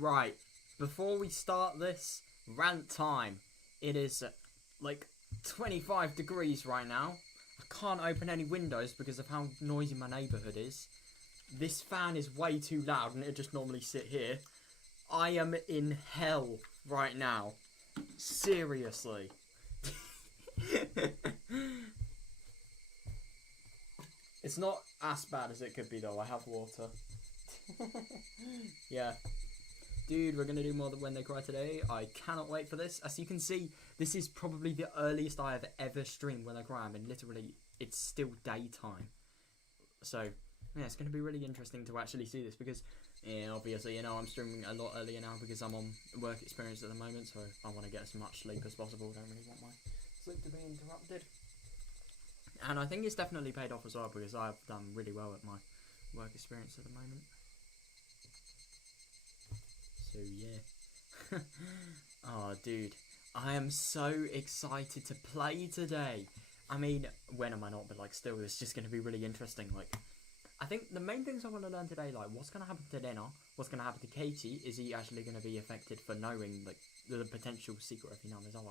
Right, before we start this, rant time. It is like 25 degrees right now. I can't open any windows because of how noisy my neighbourhood is. This fan is way too loud and it just normally sit here. I am in hell right now. Seriously. It's not as bad as it could be though. I have water. Yeah. Dude, we're going to do more than When They Cry today. I cannot wait for this. As you can see, this is probably the earliest I have ever streamed When They Cry. I mean, literally, it's still daytime. So, yeah, it's going to be really interesting to actually see this because, yeah, obviously, you know, I'm streaming a lot earlier now because I'm on work experience at the moment, so I want to get as much sleep as possible. I don't really want my sleep to be interrupted. And I think it's definitely paid off as well because I've done really well at my work experience at the moment. So yeah. Oh dude, I am so excited to play today. I mean, when am I not, but like still it's just going to be really interesting. Like, I think the main things I want to learn today, like what's going to happen to Dena, what's going to happen to Katie, is he actually going to be affected for knowing like the potential secret of Hinamizawa?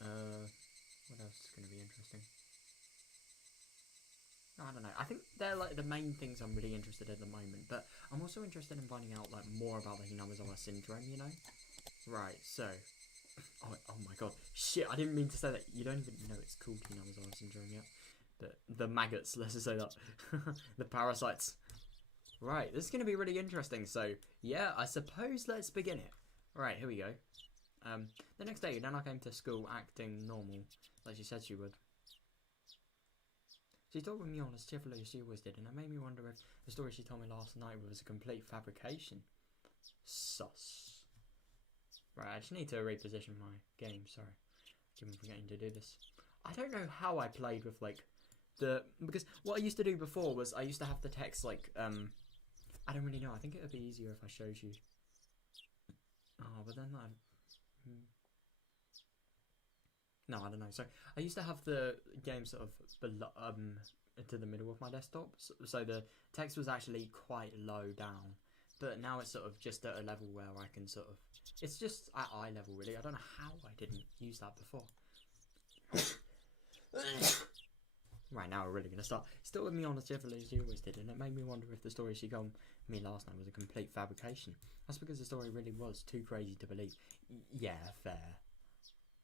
What else is going to be interesting? I don't know. I think they're like the main things I'm really interested in at the moment, but I'm also interested in finding out like more about the Hinamizawa syndrome, you know? Right, so oh my god. Shit, I didn't mean to say that. You don't even know it's called Hinamizawa syndrome yet. The maggots, let's just say that. The parasites. Right, this is gonna be really interesting, so yeah, I suppose let's begin it. Right, here we go. The next day, Nana came to school acting normal, like she said she would. She talked with me on as cheerfully as she always did, and it made me wonder if the story she told me last night was a complete fabrication. Sus. Right, I just need to reposition my game, sorry. I keep forgetting to do this. I don't know how I played with, like, because what I used to do before was I used to have the text, like, I don't really know. I think it would be easier if I showed you. Oh, but then that... No, I don't know. So I used to have the game sort of to the middle of my desktop, so the text was actually quite low down. But now it's sort of just at a level where I can sort of... It's just at eye level, really. I don't know how I didn't use that before. Right, now we're really going to start. Still with me on as cheerfully as she always did, and it made me wonder if the story she told me last night was a complete fabrication. That's because the story really was too crazy to believe. Yeah, fair.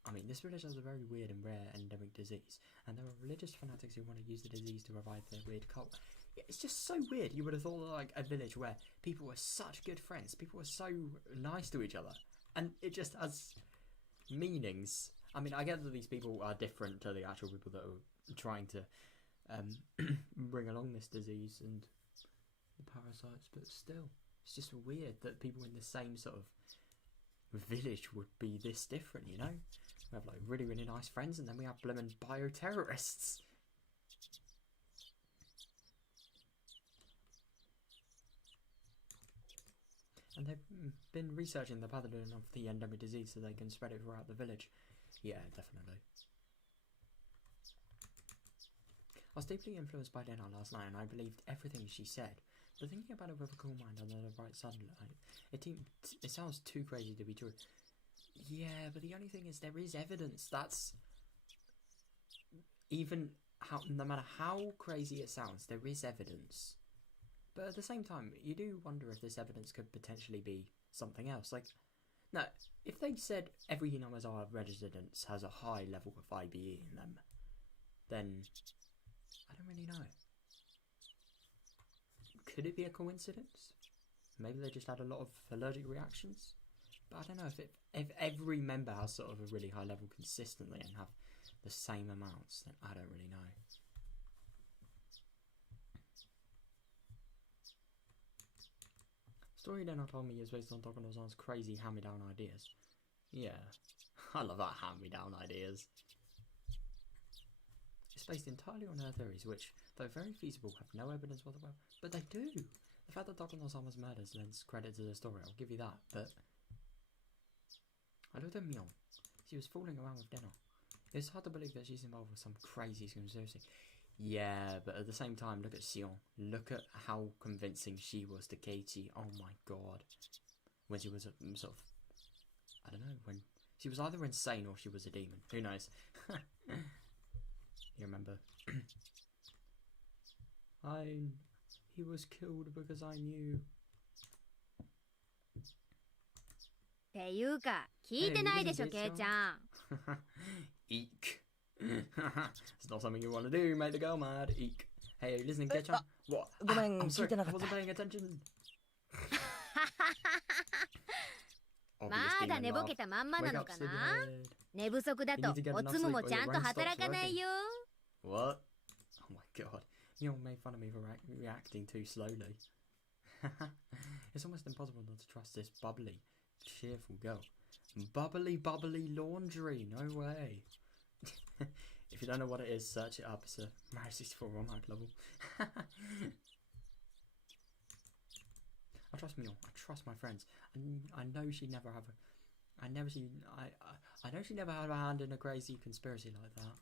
I mean, this village has a very weird and rare endemic disease, and there are religious fanatics who want to use the disease to revive their weird cult. It's just so weird. You would have thought like a village where people were such good friends, people were so nice to each other, and it just has meanings. I mean, I get that these people are different to the actual people that are trying to bring along this disease and the parasites, but still, it's just weird that people in the same sort of village would be this different, you know? We have like really, really nice friends, and then we have blooming bioterrorists. And they've been researching the pathogen of the endemic disease so they can spread it throughout the village. Yeah, definitely. I was deeply influenced by Lena last night, and I believed everything she said. But thinking about it with a cool mind under the bright sunlight, it sounds too crazy to be true. Yeah, but the only thing is there is evidence. That's even how, no matter how crazy it sounds, there is evidence. But at the same time, you do wonder if this evidence could potentially be something else. Like, now, if they said every Hinamizawa residence has a high level of IBE in them, then I don't really know. Could it be a coincidence? Maybe they just had a lot of allergic reactions? But I don't know if every member has sort of a really high level consistently and have the same amounts, then I don't really know. Story Dena told me is based on Tokono-san's crazy hand-me-down ideas. Yeah, I love that hand-me-down ideas. It's based entirely on her theories, which, though very feasible, have no evidence whatsoever. But they do! The fact that Tokono-san was murdered lends credit to the story, I'll give you that, but... I looked at Mion. She was fooling around with Dena. It's hard to believe that she's involved with some crazy conspiracy. Yeah, but at the same time, look at Sion. Look at how convincing she was to Katie. Oh my god. when she was sort of, I don't know, when she was either insane or she was a demon. Who knows? You remember? He was killed because I knew. ていうか聞いてないでしょ、ケイちゃん。Eek. It's not something you want to do, make the girl mad. Eek. Hey, are you listening, Ketchup? What? ごめん、 I'm 聞い sorry, てな I かった。 wasn't paying attention. まだ寝ぼけたまんまなのかな。寝不足だとおつむもちゃんと働かないよ。What? Oh my god. You all made fun of me for reacting too slowly. It's almost impossible not to trust this bubbly, cheerful girl. Bubbly laundry, no way. If you don't know what it is, search it up. It's a Mario 64 Romhack level. I trust Mule. I trust my friends. I know she never have a. I know she never had a hand in a crazy conspiracy like that.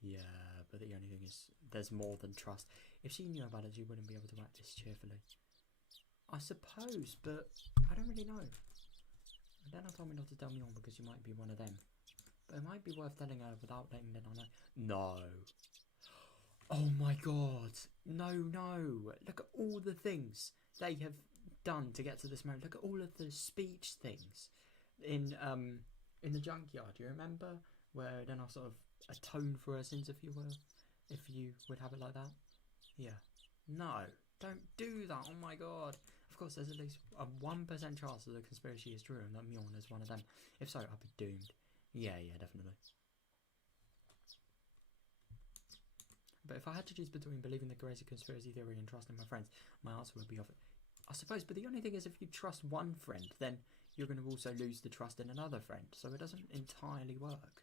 Yeah, but the only thing is, there's more than trust. If she knew about it, she wouldn't be able to act this cheerfully. I suppose, but I don't really know. And then I told me not to tell Mule because you might be one of them. But it might be worth telling her without letting them know. No. Oh my god. No. Look at all the things they have done to get to this moment. Look at all of the speech things in the junkyard. Do you remember where then I'll sort of atone for her sins, if you will, if you would have it like that? Yeah. No, don't do that. Oh my god. Of course, there's at least a 1% chance that the conspiracy is true and that Mjorn is one of them. If so, I'll be doomed. Yeah, definitely. But if I had to choose between believing the crazy conspiracy theory and trusting my friends, my answer would be I suppose, but the only thing is if you trust one friend, then you're going to also lose the trust in another friend, so it doesn't entirely work.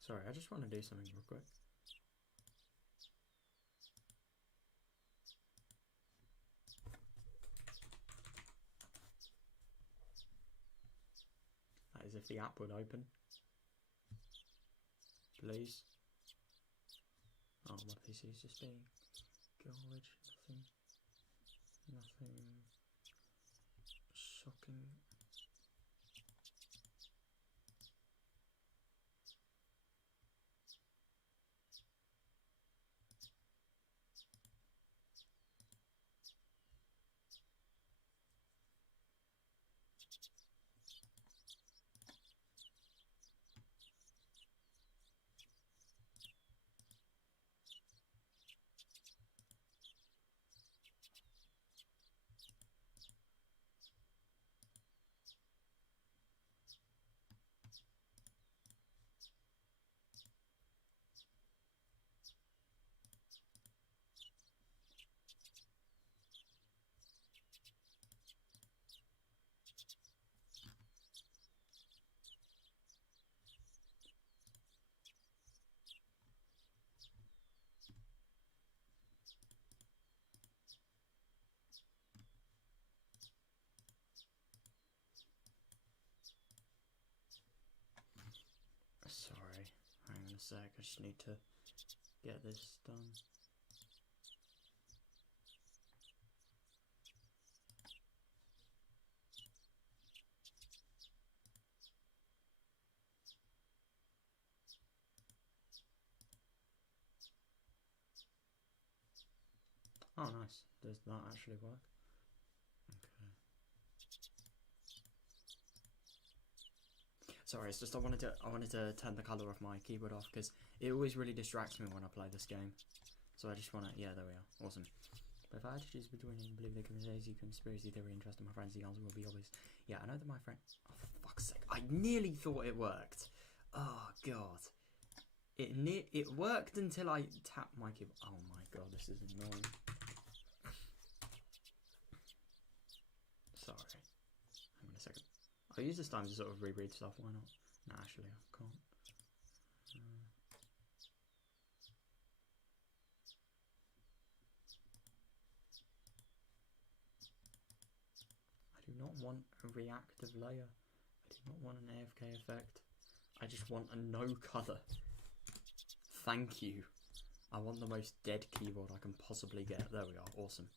Sorry, I just want to do something real quick. That is if the app would open. Please. Oh, my PC is just being garbage. Nothing shocking. Sorry, hang on a sec, I just need to get this done. Oh nice, does that actually work? Okay. Sorry, it's just I wanted to turn the colour of my keyboard off because it always really distracts me when I play this game. So I just want to, yeah, there we are, awesome. But if I had to choose between believe the conspiracy theory and trust in my friends, the answer would be obvious. Yeah, I know that my friend. Oh, for fuck's sake! I nearly thought it worked. Oh god, it worked until I tapped my keyboard. Oh my god, this is annoying. Sorry. Hang on a second. I'll use this time to sort of reread stuff, why not? No, actually, I can't. I do not want a reactive layer. I do not want an AFK effect. I just want a no colour. Thank you. I want the most dead keyboard I can possibly get. There we are. Awesome.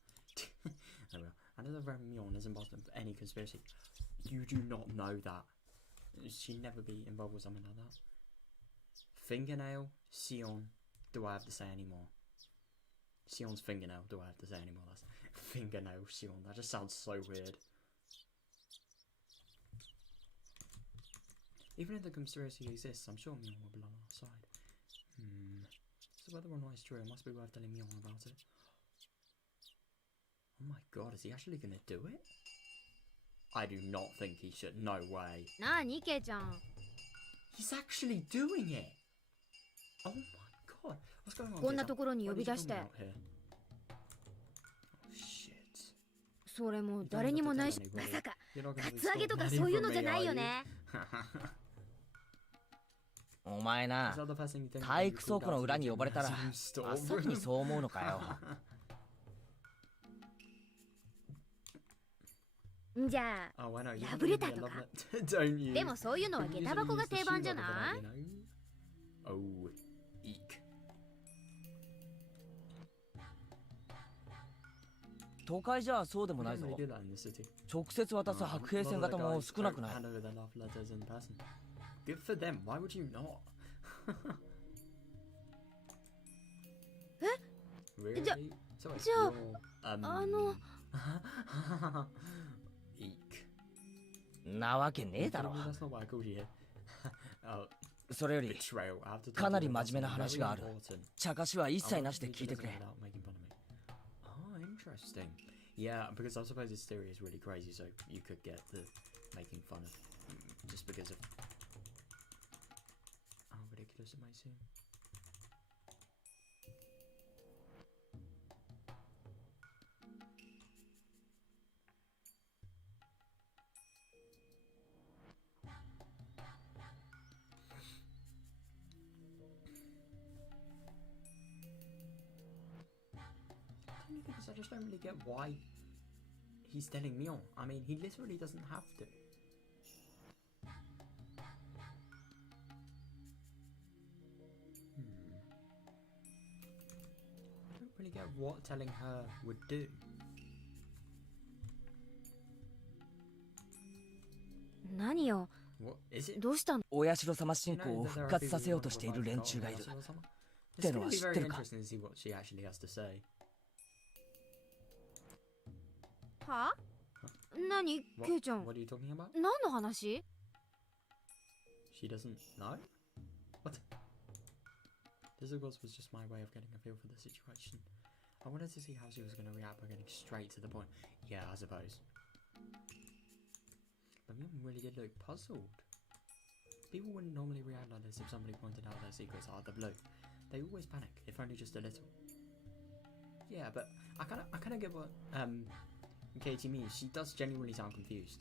There we are. Another Mion is involved in any conspiracy. You do not know that. She'd never be involved with something like that. Fingernail, Sion. Do I have to say anymore? Sion's fingernail. Do I have to say anymore? That's fingernail, Sion. That just sounds so weird. Even if the conspiracy exists, I'm sure Mion will be on our side. So whether or not it's true, it must be worth telling Mion about it. Oh my god, is he actually gonna do it? I do not think he should. No way. Nani, Kei-chan? He's actually doing it. Oh my god. What's going on? こんなところに呼び出して。Oh shit. それも誰にもないし、まさかカツアゲとかそういうのじゃないよね。お前な、体育倉庫の裏に呼ばれたら真っ先にそう思うのかよ。じゃあ、破れたとか。でもそういうのは下駄箱が定番じゃない？都会じゃそうでもないぞ。直接渡す白兵線型も少なくない。Good for them. Why would you not? え？じゃあ、なわけねえだろ。それよりかなり真面目な話がある。茶化しは一切なしで聞いてくれ。Oh, interesting. Yeah, because I suppose this theory is really crazy, so you could get the making fun of just because of how ridiculous it may seem. I just don't really get why he's telling Mion. I mean, he literally doesn't have to. I don't really get what telling her would do. 何よ。どうしたの？お社様信仰を復活させようとしている連中がいる。ってのは知ってるか？は？何、ケイちゃん。何の話？ She doesn't know? What? This of course was just my way of getting a feel for the situation. I wanted to see how she was going to react by getting straight to the point. Yeah, I suppose. But Mion really did look puzzled. People wouldn't normally react like this if somebody pointed out their secrets out of the blue. They always panic, if only just a little. Yeah, but I kind of get what Katie means. She does genuinely sound confused.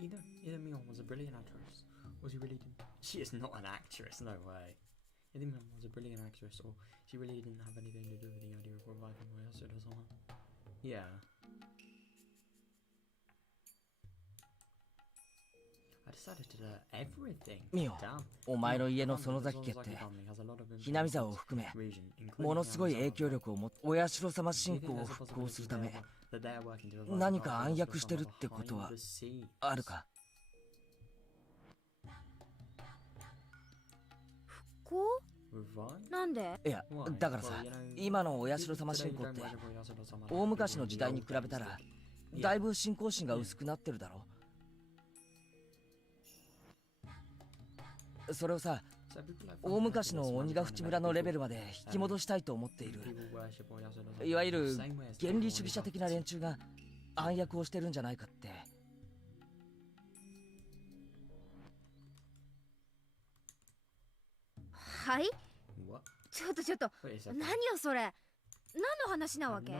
Either Mion was a brilliant actress, or she really didn't. She is not an actress, no way. Either Mion was a brilliant actress, or she really didn't have anything to do with the idea of reviving Oyasura or someone. Yeah. I decided to do everything. ミオ、お前の家の園崎家ってひなみ沢を含めものすごい影響力を持ってお社様信仰を復興するため何か暗躍してるってことはあるか？復興？なんで？いや、だからさ、今のお社様信仰って大昔の時代に比べたらだいぶ信仰心が薄くなってるだろ。それをさ、大昔の鬼ヶ淵村のレベルまで引き戻したいと思っている。いわゆる原理主義者的な連中が暗躍をしてるんじゃないかって。はい？ちょっと何よそれ。何の話なわけ？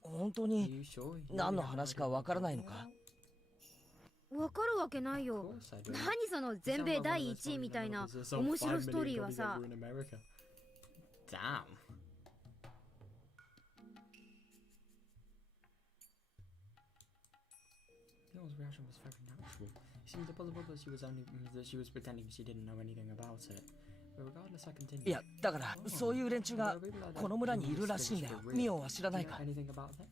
本当に何の話かわからないのか？わかるわけないよ。何その全米第1位みたいな面白ストーリーはさ。Damn. Leon's reaction was very natural. It seemed possible that she was pretending she didn't know anything about it. But regardless, I continued. いや、だからそういう連中がこの村にいるらしいんだよ。ミオは知らないか。Anything about that?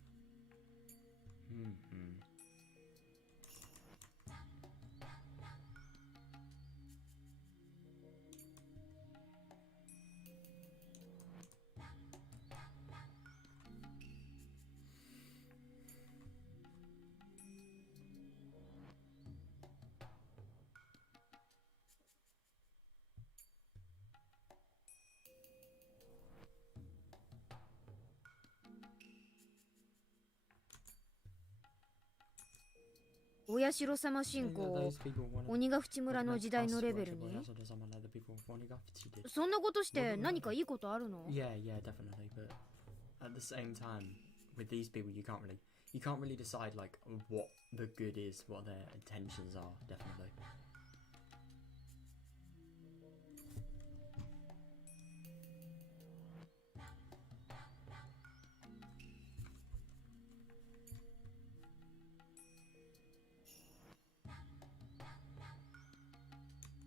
お社様信仰を鬼ヶ淵村の時代のレベルに。そんなことして何かいいことあるの？ Yeah, definitely. But at the same time, with these people, you can't really decide like what the good is, what their intentions are. Definitely.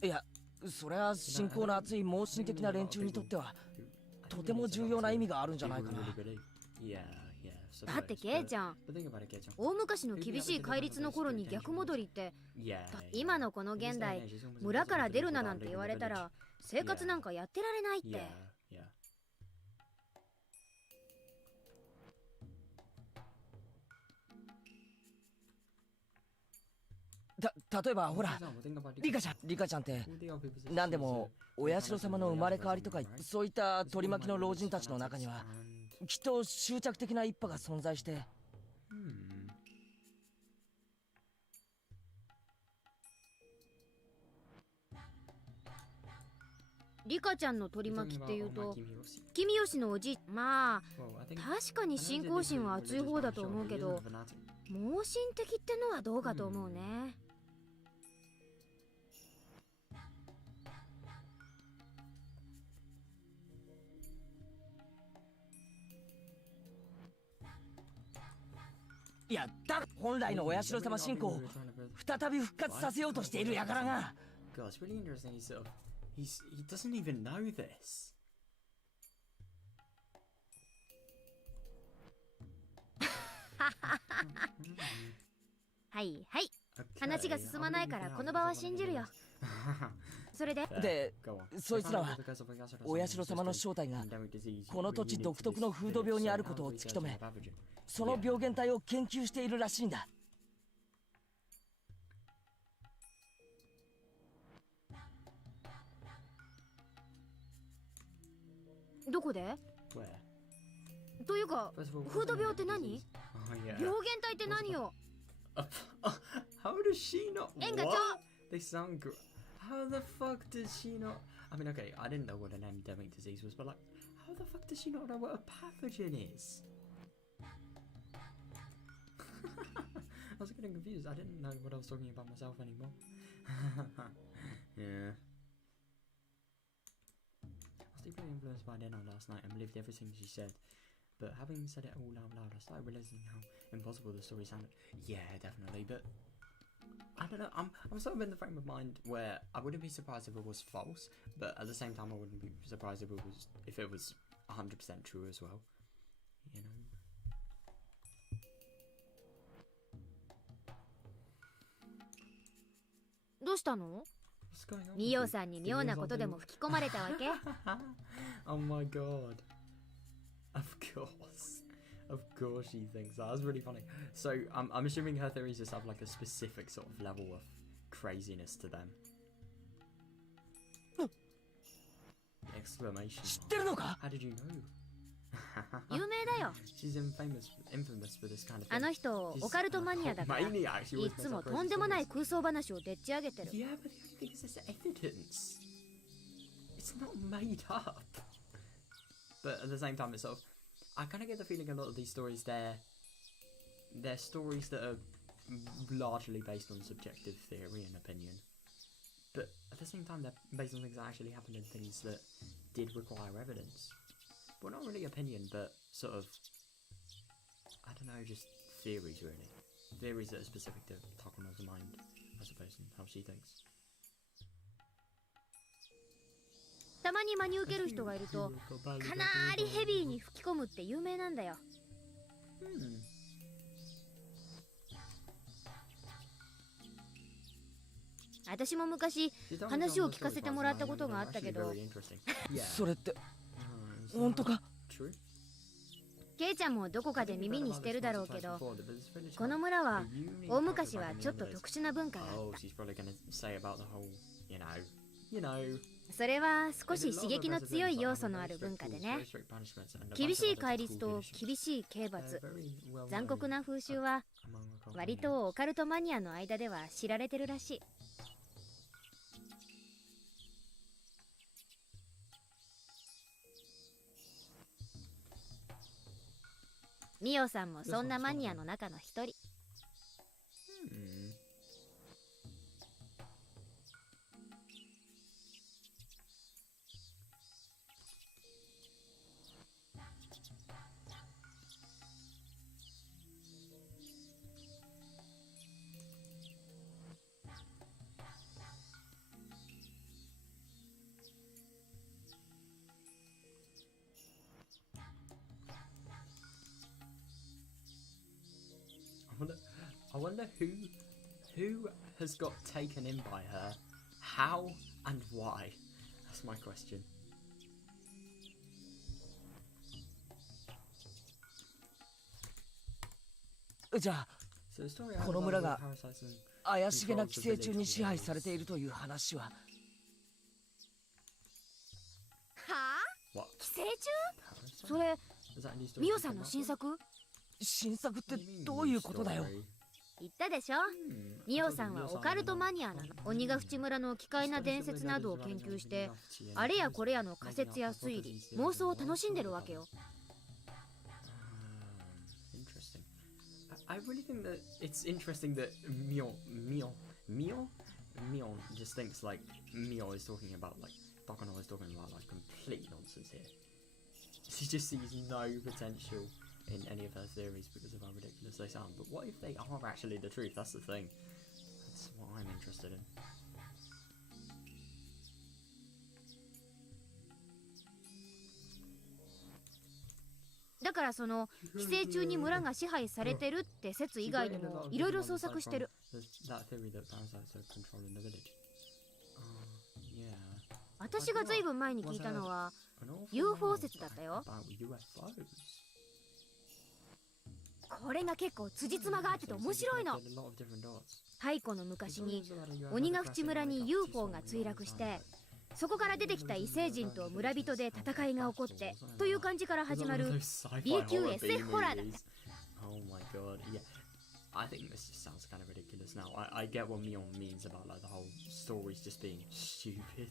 いや、それは信仰の厚い盲信的な連中にとってはとても重要な意味があるんじゃないかな。だってケイちゃん、大昔の厳しい戒律の頃に逆戻りって、今のこの現代、村から出るななんて言われたら生活なんかやってられないって。例えばほら、リカちゃんって何でもお社様の生まれ変わりとかそういった取り巻きの老人たちの中にはきっと執着的な一派が存在して、リカちゃんの取り巻きっていうと君吉のおじい、まあ確かに信仰心は熱い方だと思うけど、盲信的ってのはどうかと思うね。いや、本来のお社様信仰を再び復活させようとしている輩が。He doesn't even know this. はいはい、話が進まないからこの場は信じるよ。それでそいつらはお社様の正体がこの土地独特の風土病にあることを突き止め、その病原体を研究しているらしいんだ。どこで？というか、風土病って何？病原体って何よ？ How does she not? 演歌長。 They sound good. How the fuck does she not? I mean, okay, I didn't know what an endemic disease was, but like, how the fuck does she not know what a pathogen is? I was getting confused. I didn't know what I was talking about myself anymore. Yeah. I was deeply influenced by Deno last night and believed everything she said. But having said it all out loud, I started realizing how impossible the story sounded. Yeah, definitely, but I don't know. I'm sort of in the frame of mind where I wouldn't be surprised if it was false, but at the same time, I wouldn't be surprised if it was 100% true as well. You know. どうしたの？ミオさんに妙なことでも吹き込まれたわけ？ Oh my god. Of course she thinks that. That's really funny. So I'm assuming her theories just have like a specific sort of level of craziness to them. Exclamation mark. How did you know? 有名だよ。She's infamous for this kind of thing. あの人オカルトマニアだから、いつもとんでもない空想話をでっち上げてる。Yeah, but the only thing is there's evidence. It's not made up. But at the same time, it's sort of, I kind of get the feeling a lot of these stories, they're stories that are largely based on subjective theory and opinion. But at the same time, they're based on things that actually happened and things that did require evidence. Well, not really opinion, but sort of, I don't know, just theories, really. Theories that are specific to Takuno's mind, I suppose, and how she thinks. たまに真に受ける人がいるとかなりヘビーに吹き込むって有名なんだよ。私も昔話を聞かせてもらったことがあったけどそれって本当か？ケイちゃんもどこかで耳にしてるだろうけど、この村は大昔はちょっと特殊な文化があった。それは少し刺激の強い要素のある文化でね。厳しい戒律と厳しい刑罰、残酷な風習は割とオカルトマニアの間では知られてるらしい。ミオさんもそんなマニアの中の一人。I wonder who has got taken in by her, how and why. That's my question. じゃあこの村が怪しげな寄生虫に支配されているという話は。はあ？寄生虫？それミオさんの新作？新作ってどういうことだよ。言ったでしょ。ミオさんはオカルトマニアなの。鬼ヶ淵村の奇怪な伝説などを研究してあれやこれやの仮説や推理、妄想を楽しんでるわけよ。I really think that it's interesting that Mio just thinks like Mio is talking about like Takuno is talking about like complete nonsense here. She just sees no potential in any of her theories because of how ridiculous they sound. But what if they are actually the truth? That's the thing. That's what I'm interested in. だからその寄生虫に村が支配されてるって説以外にもいろいろ捜索してる。私がずいぶん前に聞いたのは UFO 説だったよ。これが結構辻褄があってて面白いの。太古の昔に鬼ヶ淵村に UFO が墜落してそこから出てきた異星人と村人で戦いが起こってという感じから始まる B 級 SF ホラーだった。I think this just sounds kind of ridiculous now. I get what Mion means about like the whole stories just being stupid.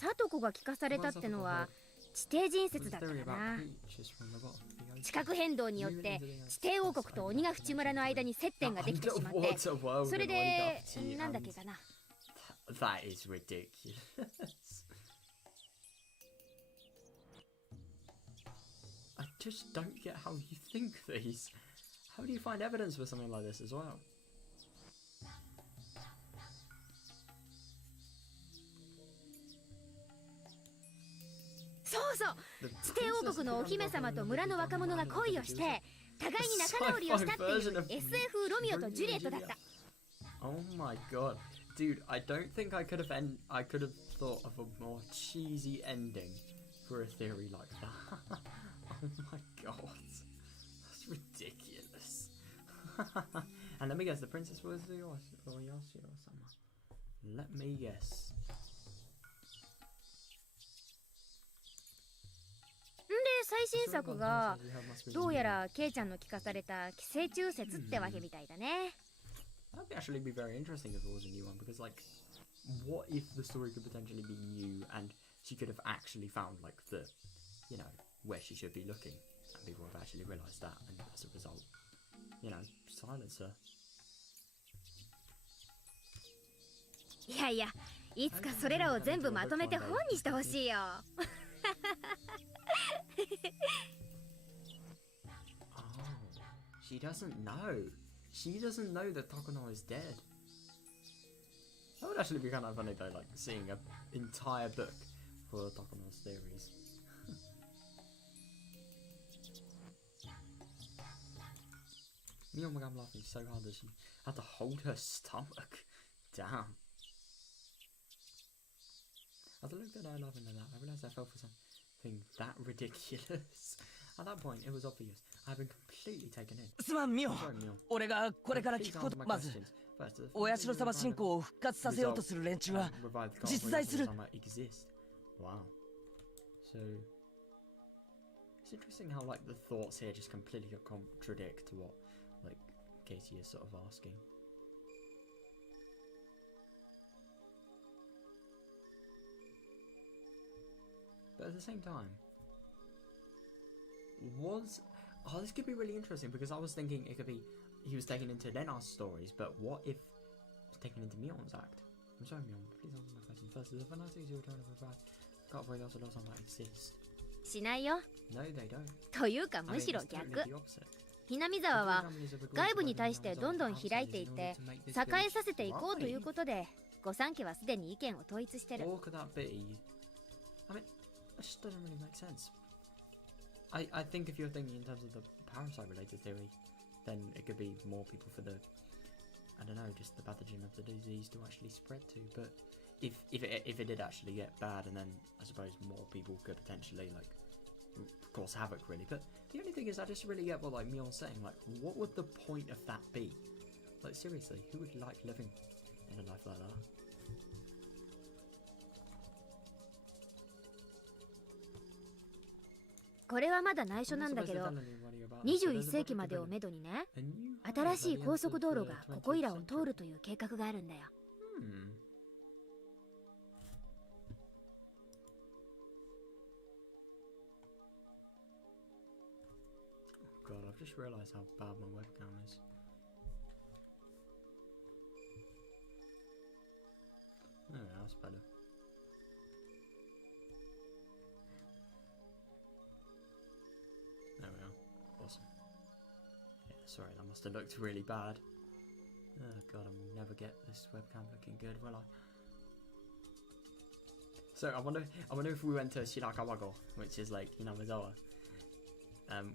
サトコが聞かされたってのは地底人説だったかな。地殻変動によって地底王国と鬼ヶ淵村の間に接点ができてしまってそれでなんだっけかな。That is ridiculous. I just don't get how you think these. How do you find evidence for something like this as well? そうそう地底王国のお姫様と村の若者が恋をして互いに仲直りをしたっていう SF ロミオとジュリエットだった。 Oh my god, dude, I don't think I could have thought of a more cheesy ending for a theory like that. Oh my god, that's ridiculous. And let me guess, the princess was Oyashi or something. Let me guess. で最新作がどうやらケイちゃんの聞かされた寄生虫説ってわけみたいだね。That'd actually be very interesting if it was a new one, because like, what if the story could potentially be new and she could have actually found like the, you know, where she should be looking, and people have actually realised that, and as a result, you know, silence her. いやいや、いつかそれらを全部まとめて本にしてほしいよ。Oh, she doesn't know. She doesn't know that Takuno is dead. That would actually be kind of funny though, like seeing an entire book for Takuno's theories. Mion began laughing so hard that she had to hold her stomach. Damn. As I looked at her laughing like that, I realised I fell for something that ridiculous. At that point, it was obvious. I had been completely taken in. すまんミオ、俺がこれから聞くこと、まずお社様信仰を復活させようとする連中は実在する。 Wow. So it's interesting how like the thoughts here just completely contradict what like Katie is sort of asking. But at the same time, this could be really interesting, because I was thinking it could be he was taken into Lena's stories, but what if it's taken into Mion's act? I'm sorry, Mion, please answer my question first. Is the fanatics you're trying to provide can't avoid also lost on that exist? しないよ。 No, they don't. というかむしろ I mean, 逆。 it's totally the opposite. ひなみ沢は外部に対してどんどん開いていって栄えさせていこうということで、御三家はすでに意見を統一してる。 Or could that be? I mean, that just doesn't really make sense. I think if you're thinking in terms of the parasite-related theory, then it could be more people for the, I don't know, just the pathogen of the disease to actually spread to. But if it did actually get bad, and then I suppose more people could potentially like cause havoc, really. But the only thing is, I just really get what like Mion's saying. Like, what would the point of that be? Like, seriously, who would like living in a life like that? これはまだ内緒なんだけど、21世紀までをめどにね、新しい高速道路がここいらを通るという計画があるんだよ。God, I've just realised how bad my webcam is. Oh, that's better. There we are. Awesome. Yeah, sorry, that must have looked really bad. Oh god, I will never get this webcam looking good, will I? So I wonder if we went to Shirakawago, which is like Hinamizawa,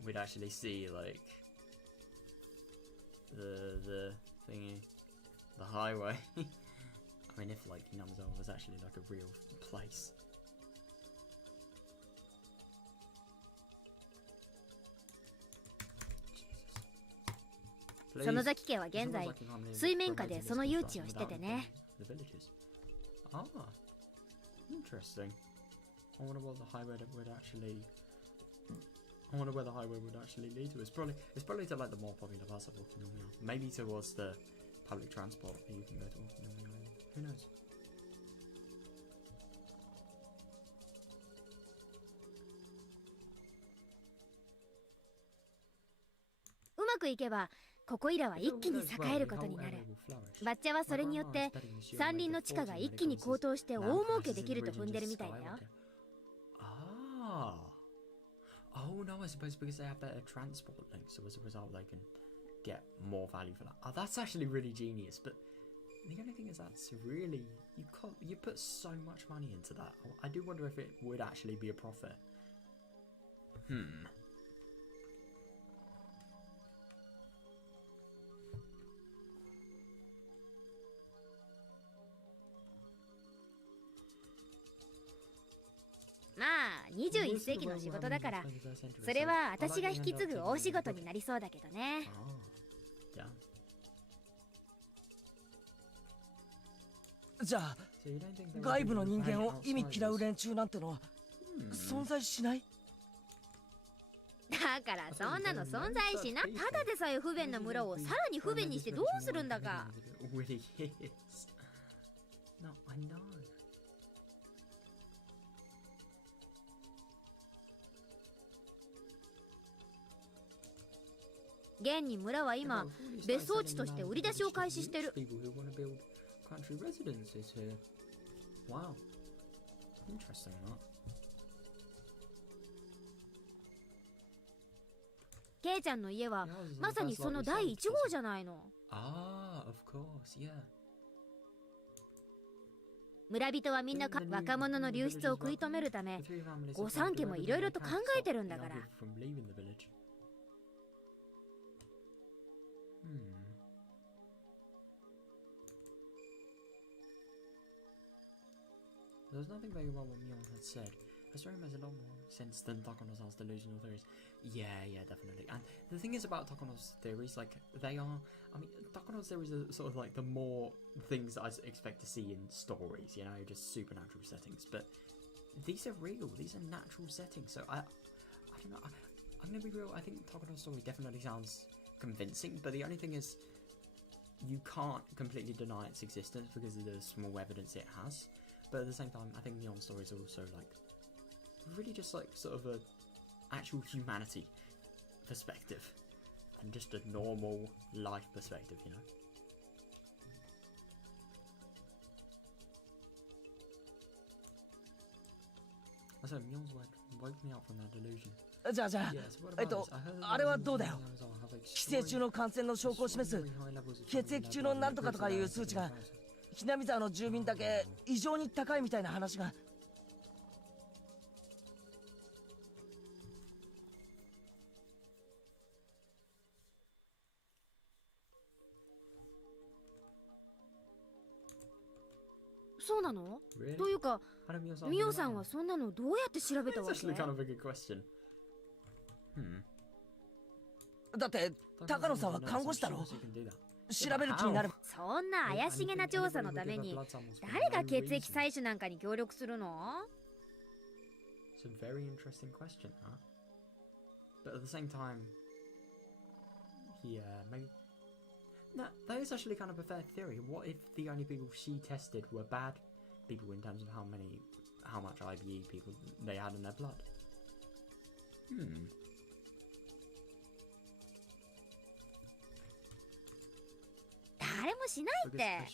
we'd actually see like the thingy, the highway. I mean, if like Hinamizawa was actually like a real place. 園崎家は現在水面下でその誘致をしててね。Ah, interesting. I wonder what the highway would actually. I wonder where the highway would actually lead to. It's probably to like the more popular parts of Okinawa. Maybe towards the public transport that you can go to Okinawa. Who knows? うまくいけばここいらは一気に栄えることになる。バッチャはそれによって山林の地価が一気に高騰して大儲けできると踏んでるみたいだよ。Ah. Oh no, I suppose because they have better transport links, so as a result they can get more value for that. Oh, that's actually really genius, but the only thing is that's really, you put so much money into that. I do wonder if it would actually be a profit. Hmm.まあ21世紀の仕事だから、それは私が引き継ぐ大仕事になりそうだけどね。じゃあ So you don't think there would 外 be 部の人間 any を意味嫌う outsiders? 連中なんてのは 存在しない？だからそんなの存在しな。ただでさえ不便な村をさらに不便にしてどうするんだか。Really is. No, I know. 現に村は今別荘地として売り出しを開始してる。 Country residences here. Wow. Interesting, that. ケイちゃんの家はまさにその第1号じゃないの。Ah, of course, yeah. 村人はみんな若者の流出を食い止めるため、御三家もいろいろと考えてるんだから。There's nothing vague about what Mion had said. Her story makes a lot more sense than Takono's delusional theories. Yeah, definitely. And the thing is about Takono's theories, like, they are... I mean, Takono's theories are sort of like the more things that I expect to see in stories, you know, just supernatural settings. But these are real, these are natural settings, so I don't know, I'm gonna be real, I think Takono's story definitely sounds convincing, but the only thing is, you can't completely deny its existence because of the small evidence it has. But at the same time, I think Mion's stories are also like really just like sort of a actual humanity perspective and just a normal life perspective, you know. Also, Mion's word woke me up from that delusion. じゃあ Yes, what about this? I heard that あれはどうだよ。 have 寄生虫の感染の証拠を示す extraordinarily high levels of 血液中のなんとかとかいう数値がひなみ沢の住民だけ異常に高いみたいな話が。そうなの？ Really? というか、 I don't know, ミオさんはそんなのどうやって調べた That's わけ？ actually kind of a good question. だって高野さんは看護師だろ。調べる気になれば。そんな怪しげな調査のために誰が血液採取なんかに協力するの？ It's a very interesting question, huh? But at the same time, yeah, maybe. No, that is actually kind of a fair theory. What if the only people she tested were bad people in terms of how much IBE people they had in their blood? 誰もしないって。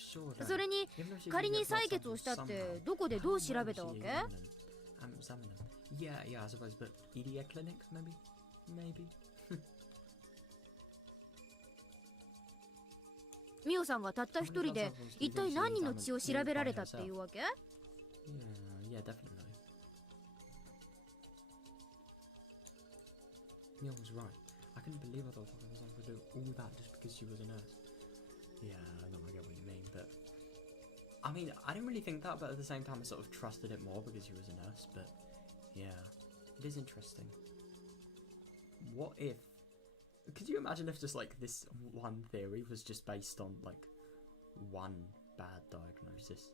それに仮に採血をしたってどこでどう調べたわけ？ Yeah, I suppose, but EDA clinic, maybe. ミオさんがたった一人で一体何人の血を調べられたっていうわけ？ Yeah, definitely. Mio was right. I couldn't believe I thought Taka was able to do all that just because she was a nurse. Yeah, I know, I get what you mean, but I mean, I didn't really think that, but at the same time I sort of trusted it more because she was a nurse, but yeah, it is interesting. What if... Could you imagine if just like this one theory was just based on like one bad diagnosis?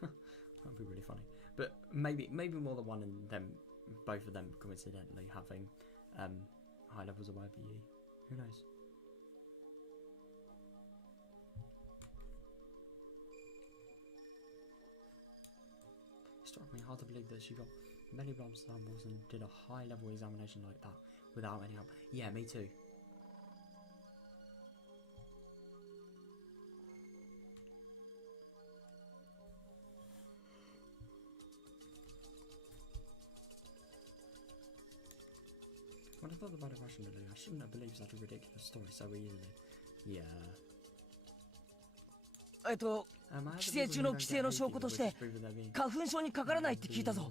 That'd be really funny. But maybe more than one, and then both of them coincidentally having high levels of IBE. Who knows? It struck me hard to believe that she got many blood samples and did a high level examination like that without any help. Yeah, me too. When I thought about it rationally, I shouldn't have believed such a ridiculous story so easily. Yeah. 寄生虫の規制の証拠として花粉症にかからないって聞いたぞ。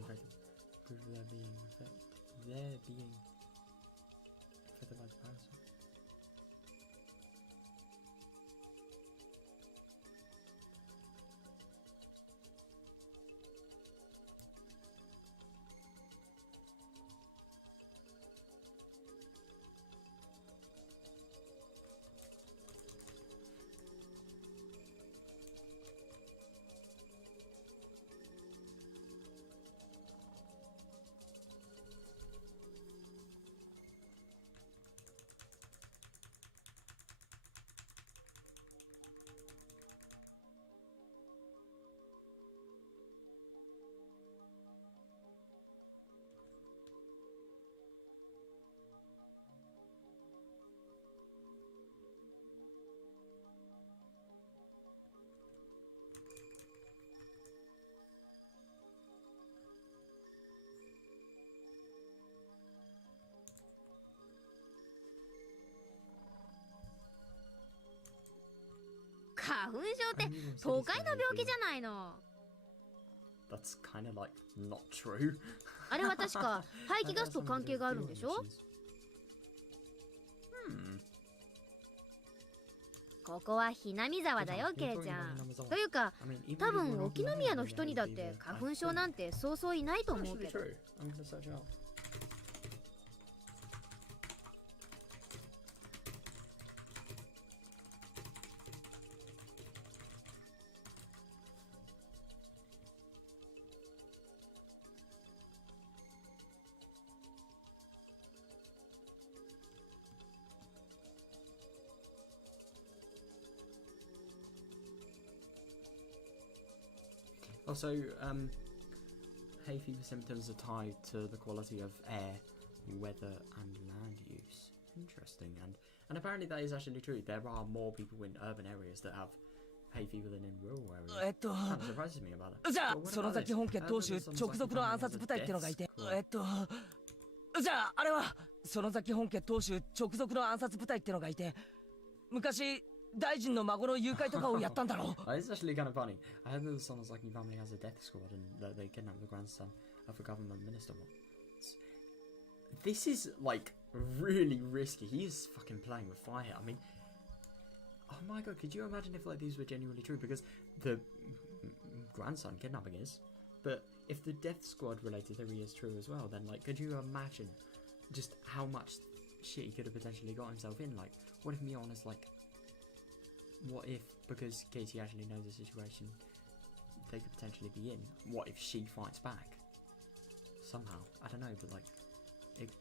花粉症って都会の病気じゃないの。That's kind of like not true. あれは確か排気ガスと関係があるんでしょ？ここはひなみ沢だよ、ケイちゃん。というか、多分沖宮の人にだって花粉症なんてそうそういないと思うけど。Also, hay fever symptoms are tied to the quality of air, weather, and land use. Interesting, and apparently that is actually true. There are more people in urban areas that have hay fever than in rural areas. Kind of surprises me about it. じゃあその崎本家当主直属の暗殺部隊ってのがいて、じゃああれはその崎本家当主直属の暗殺部隊ってのがいて、昔大臣の孫の誘拐とかをやったんだろう。It's actually kind of funny. I heard that the Sonozaki family has a death squad and that they kidnapped the grandson of a government minister once. This is like really risky. He is fucking playing with fire. I mean, oh my god, could you imagine if like these were genuinely true? Because the grandson kidnapping is, but if the death squad related theory is true as well, then like, could you imagine just how much shit he could have potentially got himself in? Like, what if Mion is like, what if, because Katie actually knows the situation, they could potentially be in? What if she fights back? Somehow. I don't know, but like, it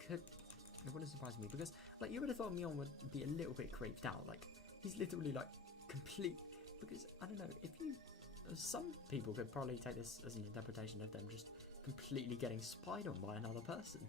wouldn't surprise me, because like, you would have thought Mion would be a little bit creeped out. Like, he's literally like, complete, because, I don't know, if you, some people could probably take this as an interpretation of them just completely getting spied on by another person.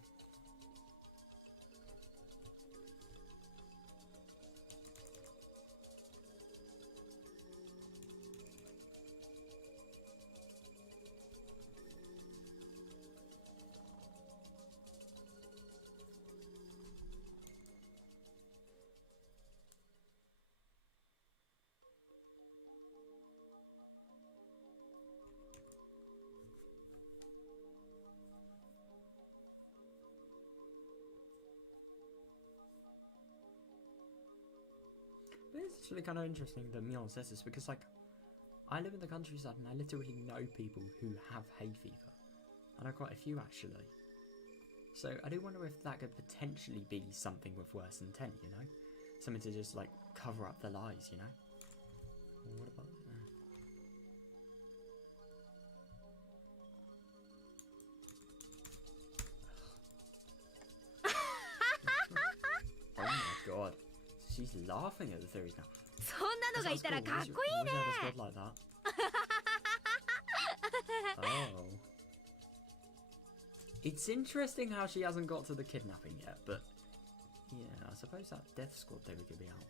But it's actually kind of interesting that Mion says this, because like, I live in the countryside and I literally know people who have hay fever. I know quite a few actually. So I do wonder if that could potentially be something with worse intent, you know? Something to just like cover up the lies, you know? What about Oh my god. She's laughing at the theories now. そんなのがいたらかっこいいね。 Like that? Oh. It's interesting how she hasn't got to the kidnapping yet, but yeah, I suppose that death squad theory could be out.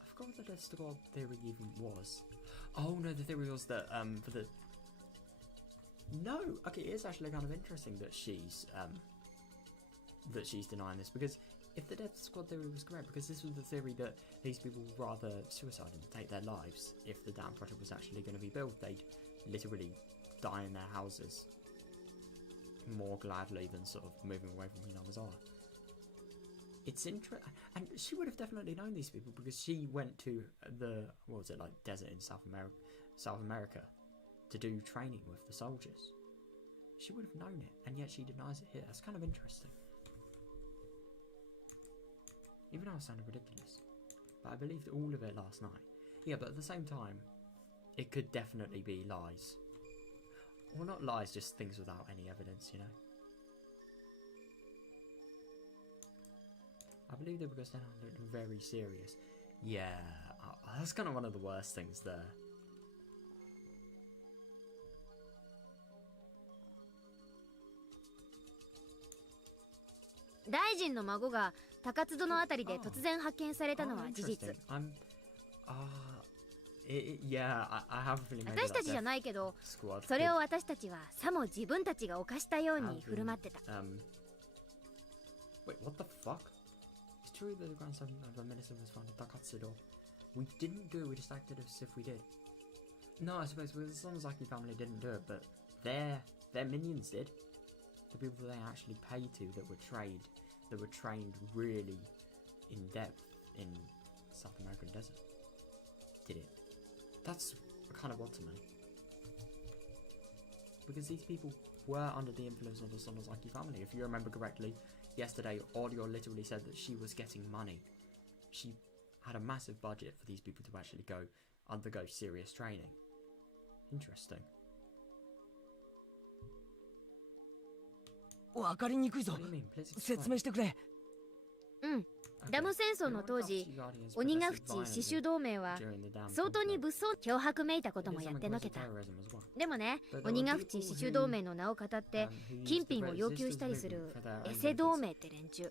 I forgot what the death squad theory even was. Oh no, the theory was that for the no, okay, it is actually kind of interesting that she's denying this, because if the death squad theory was correct, because this was the theory that these people would rather suicide and take their lives if the dam project was actually going to be built, they'd literally die in their houses more gladly than sort of moving away from Hinamizawa. It's interesting, and she would have definitely known these people, because she went to the, what was it, like desert in South America to do training with the soldiers. She would have known it, and yet she denies it here. That's kind of interesting. Even though it sounded ridiculous. But I believed all of it last night. Yeah, but at the same time, it could definitely be lies. Or not lies, just things without any evidence, you know? I believe they because then I looked very serious. Yeah, that's kind of one of the worst things there. Daijinの孫が高津戸のあたりで突然発見されたのは事実。私たちじゃないけど、それを私たちはさも自分たちが犯したように振る舞ってた。Wait, what the fuck? It's true that the grandson of a minister was found at Takatsudo. We didn't do it, we just acted as if we did. No, I suppose the Sonozaki family didn't do it, but their minions did. The people that they actually paid to that were trained really in depth in South American desert did it. That's kind of odd to me. Because these people were under the influence of the Sonozaki family. If you remember correctly, yesterday Audio literally said that she was getting money. She had a massive budget for these people to actually undergo serious training. Interesting. わかりにくいぞ。説明してくれ。うん。ダム戦争の当時、鬼ヶ淵死守同盟は相当に武装脅迫めいたこともやってのけた。でもね、鬼ヶ淵死守同盟の名を語って金品を要求したりするエセ同盟って連中。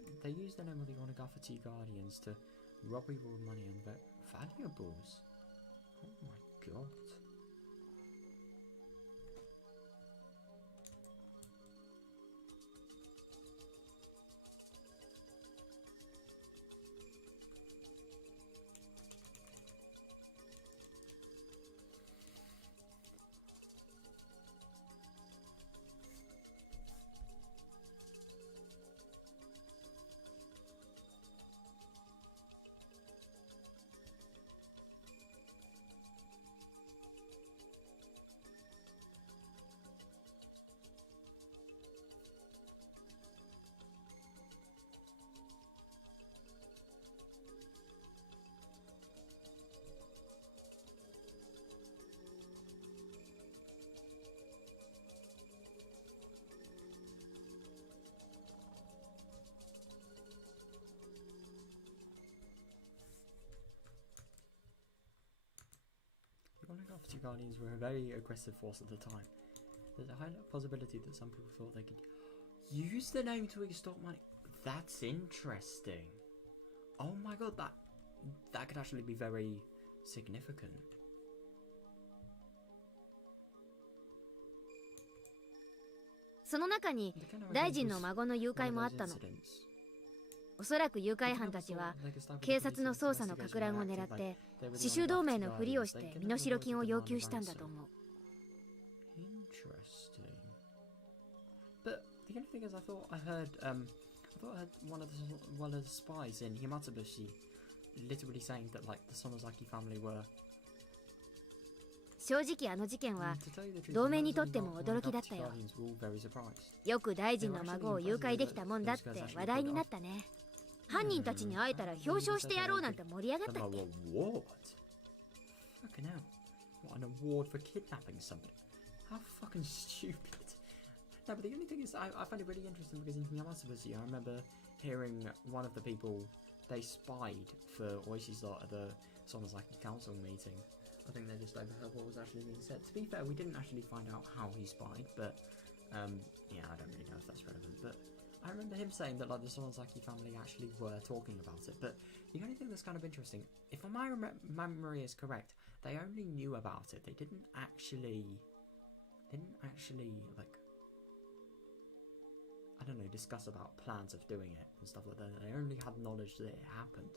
The Guardians were a very aggressive force at the time. There's a high possibility that some people thought they could use the name to extort money. That's interesting. Oh my god, that could actually be very significant. その中に大臣の孫の誘拐もあったの。おそらく誘拐犯たちは警察の捜査の撹乱を狙って死守同盟のふりをして身代金を要求したんだと思う。But the only thing is, I thought I heard one of the spies in Higurashi literally saying that like the Sonozaki family were. 正直あの事件は同盟にとっても驚きだったよ。よく大臣の孫を誘拐できたもんだって話題になったね。犯人たちに会えたら表彰してやろうなんて盛り上がったっけ。 Fucking hell. What, an award for kidnapping somebody? How fucking stupid. No, but the only thing is, I find it really interesting because in Higurashi, I remember hearing one of the people, they spied for Oishi's lot at the Sonozaki council meeting. I think they just overheard what was actually being said. To be fair, we didn't actually find out how he spied, but yeah, I don't really know if that's relevant. But I remember him saying that like the Sonozaki family actually were talking about it. But the only thing that's kind of interesting, if my memory is correct, they only knew about it. They didn't actually like, I don't know, discuss about plans of doing it and stuff like that. They only had knowledge that it happened,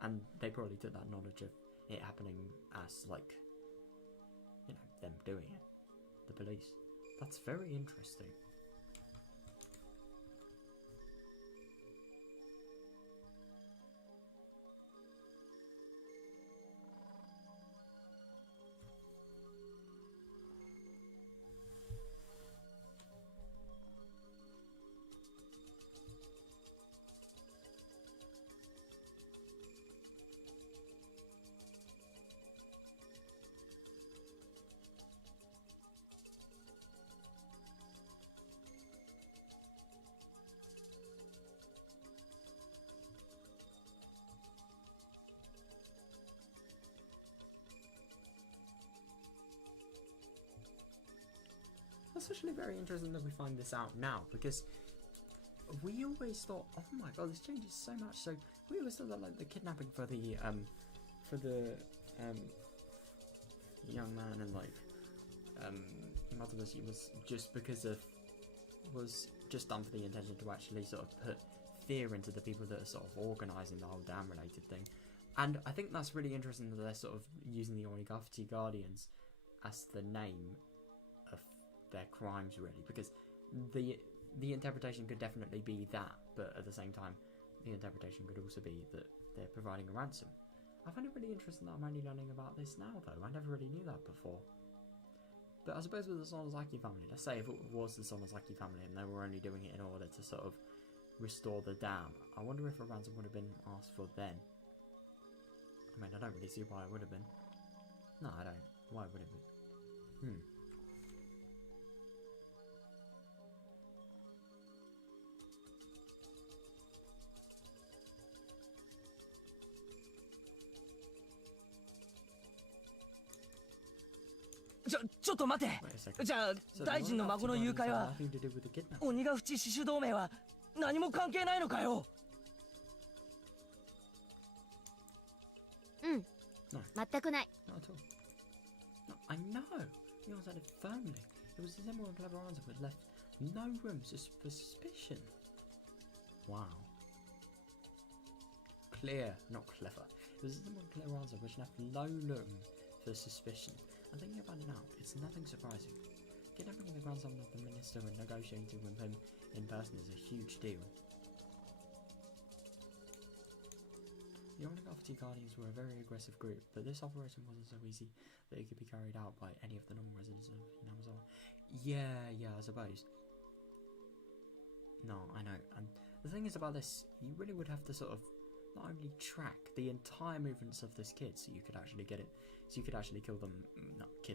and they probably took that knowledge of it happening as like, you know, them doing it, the police. That's very interesting. It's actually very interesting that we find this out now, because we always thought, oh my god, this changes so much. So we always thought that like the kidnapping for the young man and like Higurashi was just done for the intention to actually sort of put fear into the people that are sort of organising the whole dam related thing. And I think that's really interesting that they're sort of using the Onigafati Guardians as the name of their crimes, really, because the interpretation could definitely be that, but at the same time, the interpretation could also be that they're providing a ransom. I find it really interesting that I'm only learning about this now, though. I never really knew that before. But I suppose with the Sonozaki family, let's say if it was the Sonozaki family and they were only doing it in order to sort of restore the dam, I wonder if a ransom would have been asked for then. I mean, I don't really see why it would have been. No, I don't. Why would it be?ちょっと待て。じゃあ大臣の孫の誘拐は鬼ヶ淵死守同盟は何も関係ないのかよ。うん、全くない。I know. You answered it firmly. It was a simple and clever answer, but left no room for suspicion. Wow. Clear, not clever. It was a simple and clear answer which left no room for suspicion. And thinking about it now, it's nothing surprising. Kidnapping the grandson of the minister and negotiating with him in person is a huge deal. The Onigafati Guardians were a very aggressive group, but this operation wasn't so easy that it could be carried out by any of the normal residents of Hinamizawa. Yeah, I suppose. No, I know. And the thing is about this, you really would have to sort of not only track the entire movements of this kid so you could actually get it, so you could actually kill them, so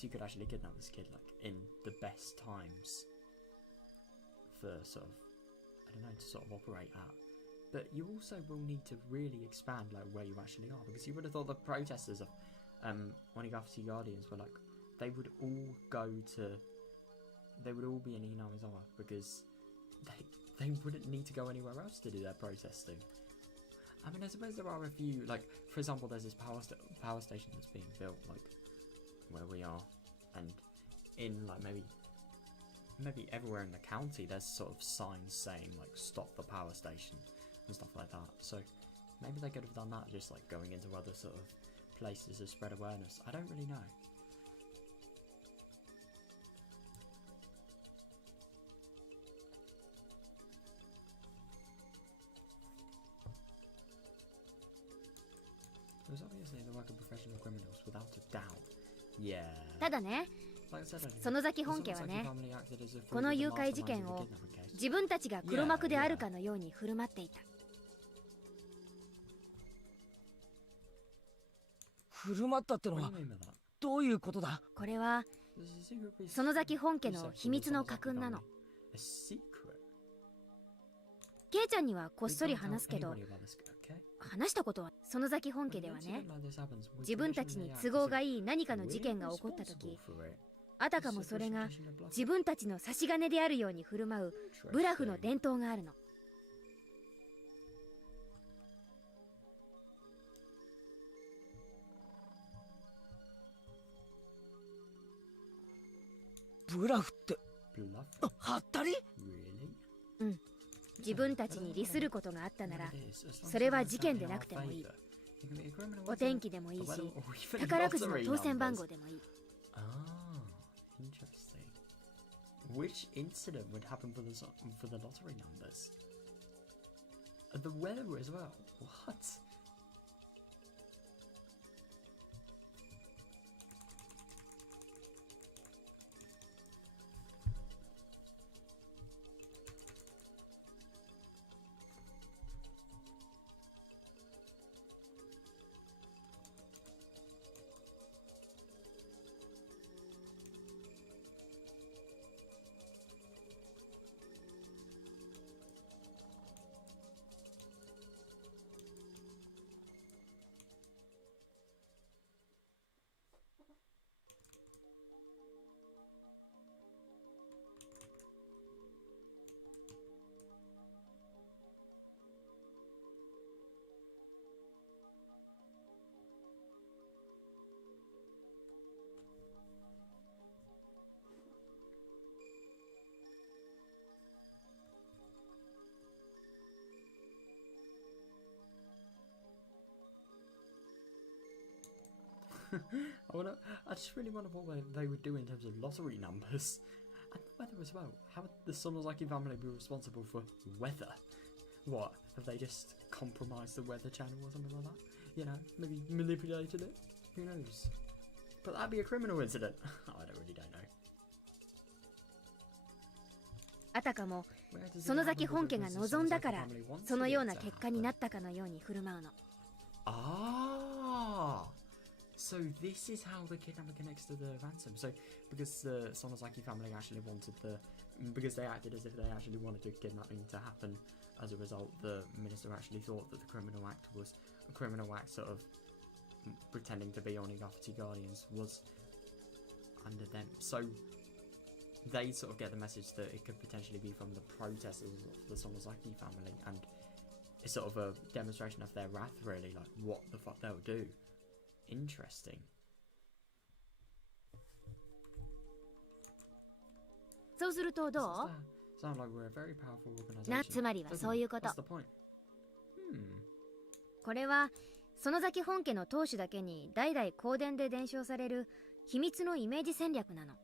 you could actually kidnap this kid, like, in the best times for sort of, I don't know, to sort of operate at. But you also will need to really expand, like, where you actually are, because you would have thought the protesters of Onigafati Guardians were like, they would all be in Hinamizawa, because they wouldn't need to go anywhere else to do their protesting. I mean, I suppose there are a few, like, for example, there's this power station that's being built, like, where we are, and in, like, maybe everywhere in the county there's sort of signs saying, like, stop the power station and stuff like that. So maybe they could have done that, just like going into other sort of places to spread awareness. I don't really know. It was obviously the work of professional criminals, without a doubt. Yeah. ただね、園崎本家はね、この誘拐事件を自分たちが黒幕であるかのように振る舞っていた。振る舞ったってのはどういうことだ？これは園崎本家の秘密の家訓なの。ケイちゃんにはこっそり話すけど、話したことは園崎本家ではね、自分たちに都合がいい何かの事件が起こった時、あたかもそれが自分たちの差し金であるように振る舞うブラフの伝統があるの。ブラフってはったり？うん。自分たちに利することがあったなら、それは事件でなくてもいい。お天気でもいいし、宝くじの当選番号でもいい。Which incident would happen for the lottery numbers? The weather as well. What? I just really wonder what they would do in terms of lottery numbers. And the weather as well. How would the Sonozaki family be responsible for weather? What? Have they just compromised the weather channel or something like that? You know, maybe manipulated it? Who knows? But that'd be a criminal incident. I don't know. あたかも園崎本家が望んだからそのような結果になったかのように振る舞うの。Ah, so this is how the kidnapper connects to the ransom. So because the Sonozaki family actually wanted because they acted as if they actually wanted the kidnapping to happen. As a result, the minister actually thought that the criminal act was a criminal act, sort of pretending to be Onigafati guardians was under them. So they sort of get the message that it could potentially be from the protesters of the Sonozaki family, and it's sort of a demonstration of their wrath, really, like what the fuck they'll do. Interesting. そうするとどう？ Sound like we're a very powerful organization. な、つまりはそういうこと。That's the point. これは園崎本家の当主だけに代々公伝で伝承される秘密のイメージ戦略なの。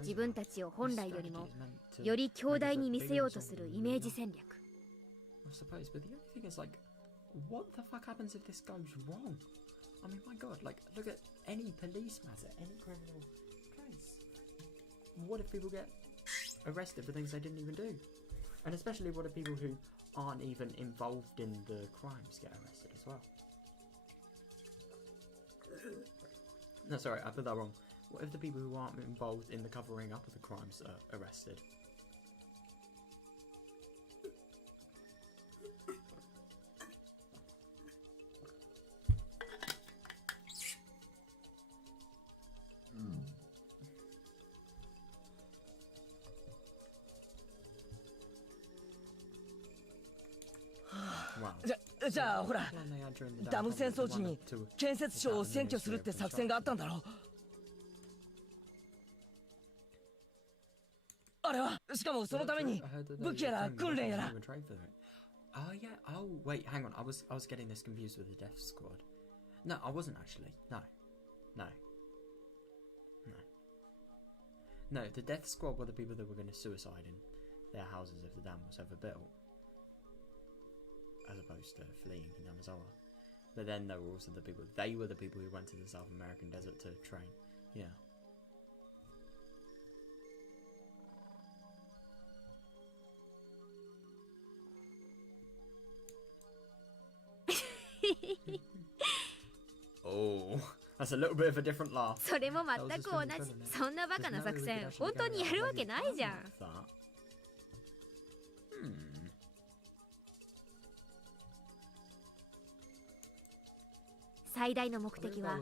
自分たちを本来よりもより強大に見せようとするイメージ戦略。What the fuck happens if this goes wrong? I mean, my god, like, look at any police matter, any criminal case. What if people get arrested for things they didn't even do? And especially what if people who aren't even involved in the crimes get arrested as well? No, sorry, I put that wrong. What if the people who aren't involved in the covering up of the crimes are arrested? Wow. じゃあほらダム戦争時に建設省を占拠するって作戦があったんだろ。あれはしかもそのために武器やら訓練やら。Oh yeah. Oh wait, hang on. I was getting this confused with the Death Squad. No, I wasn't actually. No, the Death Squad were the people that were going to suicide in their houses if the dam was ever built, as opposed to fleeing Hinamizawa. But then there were also the people. They were the people who went to the South American desert to train. Yeah. Oh, that's a little bit of a different laugh. それも全く同じ。そんなバカな作戦本当にやるわけないじゃん。最大の目的は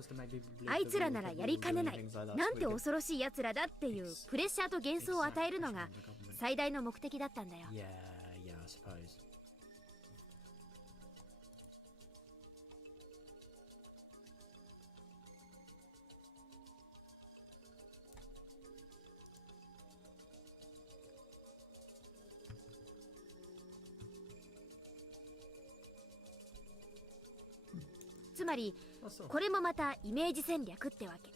あいつらならやりかねない、なんて恐ろしいやつらだっていうプレッシャーと幻想を与えるのが最大の目的だったんだよ。Yeah, I suppose. つまりこれもまたイメージ戦略ってわけ。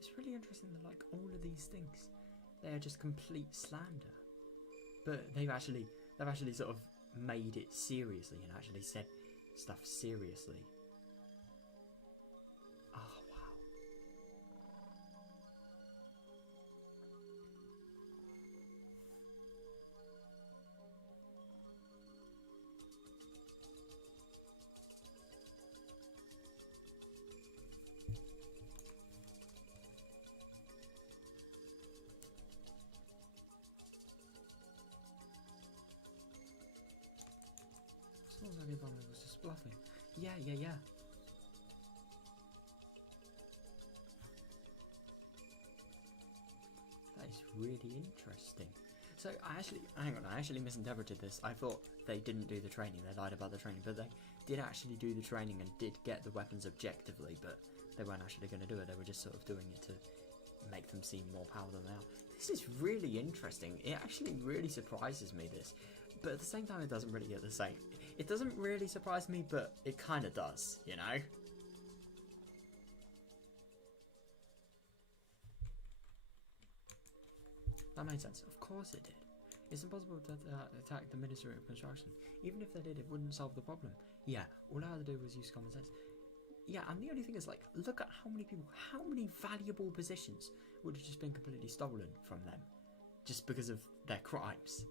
It's really interesting that like all of these things, they are just complete slander, but they've actually sort of made it seriously and actually said stuff seriously. Oh wow. Sounds like everyone was just bluffing. Yeah. really interesting. So hang on, I actually misinterpreted this. I thought they didn't do the training, they lied about the training, but they did actually do the training and did get the weapons objectively, but they weren't actually going to do it. They were just sort of doing it to make them seem more powerful than they are. This is really interesting. It actually really surprises me, this. But at the same time, it doesn't really get the same. It doesn't really surprise me, but it kind of does, you know? That made sense. Of course it did. It's impossible to attack the Ministry of Construction. Even if they did, it wouldn't solve the problem. Yeah, all I had to do was use common sense. Yeah, and the only thing is, like, look at how many people, how many valuable positions would have just been completely stolen from them. Just because of their crimes.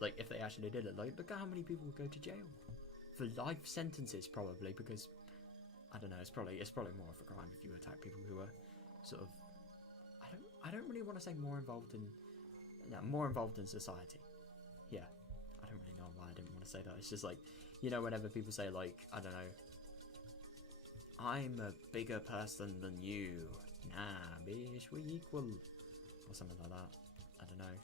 Like, if they actually did it, like, look at how many people would go to jail. For life sentences, probably, because, I don't know, it's probably more of a crime if you attack people who are sort of, I don't really want to say more involved in society. Yeah, I don't really know why I didn't want to say that. It's just like, you know, whenever people say, like, I don't know, I'm a bigger person than you. Nah, bitch, we equal. Or something like that. I don't know.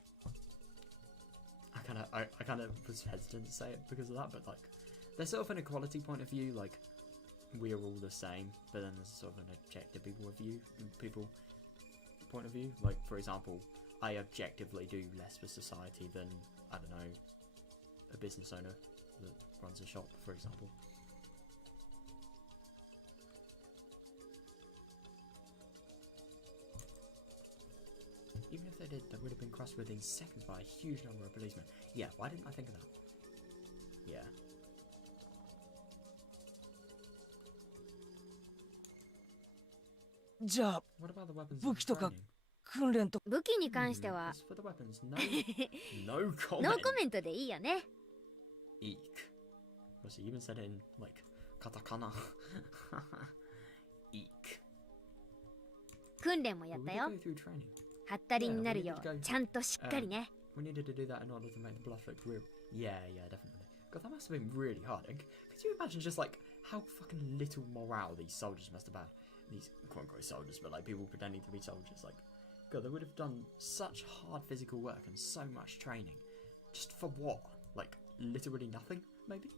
I kind of was hesitant to say it because of that, but like, there's sort of an equality point of view, like, we are all the same, but then there's sort of an objective point of view. Like, for example, I objectively do less for society than, I don't know, a business owner that runs a shop, for example. Even if they did, that would have been crossed within seconds by a huge number of policemen. Yeah, why didn't I think of that? Yeah. What about the weapons and training? 武器に関しては For the weapons, no comment. ノーコメントでいいよね。Eek. Well, she even said it in, like, katakana. Eek. 訓練もやったよ。 Go through training. はったりになるようちゃんとしっかりね。We needed to do that in order to make the bluff look real. Yeah, definitely. God, that must have been really hard. And could you imagine just like how fucking little morale these soldiers must have had? These quote-unquote soldiers, but like people pretending to be soldiers. Like, God, they would have done such hard physical work and so much training. Just for what? Like, literally nothing, maybe?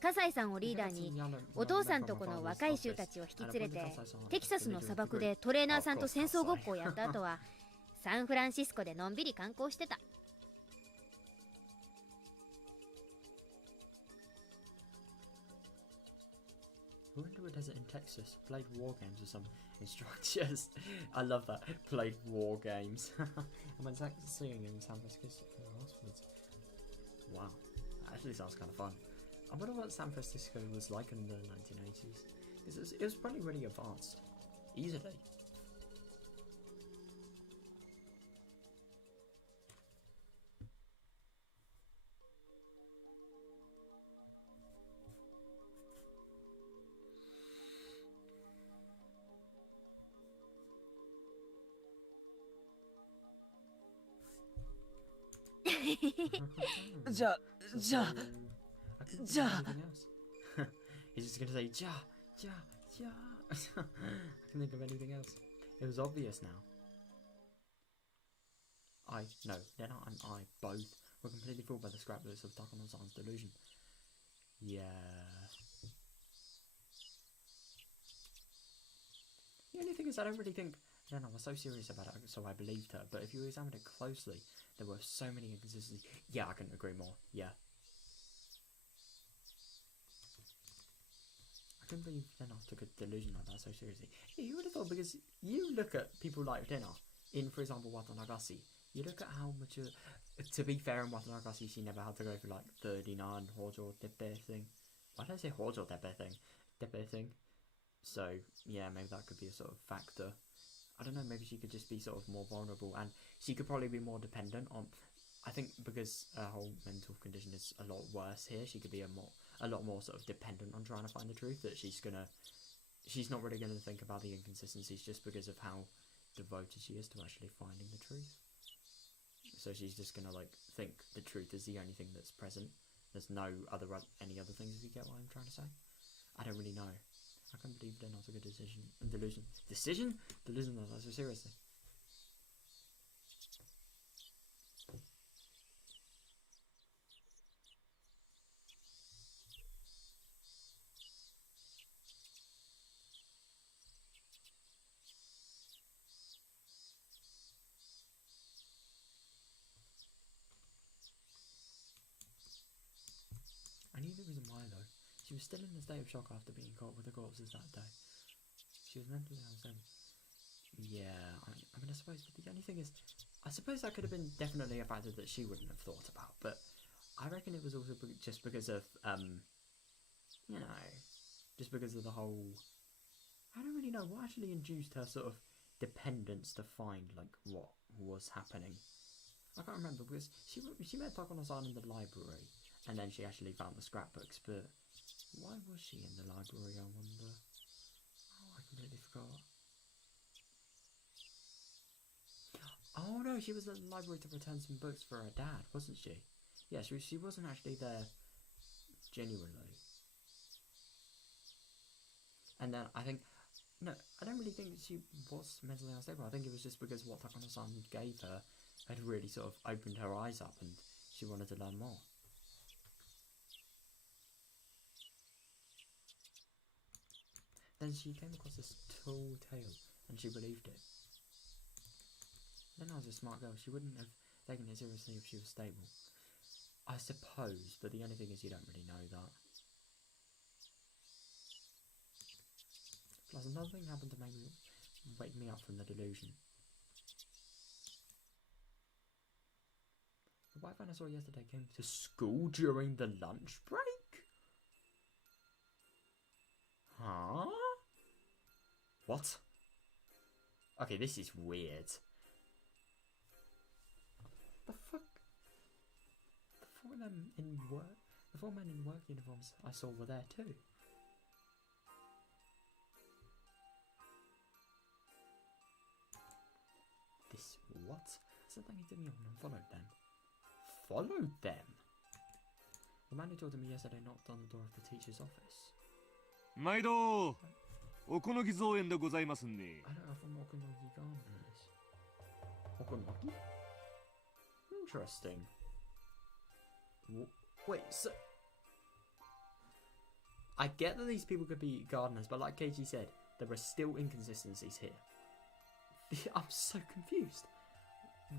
葛西さんをリーダーにお父さんとこの若い衆たちを引き連れてテキサスの砂漠でトレーナーさんと戦争ごっこをやった後はサンフランシスコでのんびり観光してた。 We went to a desert in Texas, played war games with some instructors. I love that. Played war games. I'm exactly seeing in San Francisco afterwards. Wow, that actually sounds kind of fun. I wonder what San Francisco was like in the 1980s. It was probably really advanced. Easily. He's just gonna say ja. I can think of anything else. It was obvious now. Then and I both were completely fooled by the scraplets of Takano-san's delusion. Yeah. The only thing is, I don't know, I was so serious about it, so I believed her, but if you examined it closely, there were so many inconsistencies. Yeah, I couldn't agree more. Yeah. I couldn't believe Denna took a delusion like that so seriously. Yeah, you would have thought, because you look at people like Denna, in, for example, Watanagasi, you look at how mature... To be fair, in Watanagasi, she never had to go for, like, 39 Hojo Tepe thing. Why did I say Hojo Tepe thing? Tepe thing. So, yeah, maybe that could be a sort of factor. I don't know, maybe she could just be sort of more vulnerable, and she could probably be more dependent on... I think because her whole mental condition is a lot worse here, she could be a lot more sort of dependent on trying to find the truth, that she's not really gonna think about the inconsistencies just because of how devoted she is to actually finding the truth. So so she's just gonna like think the truth is the only thing that's present. There's no any other things. If you get what I'm trying to say, I don't really know. I can't believe they're not a good delusion. Delusion? No, that's so seriously. I knew there was a why though. She was still in a state of shock after being caught with the corpses that day. She was mentally unstable. Yeah, I mean, I suppose, but the only thing is, I suppose that could have been definitely a factor that she wouldn't have thought about, but I reckon it was also just because of, you know, just because of the whole, I don't really know what actually induced her sort of dependence to find, like, what was happening. I can't remember, because she met Takano-san in the library, and then she actually found the scrapbooks, but why was she in the library, I wonder? Oh, I completely forgot. Oh no, she was at the library to return some books for her dad, wasn't she? Yeah, she wasn't actually there genuinely. And then I think, no, I don't really think she was mentally unstable. I think it was just because what Takano-san gave her had really sort of opened her eyes up and she wanted to learn more. Then she came across this tall tale and she believed it. Then I was a smart girl, she wouldn't have taken it seriously if she was stable. I suppose, but the only thing is you don't really know that. Plus another thing happened to wake me up from the delusion. The white van I saw yesterday came to school during the lunch break? Huh? What? Okay, this is weird. The fuck? The four men in work uniforms I saw were there too. This what? Said thank you to me and followed them. Followed them? The man who talked to me yesterday knocked on the door of the teacher's office. 毎度おこのぎ造園でございますね。 I don't know from Okonogi Gardens. Okonogi? Interesting. Wait, so... I get that these people could be gardeners, but like Keiji said, there are still inconsistencies here. I'm so confused.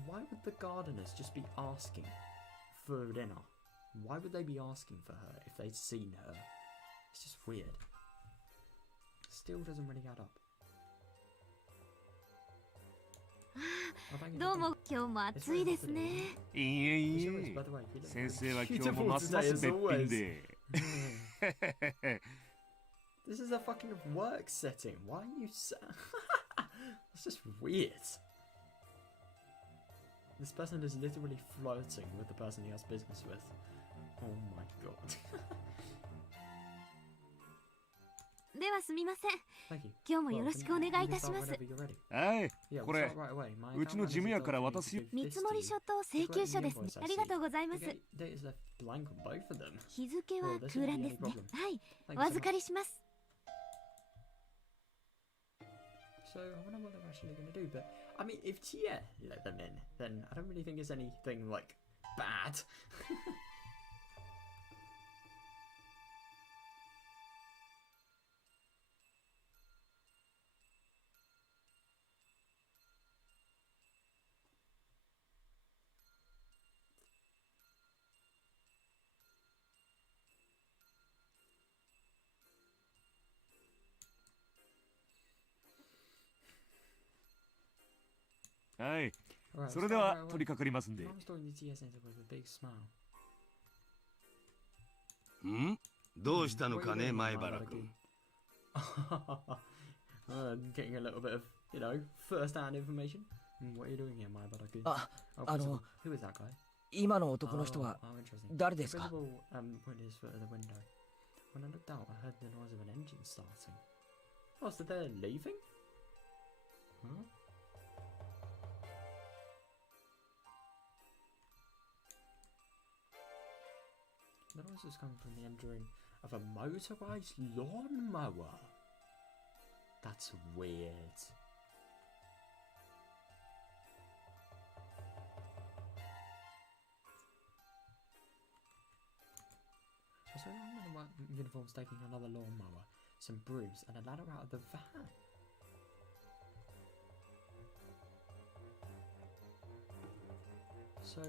Why would the gardeners just be asking for dinner? Why would they be asking for her if they'd seen her? It's just weird. Still doesn't really add up. どうも今日も暑いですね。いえいえ、先生は今日もますますべっぴんで。This is a fucking work setting. Why are you That's just weird. This person is literally flirting with the person he has business with. Oh my god. ではすみません。 Thank you. 今日もよろしくお願いいたします。はい、これうちの事務屋から渡すよ。見積書と請求書ですね。ありがとうございます。日付は空欄ですね。はい、お預かりします。 So I wonder what they're actually going to do, but I mean, if Tia let them in, then I don't really think it's anything like bad. Alright, はい、それでは取り掛かりますんで。ん？どうしたのかね、前原君。Getting a little bit of, you know, first-hand information. What are you doing here, Maibara-kun? あの、 who is that guy? 今の男の人は誰ですか？ When I looked out, I heard the noise of an engine starting. Oh, so they're leaving? Huh? noise was coming from the engine of a motorized lawnmower. That's weird. So I'm in uniforms taking another lawnmower, some brooms, and a ladder out of the van. So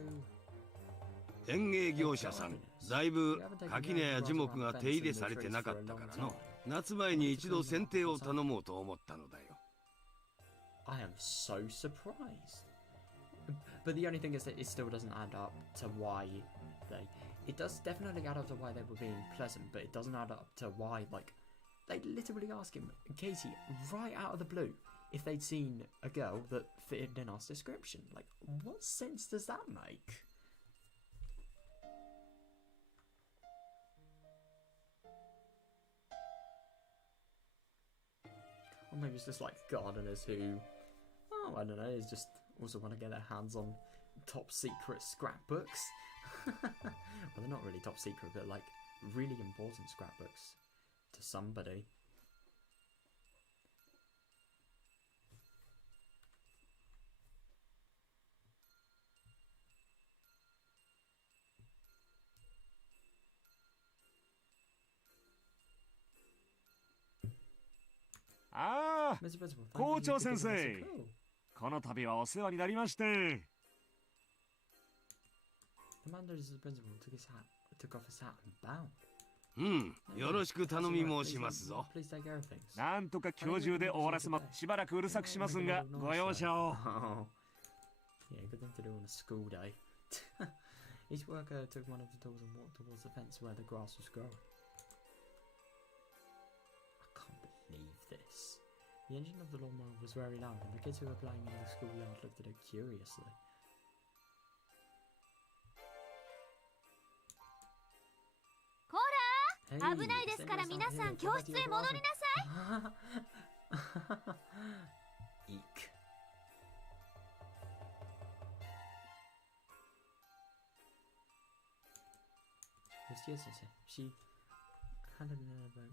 園芸業者さん、だいぶ垣根や樹木が手入れされてなかったからの。夏前に一度剪定を頼もうと思ったのだよ。I am so surprised. But the only thing is that it still doesn't add up to why they... It does definitely add up to why they were being pleasant, but it doesn't add up to why, like, they literally ask him, Katie, right out of the blue, if they'd seen a girl that fitted in our description. Like, what sense does that make? Or maybe it's just like gardeners who, oh, I don't know, is just also want to get their hands on top secret scrapbooks. Well, they're not really top secret, but like really important scrapbooks to somebody. Ah, 校長先生、この度はお世話になりまして。うん、よろしく頼み申しますぞ。なんとか今日中で終わらせま、しばらくうるさくしますが、ご容赦を。Each worker took one of the tools and walked towards the fence where the grass was growing. I can't believe this. The engine of the lawnmower was very loud, and the kids who were playing in the schoolyard looked at it curiously. Hey, 危ないですから皆さん教室へ戻りなさい。Eek. Yes, she handed an envelope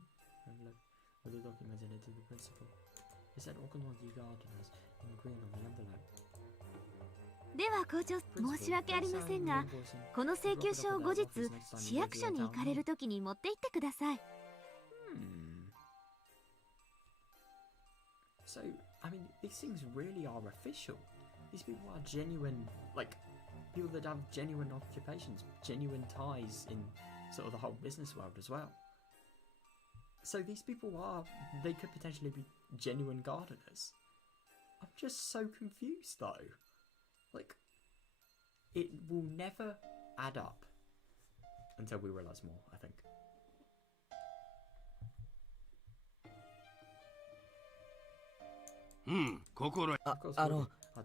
with a document in it to the principal. It said Okanogi Gardeners in green on the envelope. では校長、申し訳ありませんが、この請求書を後日市役所に行かれるときに持って行ってください。So, I mean, these things really are official. These people are genuine, like, people that have genuine occupations, genuine ties in sort of the whole business world as well. So these people are, they could potentially be genuine gardeners. I'm just so confused though. Like, it will never add up until we realise more, I think. うん、心得。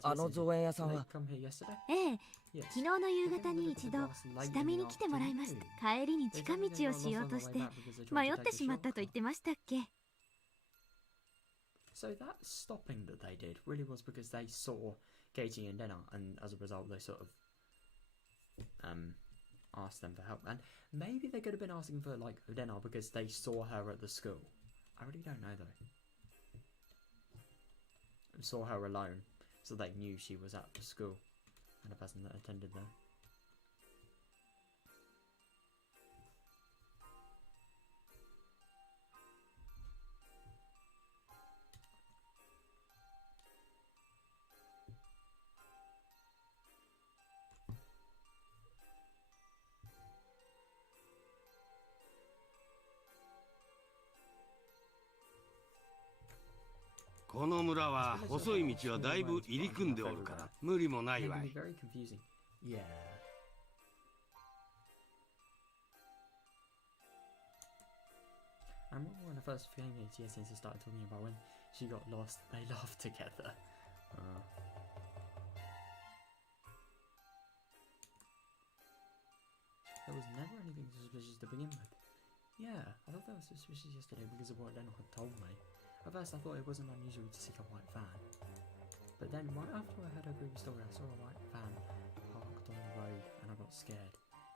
あの造園屋さんは。ええ、昨日の夕方に一度下見に来てもらいました。帰りに近道をしようとして迷ってしまったと言ってましたっけ。So that stopping that they did really was because they saw Katie and Denna, and as a result they sort of asked them for help. And maybe they could have been asking for like Denna because they saw her at the school. I really don't know though. Saw her alone, so they knew she was at the school and a person that attended there. This この村は細い道はだいぶ入り組んでおるから無理もないわい。Yeah. I remember when I first came here, TSNs started talking about when she got lost, they laughed together. There was never anything suspicious to begin with. Yeah, I thought that was suspicious yesterday because of what Lennox had told me. At first I thought it wasn't unusual to see a white van. But then right after I heard her previous story, I saw a white van parked on the road and I got scared.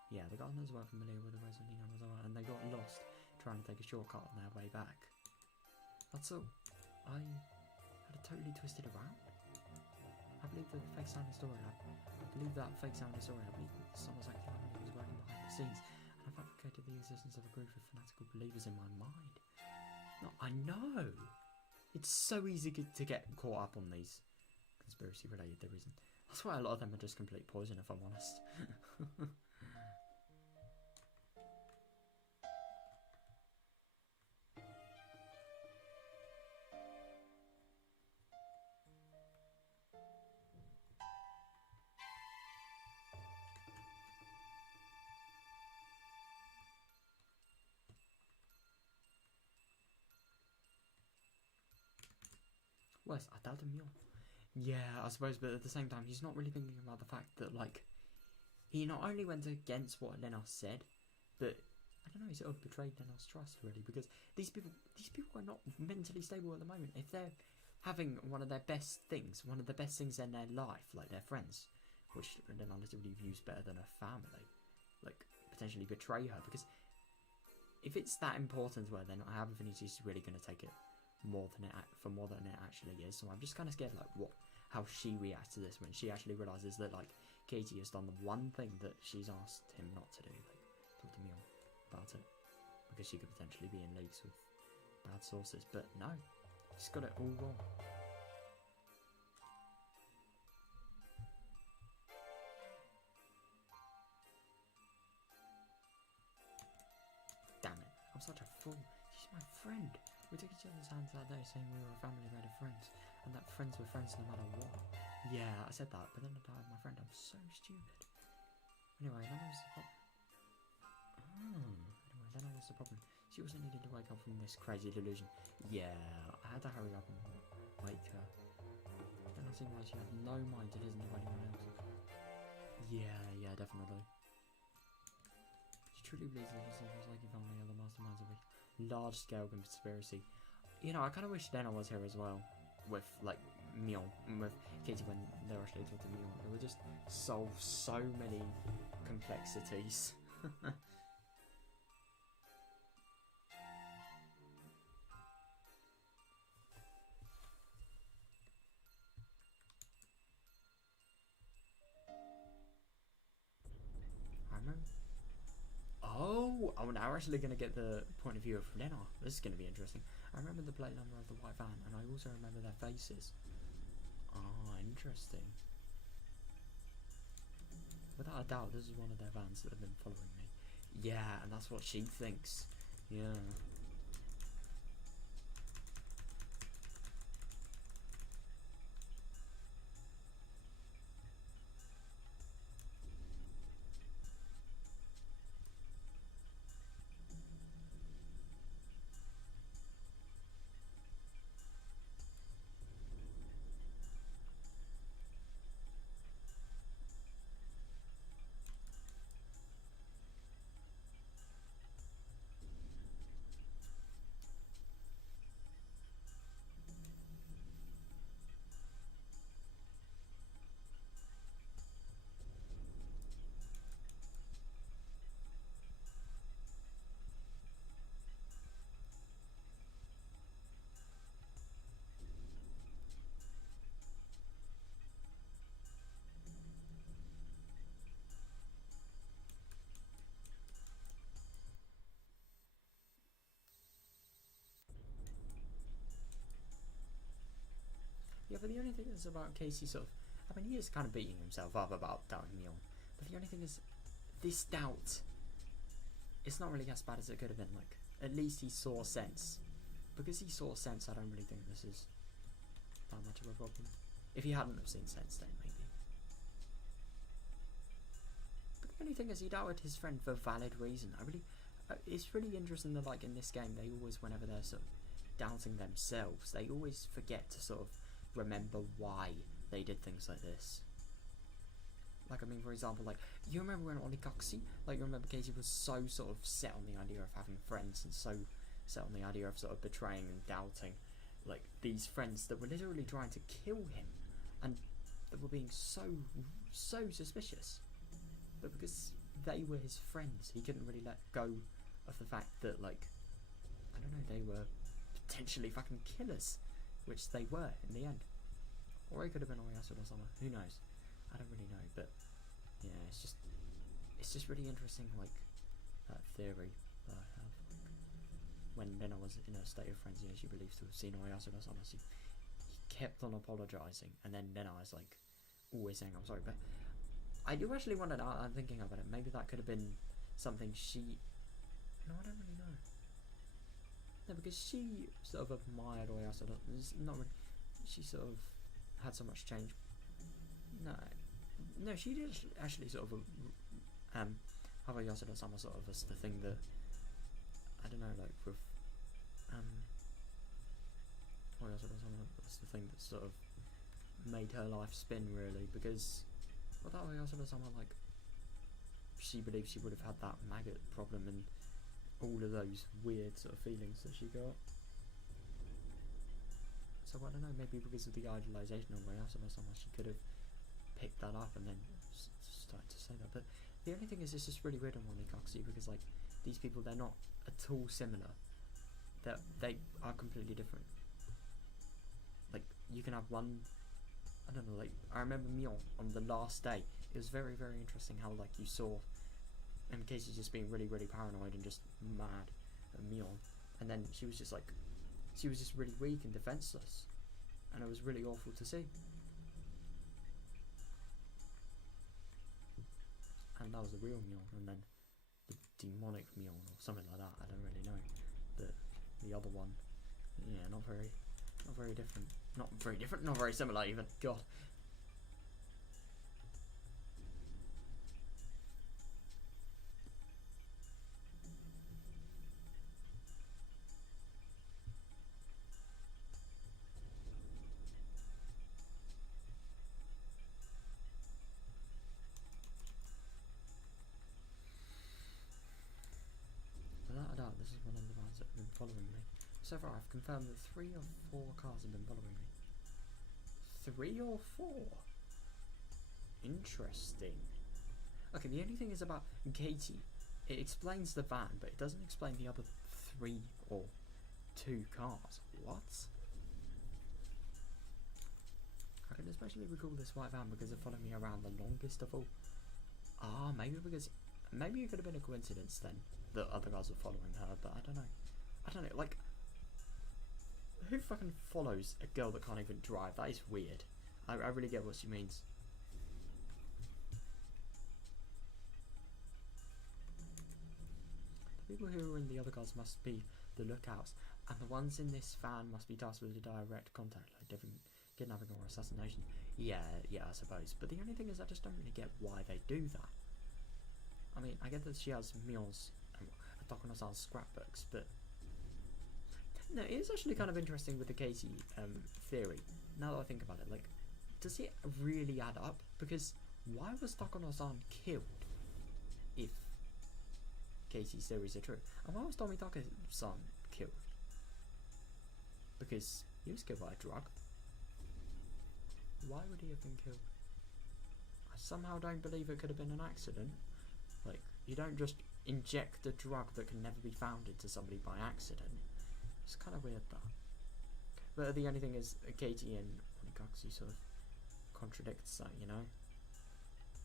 Yeah, the gardeners were familiar with the ways of Nina Mazawa, and they got lost trying to take a shortcut on their way back. That's all. I had it totally twisted around. I believe the fake sounding story. I believe that fake sounding story. I believe that Sonozaki family was working behind the scenes, and I fabricated the existence of a group of fanatical believers in my mind. No, I know. It's so easy to get caught up on these conspiracy-related theories. That's why a lot of them are just complete poison, if I'm honest. Well, I doubt him. Yeah, I suppose, but at the same time, he's not really thinking about the fact that, like, he not only went against what Lenos said, but I don't know, he sort of betrayed Lenos' trust, really, because these people are not mentally stable at the moment. If they're having one of their best things in their life, like their friends, which Lenos relatively views better than a family, like, potentially betray her, because if it's that important to her, then I have a feeling she's really going to take it more than it actually is. So I'm just kind of scared, like, how she reacts to this when she actually realizes that, like, Katie has done the one thing that she's asked him not to do, like, talk to me about it, because she could potentially be in leagues with bad sources. But no, she's got it all wrong. Damn it, I'm such a fool. She's my friend. We took each other's hands that day saying we were a family made of friends, and that friends were friends no matter what. Yeah, I said that, but then I died with my friend. I'm so stupid. Anyway, then was the problem. Then I was the problem. She also needed to wake up from this crazy delusion. Yeah, I had to hurry up and wake her. Then it seemed like she had no mind to listen to anyone else. Yeah, definitely. She truly believes that herself was like a family are the masterminds of a large-scale conspiracy. You know, I kind of wish Dana was here as well, with, like, Mion, with Katie when they're actually talking to Mion. It would just solve so many complexities. I remember. Oh, now we're actually going to get the point of view of Lena. This is going to be interesting. I remember the plate number of the white van, and I also remember their faces. Oh, interesting. Without a doubt, this is one of their vans that have been following me. Yeah, and that's what she thinks. Yeah. Yeah, but the only thing is about Casey sort of, I mean, he is kind of beating himself up about doubting Mion, but the only thing is, this doubt, it's not really as bad as it could have been. Like, at least he saw sense. Because he saw sense, I don't really think this is that much of a problem. If he hadn't have seen sense, then maybe. But the only thing is, he doubted his friend for valid reason. It's really interesting that, like, in this game, they always, whenever they're sort of doubting themselves, they always forget to sort of remember why they did things like this. Like, I mean, for example, like, you remember when Onikoxi, like, you remember Katie was so sort of set on the idea of having friends and so set on the idea of sort of betraying and doubting, like, these friends that were literally trying to kill him and that were being so suspicious. But because they were his friends. He couldn't really let go of the fact that, like, I don't know, they were potentially fucking killers, which they were in the end. Or it could have been Oyasu or someone. Who knows? I don't really know, but yeah, it's just really interesting, like, that theory that I have. When Lena was in a state of frenzy and she believes to have seen Oyasu or someone, he kept on apologising, and then Lena is like always saying I'm sorry. But I do actually wonder now, I'm thinking about it, maybe that could have been something she... No, I don't really know. No, because she sort of admired Oyasu. It's not really... She sort of had so much change. No, she did actually sort of have Oyasu sama sort of as the thing that, I don't know, like with Oyasu sama was the thing that sort of made her life spin, really, because without Oyasu sama, like, she believes she would have had that maggot problem and all of those weird sort of feelings that she got. So I don't know, maybe because of the idealization of Oyasu sama, she could have picked that up and then started to say that. But the only thing is, it's just really weird on Monikakushi because, like, these people, they're not at all similar. They are completely different. Like, you can have one, I don't know, like, I remember Mion on the last day. It was very, very interesting how, like, you saw Casey just being really, really paranoid and just mad at Mion. And then she was just like, she was just really weak and defenseless. And it was really awful to see. And that was the real Mion, and then the demonic Mion or something like that. I don't really know. The other one, yeah, not very different. Not very different. Not very similar even. God. This is one of the ones that have been following me. So far I've confirmed that 3 or 4 cars have been following me. 3 or 4? Interesting. Okay, the only thing is about Katie, it explains the van, but it doesn't explain the other 3 or 2 cars. What? I can especially recall this white van because it followed me around the longest of all. Ah, maybe it could have been a coincidence then that other guys were following her, but I don't know, like, who fucking follows a girl that can't even drive? That is weird. I really get what she means. The people who are in the other cars must be the lookouts, and the ones in this van must be tasked with a direct contact, like different kidnapping or assassination. Yeah, I suppose. But the only thing is, I just don't really get why they do that. I mean, I get that she has Mion's Takono-san's scrapbooks, but no, it is actually kind of interesting with the Casey theory. Now that I think about it, like, does it really add up? Because why was Takono-san killed if Casey's theories are true? And why was Tomitaka-san killed? Because he was killed by a drug. Why would he have been killed? I somehow don't believe it could have been an accident. Like, you don't just inject a drug that can never be found into somebody by accident. It's kind of weird, that. But the only thing is, Katie and Monikakushi sort of contradicts that, you know?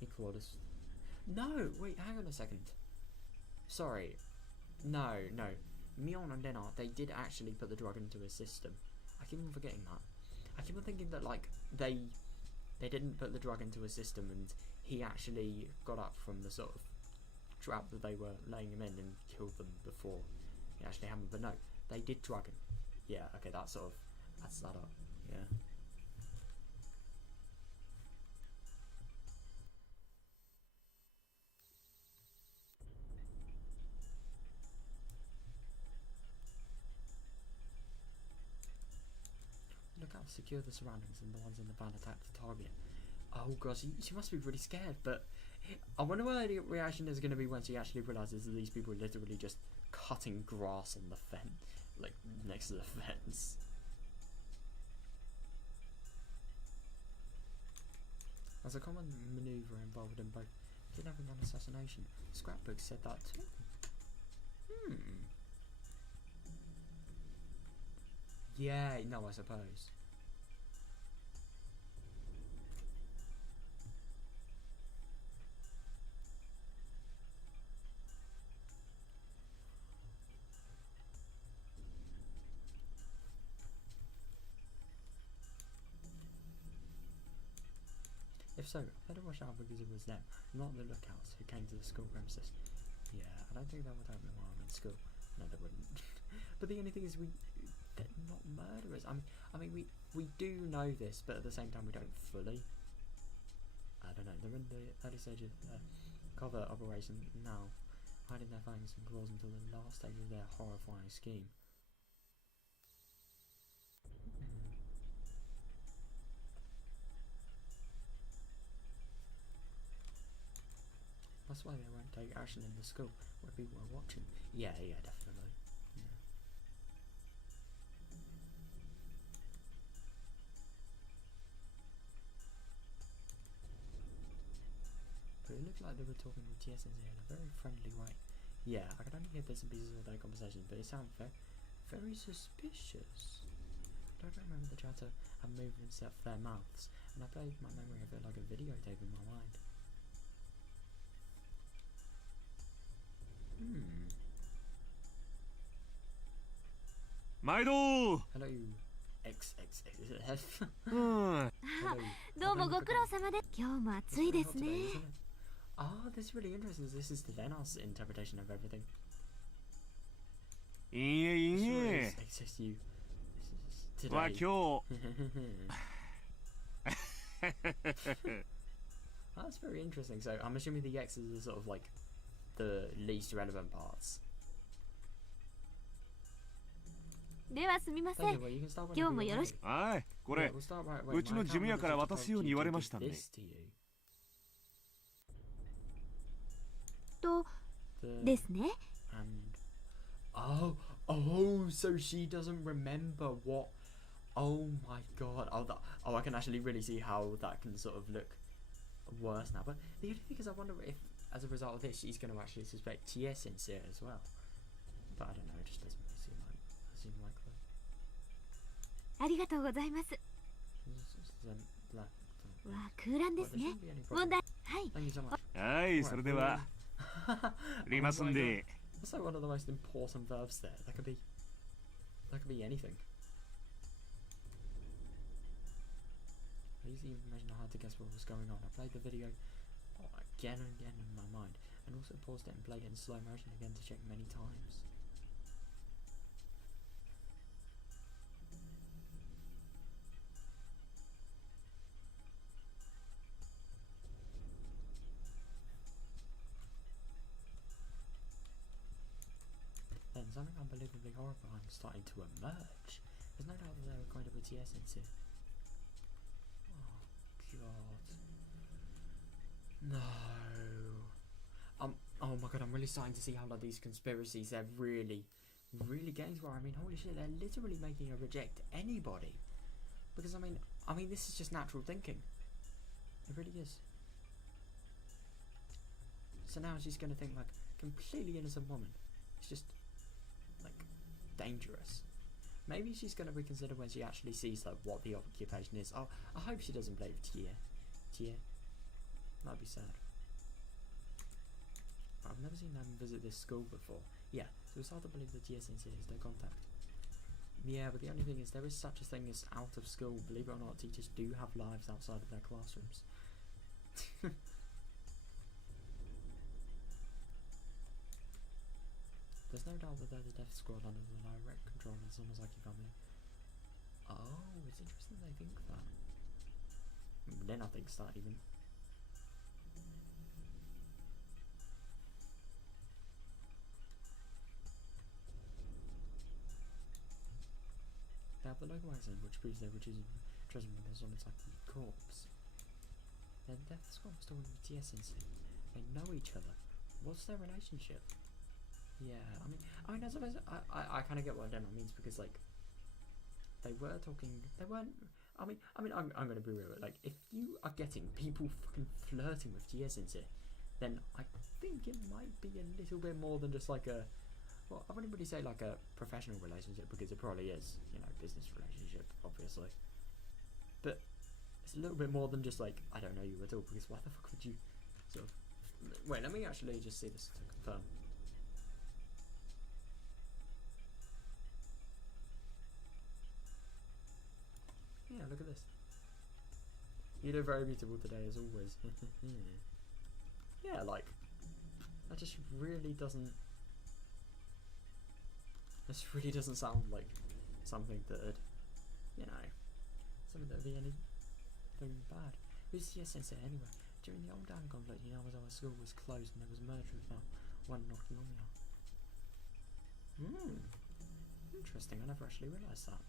Equalist. No! Wait, hang on a second. Sorry. No. Mion and Lena, they did actually put the drug into his system. I keep on forgetting that. I keep on thinking that, like, they didn't put the drug into his system and he actually got up from the sort of trap that they were laying him in and killed them before it actually happened. But no, they did drug him. Yeah, okay, that sort of adds that up. Yeah. Look out, secure the surroundings and the ones in the van attack the target. Oh god, she must be really scared, but I wonder what her reaction is going to be when she actually realises that these people are literally just cutting grass on the fence, like next to the fence. As a common manoeuvre involved in both Kidnapping and assassination. Scrapbook said that too. Yeah, no, I suppose. If so, I better watch out because it was them, not the lookouts who came to the school premises. Yeah, I don't think that would help me while I'm in school. No, they wouldn't. But the only thing is, they're not murderers. I mean, we do know this, but at the same time, we don't fully. I don't know. They're in the early stage of their covert operation now, hiding their fangs and claws until the last stage of their horrifying scheme. That's why they won't take action in the school where people are watching. Yeah, definitely. Yeah. But it looked like they were talking with TSNZ in a very friendly way. Yeah, I could only hear bits and pieces of their conversation, but it sounded very suspicious. I don't remember the chatter and movements of their mouths, and I played my memory of it like a videotape in my mind. Hello. XXXF. どうもご苦労様で。今日も暑いですね。This is really interesting. This is the Lena's interpretation of everything. いいえいいえ。は今日。That's very interesting. So I'm assuming the X's are sort of like the least relevant parts. ではすみません。今日もよろしく。はい、これうちの事務屋から渡すように言われましたんで。とですね。Oh, so she doesn't remember what. Oh my god. I can actually really see how that can sort of look worse now. But the only thing is, I wonder if, as a result of this, she's going to actually suspect TS sincere as well. But I don't know. It just doesn't really seem likely. ありがとうございます。わ、空欄ですね。問題。はい。はい、それでは。ありますんで。That's like one of the most important verbs there. That could be anything. I used to even imagine how to guess what was going on. I played the video again and again in my mind, and also paused it and played it in slow motion again to check many times. Then something unbelievably horrifying starting to emerge. There's no doubt that there were going to be TS in here. Oh god. No. Oh my god, I'm really starting to see how like these conspiracies, they're really getting to where, I mean, holy shit, they're literally making her reject anybody. Because I mean this is just natural thinking. It really is. So now she's gonna think like completely innocent woman. It's just like dangerous. Maybe she's gonna reconsider when she actually sees like what the occupation is. Oh, I hope she doesn't play with Tia. That'd be sad. I've never seen them visit this school before. Yeah, so it's hard to believe that TSNC is their contact. Yeah, but the only thing is there is such a thing as out of school. Believe it or not, teachers do have lives outside of their classrooms. There's no doubt that they're the death squad under the direct control of the Tsumihoroboshi family. Oh, it's interesting they think that. Then I think that even. They have the logo accent, which proves they were choosing treasure with their Tsumihoroboshi corpse. Their death squad was talking with TSNC. They know each other. What's their relationship? Yeah, I mean, I suppose I kind of get what Lena means, because like they were talking, they weren't. I mean, I'm gonna be real. Like, if you are getting people fucking flirting with TSNC, then I think it might be a little bit more than just like a, well, I wouldn't really say like a professional relationship, because it probably is, you know, business relationship, obviously. But it's a little bit more than just like, I don't know you at all, because why the fuck would you sort of... Wait, let me actually just see this to confirm. Yeah, look at this. You look very beautiful today, as always. Yeah, like, that just really doesn't... This really doesn't sound like something that'd, you know, something that'd be anything bad. Who's your sensei anyway? During the old Dam conflict, you know, as our school was closed and there was murder without one knocking on me. Interesting, I never actually realised that.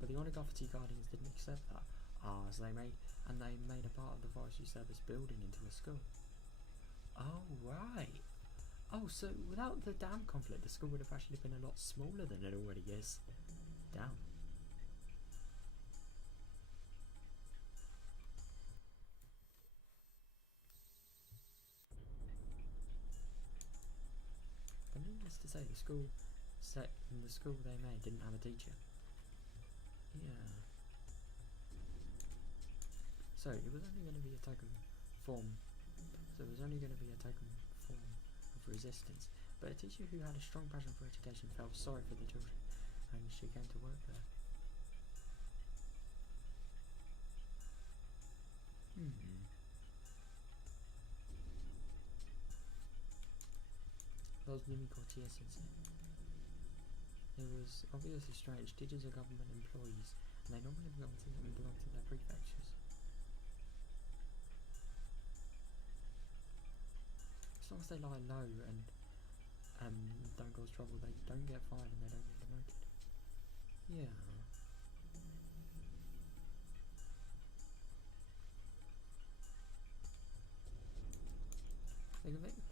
But the Onigafati Guardians didn't accept that, as they made a part of the forestry service building into a school. Oh, right. Oh, so without the dam conflict, the school would have actually been a lot smaller than it already is. Damn. But needless to say, the school they made didn't have a teacher. Yeah. So it was only going to be a token form. So it was only going to be a token form of resistance. But a teacher who had a strong passion for education felt sorry for the children, and she came to work there. Those Mimiko Sensei. It was obviously strange. Teachers are government employees, and they normally belong to their prefectures. As long as they lie low and don't cause trouble, they don't get fired and they don't get demoted. Yeah.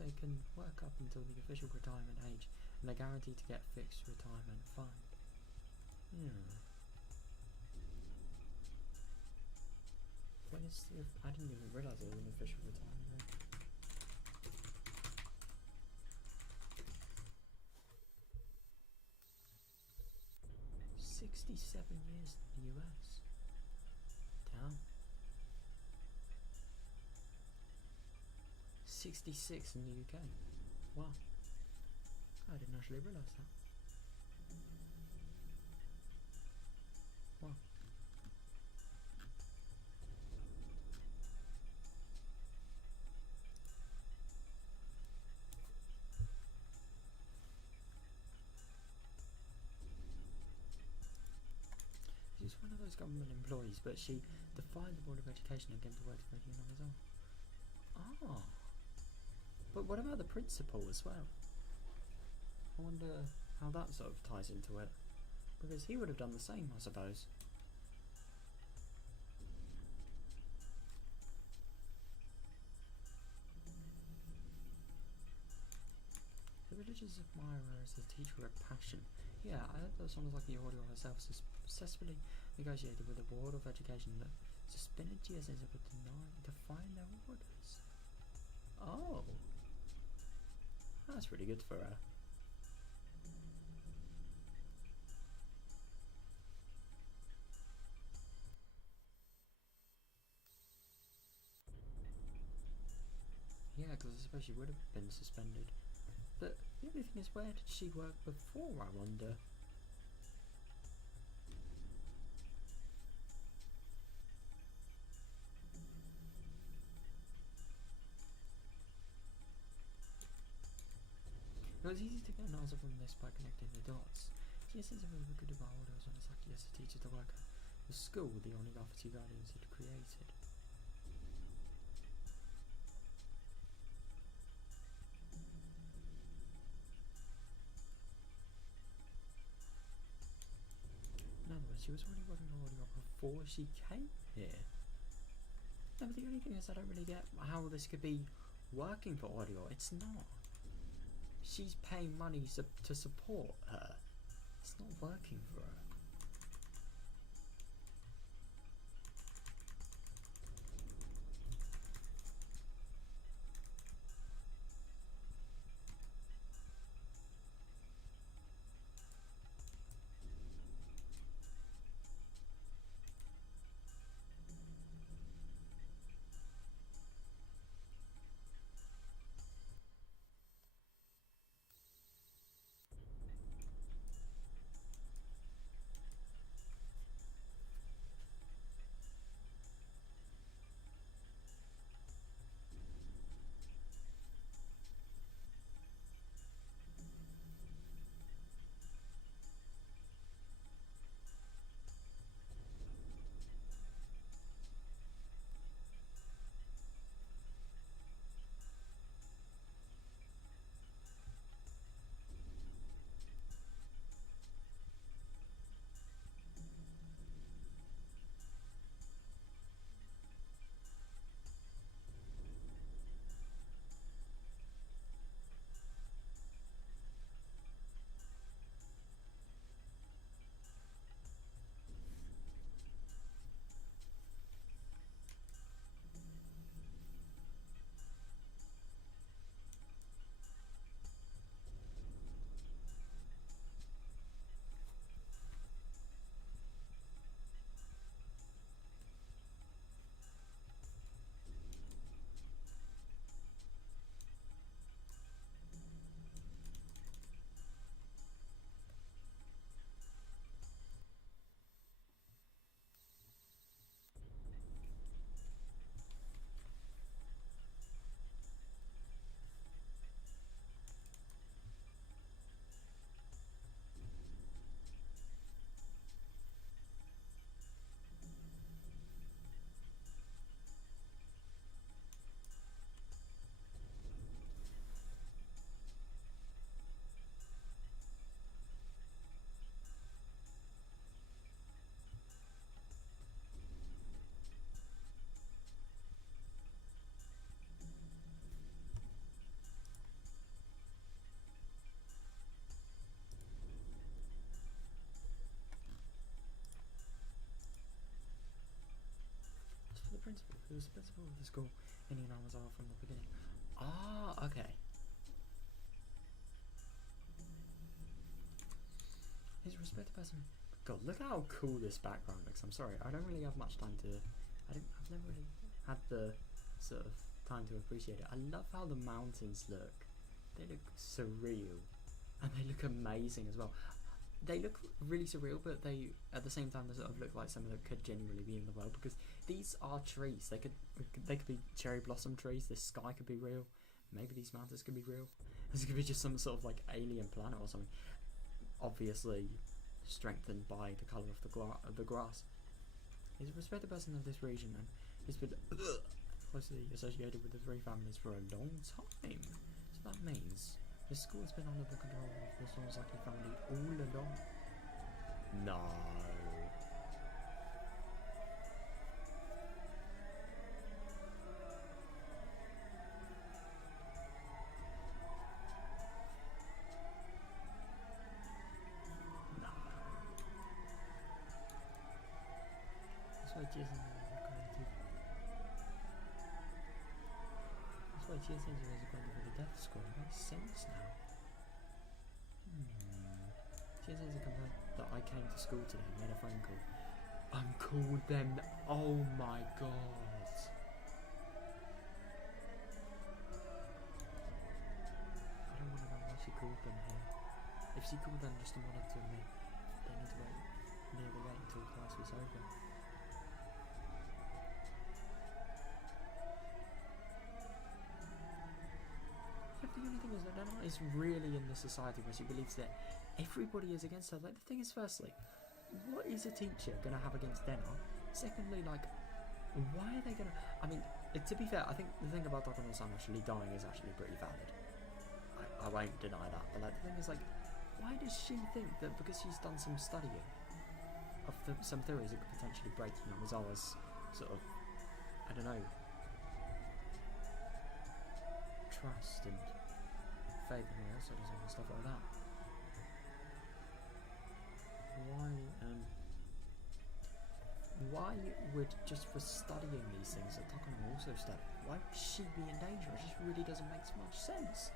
They can work up until the official retirement age, and they're guaranteed to get fixed retirement fund. Yeah. When is the... I didn't even realise it was an official retirement age. 67 years in the US. Damn. 66 in the UK. Wow. I didn't actually realise that. Wow. She's one of those government employees, but she defied the Board of Education and came to work for the union as well. Ah. But what about the principal as well? I wonder how that sort of ties into it. Because he would have done the same, I suppose. The religious admirer is the teacher of passion. Yeah, I heard that sounded like the audio herself successfully negotiated with the Board of Education that suspended GSS would define their orders. Oh. That's pretty good for her. Yeah, because I suppose she would have been suspended. But the only thing is, where did she work before, I wonder? It was easy to get an answer from this by connecting the dots. GSS was good about orders on Asaki as a teacher to work at the school the Onigafati Guardians had created. In other words, she was already working on Audio before she came here. No, but the only thing is I don't really get how this could be working for Audio. It's not. She's paying money to support her. It's not working for her. principal. He was the principal of the school in Inamazawa from the beginning. Ah, okay. He's a respected person. God, look how cool this background looks. I'm sorry, I don't really have much time to... I've never really had the sort of time to appreciate it. I love how the mountains look. They look surreal. And they look amazing as well. They look really surreal, but they, at the same time, they sort of look like something that could genuinely be in the world, because these are trees. They could be cherry blossom trees. This sky could be real. Maybe these mountains could be real. This could be just some sort of like alien planet or something. Obviously strengthened by the colour of the grass. He's a respected person of this region, and he's been closely associated with the three families for a long time. So that means the school has been under the control of the Sonozaki family all along. No. That's why Jason is going to the death squad. It makes sense now. Jason has a complaint that I came to school today, made a phone call. I'm called them. Oh my god. I don't want to know why she called them here. If she called them just to monitor me, they need to wait near the gate until class was over. The only thing is that Nana is really in the society where she believes that everybody is against her. Like, the thing is, firstly, what is a teacher going to have against Denna? Secondly, like, why are they going to... I mean, to be fair, I think the thing about Takano-san actually dying is actually pretty valid. I won't deny that. But, like, the thing is, like, why does she think that because she's done some studying of some theories that could potentially break Yamazawa's sort of, I don't know, trust and faith and all that sort of stuff like that. Why would, just for studying these things that Takano also studied, why would she be in danger? It just really doesn't make much sense.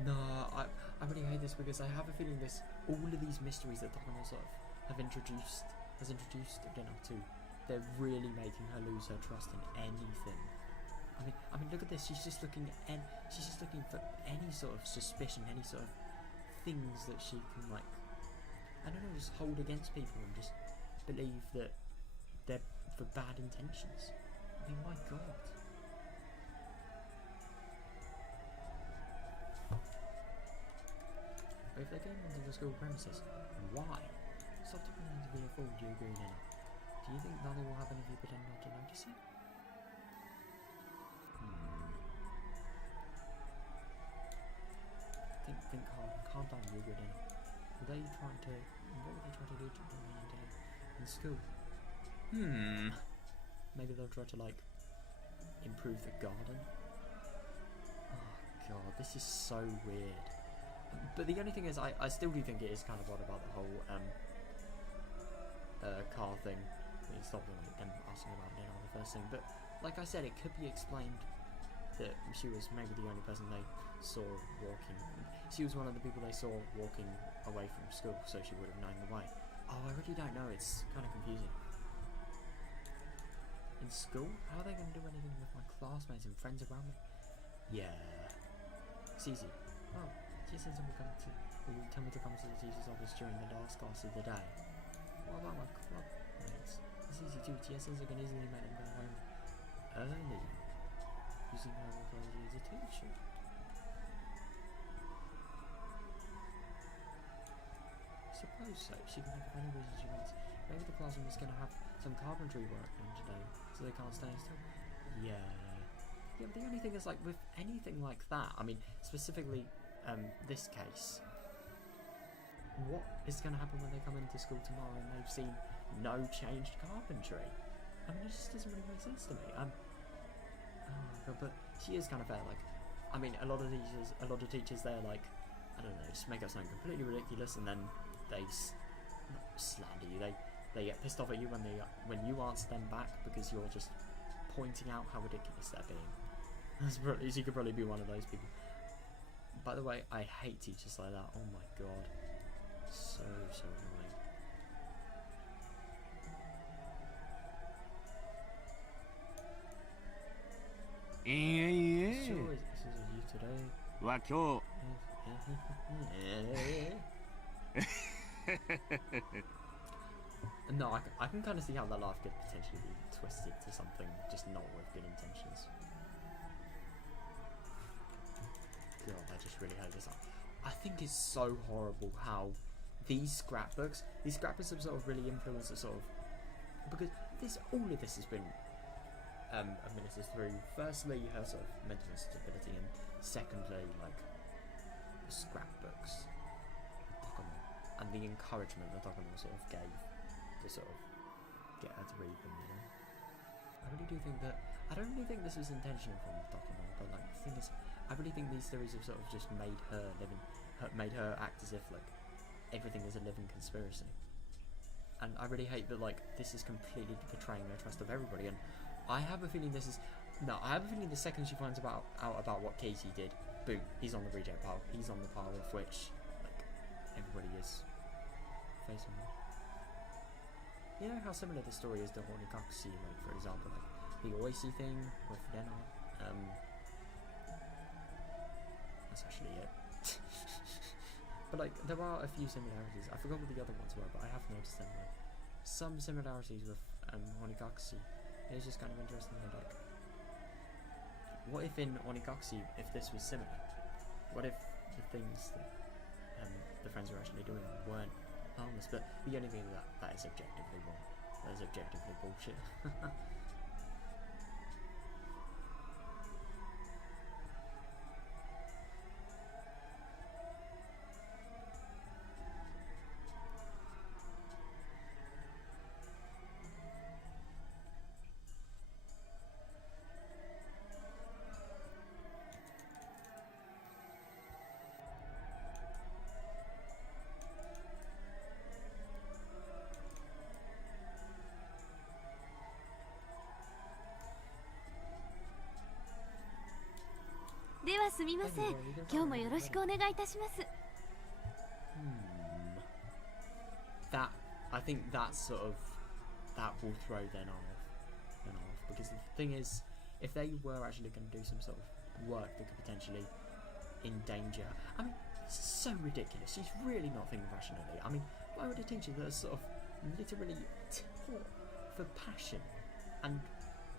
No, I really hate this, because I have a feeling all of these mysteries that Takano sort of has introduced Denna to, they're really making her lose her trust in anything. I mean, look at this. She's just looking for any sort of suspicion, any sort of things that she can, like, I don't know, just hold against people and just believe that they're for bad intentions. I mean, my god. But if they came onto the school premises, why? Stop pretending to be a fool, do you agree, Nina? Do you think Nani will happen if you pretend not to notice it? Think hard, calm down, you're good. What were they trying to do to me in school? Maybe they'll try to, like, improve the garden. Oh god, this is so weird. But the only thing is, I still do think it is kind of odd about the whole car thing. Stop them asking about it on the first thing. But like I said, it could be explained that she was maybe the only person they saw walking. She was one of the people they saw walking away from school, so she would have known the way. Oh, I really don't know. It's kind of confusing. In school? How are they going to do anything with my classmates and friends around me? Yeah. It's easy. Oh, she says will tell me to come to the teacher's office during the last class of the day. What about my club mates? It's easy too. TSNs can easily make them go home early, using her authority as a teacher. I suppose so. She can think of any reason she wants. Maybe the classroom is going to have some carpentry work done today, so they can't stay still. Yeah, but the only thing is, like, with anything like that, I mean, specifically this case, what is going to happen when they come into school tomorrow and they've seen no changed carpentry? I mean, it just doesn't really make sense to me. Oh god, but she is kind of fair. Like, I mean, a lot of teachers, they're like, I don't know, just make up something completely ridiculous, and then they slander you. They they get pissed off at you when you answer them back because you're just pointing out how ridiculous they're being. You could probably be one of those people. By the way, I hate teachers like that. Oh my god, so annoying. Sure, this is you today. は今日 No, I can kind of see how that laugh could potentially be twisted to something just not with good intentions. God, I just really hate this. I think it's so horrible how these scrapbooks have sort of really influenced the sort of, because all of this has been administered through, firstly, her sort of mental instability, and secondly, like, the scrapbooks, and the encouragement that Dokono sort of gave to sort of get her to read them, you know. I don't really think this was intentional from Dokono, but like the thing is, I really think these theories have sort of just made her act as if like everything is a living conspiracy. And I really hate that like this is completely betraying the trust of everybody. And I have a feeling the second she finds out about what Casey did, boom, he's on the reject pile. He's on the pile of which like everybody is facing. You know how similar the story is to Hornikakushi, like for example, like the Oishi thing with Rena. That's actually it. But like there are a few similarities. I forgot what the other ones were, but I have noticed them. Like some similarities with Hornikakushi. It's just kind of interesting that like, what if in Hornikakushi, if this was similar? What if the things that the friends were actually doing weren't harmless? But the only thing that is objectively wrong. That is objectively bullshit. I think that will throw them off, because the thing is, if they were actually going to do some sort of work that could potentially endanger, I mean, it's so ridiculous. She's really not thinking rationally. I mean, why would a teacher that's sort of literally taught for passion and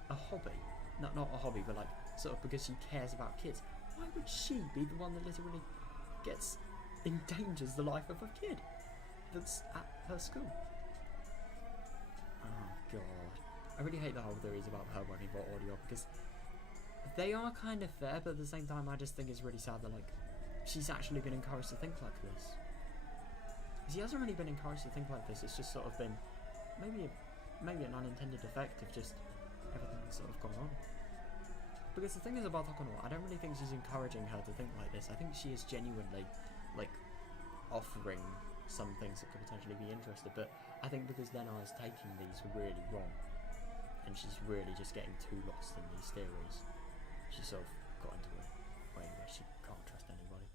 a hobby, not a hobby, but like sort of because she cares about kids, why would she be the one that literally endangers the life of a kid that's at her school? Oh god, I really hate the whole theories about her working for audio, because they are kind of fair, but at the same time I just think it's really sad that like she's actually been encouraged to think like this. She hasn't really been encouraged to think like this. It's just sort of been maybe an unintended effect of just everything that's sort of gone on. Because the thing is about Takono, I don't really think she's encouraging her to think like this. I think she is genuinely like offering some things that could potentially be interested, but I think because Lena is taking these really wrong, and she's really just getting too lost in these theories, she sort of got into a way where she can't trust anybody.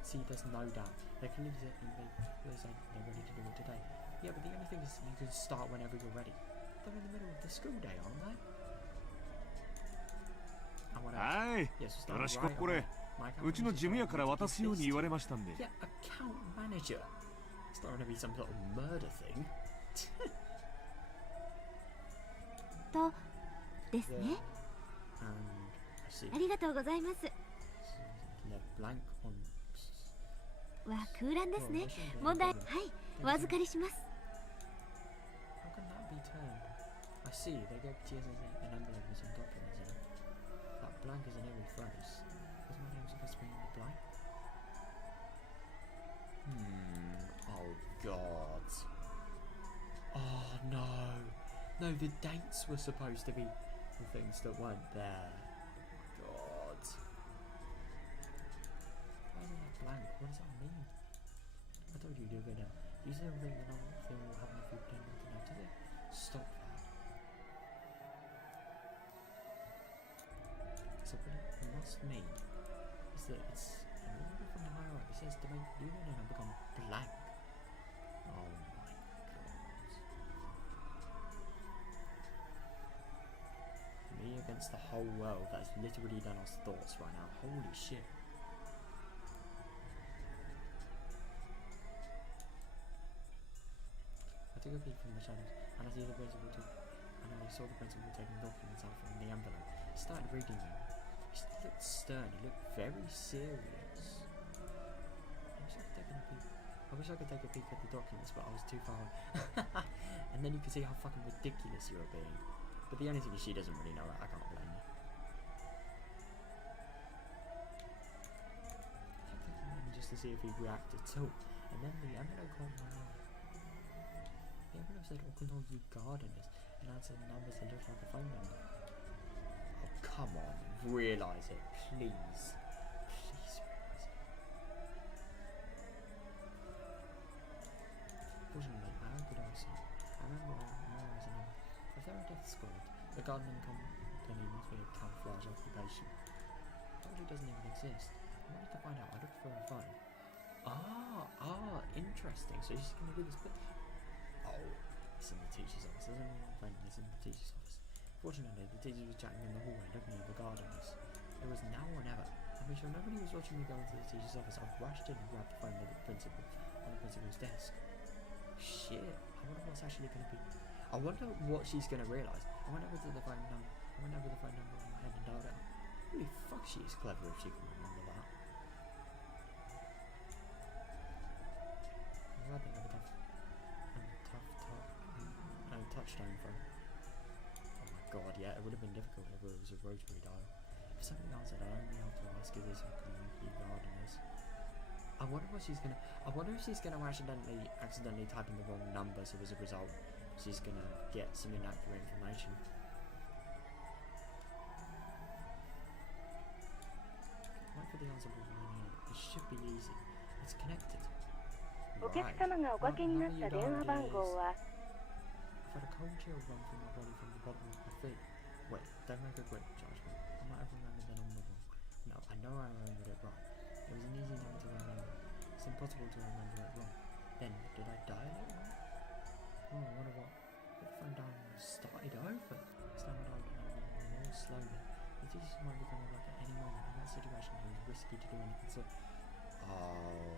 See, there's no doubt. They can say they're ready to do it today. Yeah, but the only thing is you can start whenever you're ready. They're in the middle of the school day, aren't they? はい、よろしくこれ。うちの事務屋から渡すように言われましたんで。Yeah, account manager. It's not going to be some sort of murder thing. とですね。ありがとうございます。わ、空欄ですね。問題、はい、お預かりします。How can that be turned? I see. They gave TSA an envelope with some documents in it. That blank is in every phrase. Is my name supposed to be in the blank? Oh god. Oh no. No, the dates were supposed to be the things that weren't there. God. Why is it blank? What does that mean? I told you to do it. You still think the normal thing will happen if you pretend not to notice it? Stop that. So what it must mean is that it's a little bit from the hierarchy. It says to make you and become blank. Oh my god. Me against the whole world. That's literally done us thoughts right now. Holy shit. I took a peek from the shadows and I see the principal too. And I saw the principal taking documents out from the envelope. He started reading them. He looked stern, he looked very serious. I wish I could take a peek at the documents, but I was too far. And then you can see how fucking ridiculous you were being. But the only thing is she doesn't really know it, I can't blame her. I kept taking him just to see if he'd react at all. And then the envelope caught my eye. The envelope said Okunongi Gardeners, and answered numbers that looked like a phone number. Oh, come on, realise it, please. Please realise it. Fortunately, I had good eyesight. I remember memorising them. If they're a death squad, the gardening company must be a camouflage occupation. Probably doesn't even exist. I wanted to find out. I looked for a phone. Interesting. So she's going to do this, but it's in the teacher's office. There's only one phone. It's in the teacher's office. Fortunately, the teacher was chatting in the hallway, looking at the gardeners. It was now or never. I made sure nobody was watching me go into the teacher's office. I rushed in and grabbed the phone with the principal on the principal's desk. Shit. I wonder what's actually going to be. I wonder what she's going to realise. I went over to the phone number. I went over the phone number on my head and dialed it out. Holy fuck, she is clever if she can remember that. I think of a touchstone phone. Oh my god, yeah, it would have been difficult if it was a rotary dial. If somebody answered, I only have to ask is this Okunongi Gardeners. I wonder what she's gonna. I wonder if she's gonna accidentally type in the wrong number, so as a result, she's gonna get some inaccurate information. Wait for the answer to line in. It should be easy. It's connected. Right. I've had a cold chill run through my body from the bottom of my feet. Wait, don't make a quick judgment. I might have remembered the number wrong. No, I know I remembered it right. It was an easy number to remember. It's impossible to remember it wrong. Then, did I dial it wrong? Oh, I wonder what. Put the phone down and started over. Stammered out the number more slowly. The teacher might be coming back at any moment. In that situation, it was risky to do anything, so. Oh.